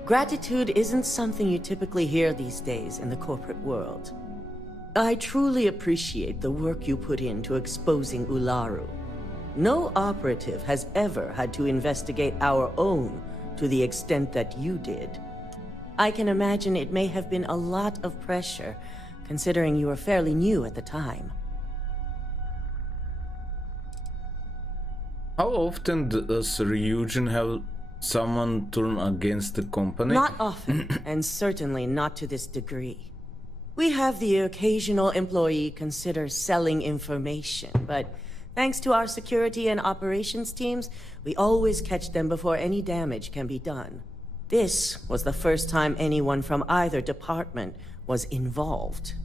Gratitude isn't something you typically hear these days in the corporate world. I truly appreciate the work you put into exposing Ularu. No operative has ever had to investigate our own to the extent that you did. I can imagine it may have been a lot of pressure, considering you were fairly new at the time. How often does Ryujin have someone turn against the company? Not often, and certainly not to this degree. We have the occasional employee consider selling information, but thanks to our security and operations teams, we always catch them before any damage can be done. This was the first time anyone from either department was involved.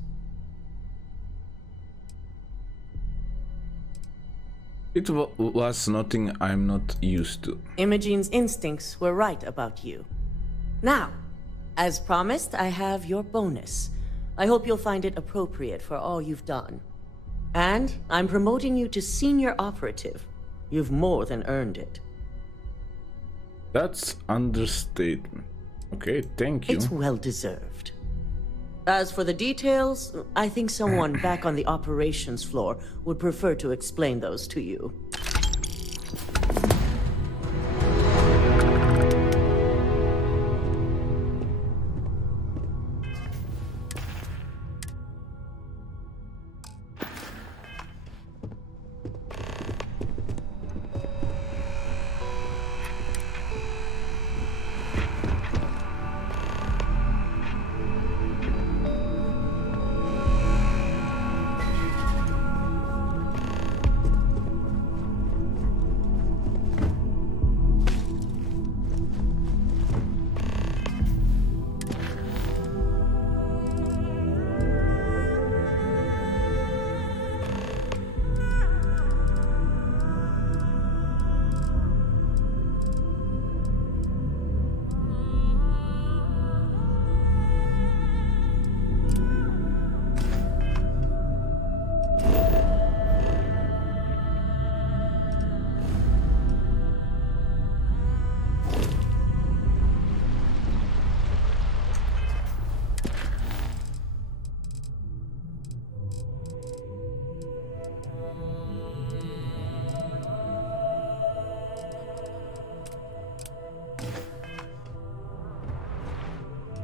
It was nothing I'm not used to. Imogene's instincts were right about you. Now, as promised, I have your bonus. I hope you'll find it appropriate for all you've done. And I'm promoting you to senior operative. You've more than earned it. That's understatement. Okay, thank you. It's well deserved. As for the details, I think someone back on the operations floor would prefer to explain those to you.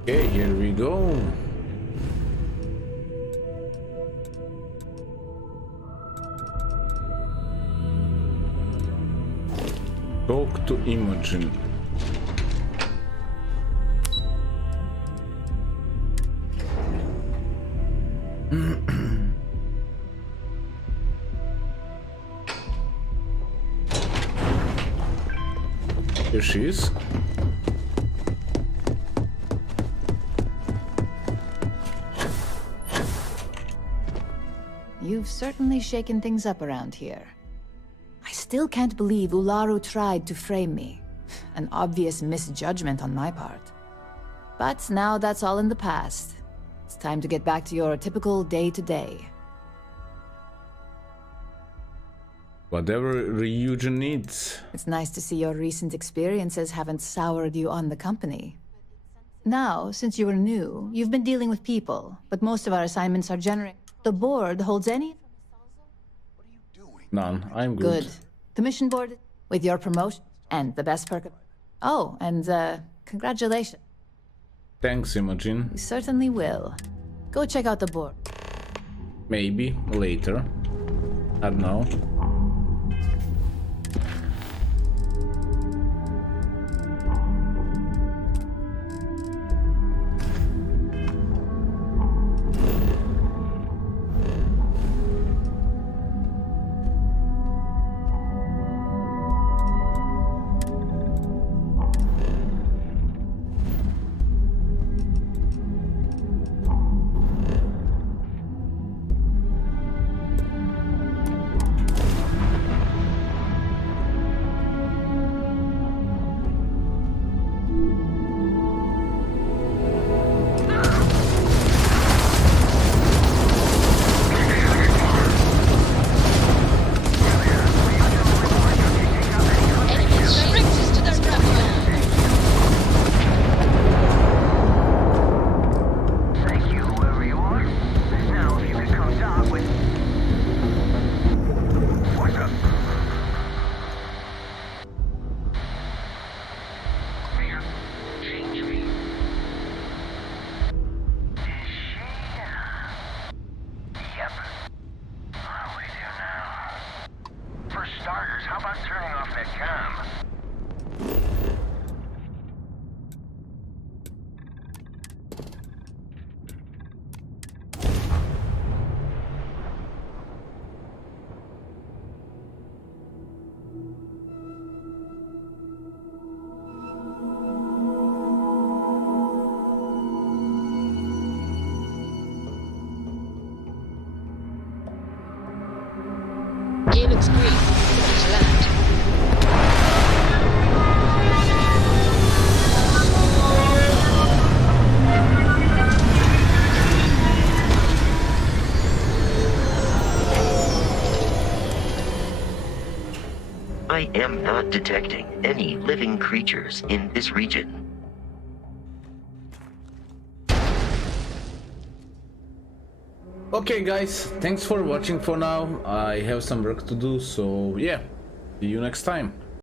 Okay, here we go. Talk to Imogen. Here she is. You've certainly shaken things up around here. I still can't believe Ularu tried to frame me. An obvious misjudgment on my part. But now that's all in the past. It's time to get back to your typical day-to-day. Whatever Ryujin needs. It's nice to see your recent experiences haven't soured you on the company. Now, since you are new, you've been dealing with people, but most of our assignments are generated. The board holds any... None. I'm good. Good. The mission board, with your promotion, and the best perk... Oh, and, congratulations. Thanks, Imogen. You certainly will. Go check out the board. Maybe later. I don't know. Gear looks green. Ready to land. I am not detecting any living creatures in this region. Okay guys, thanks for watching for now. I have some work to do, so yeah, see you next time.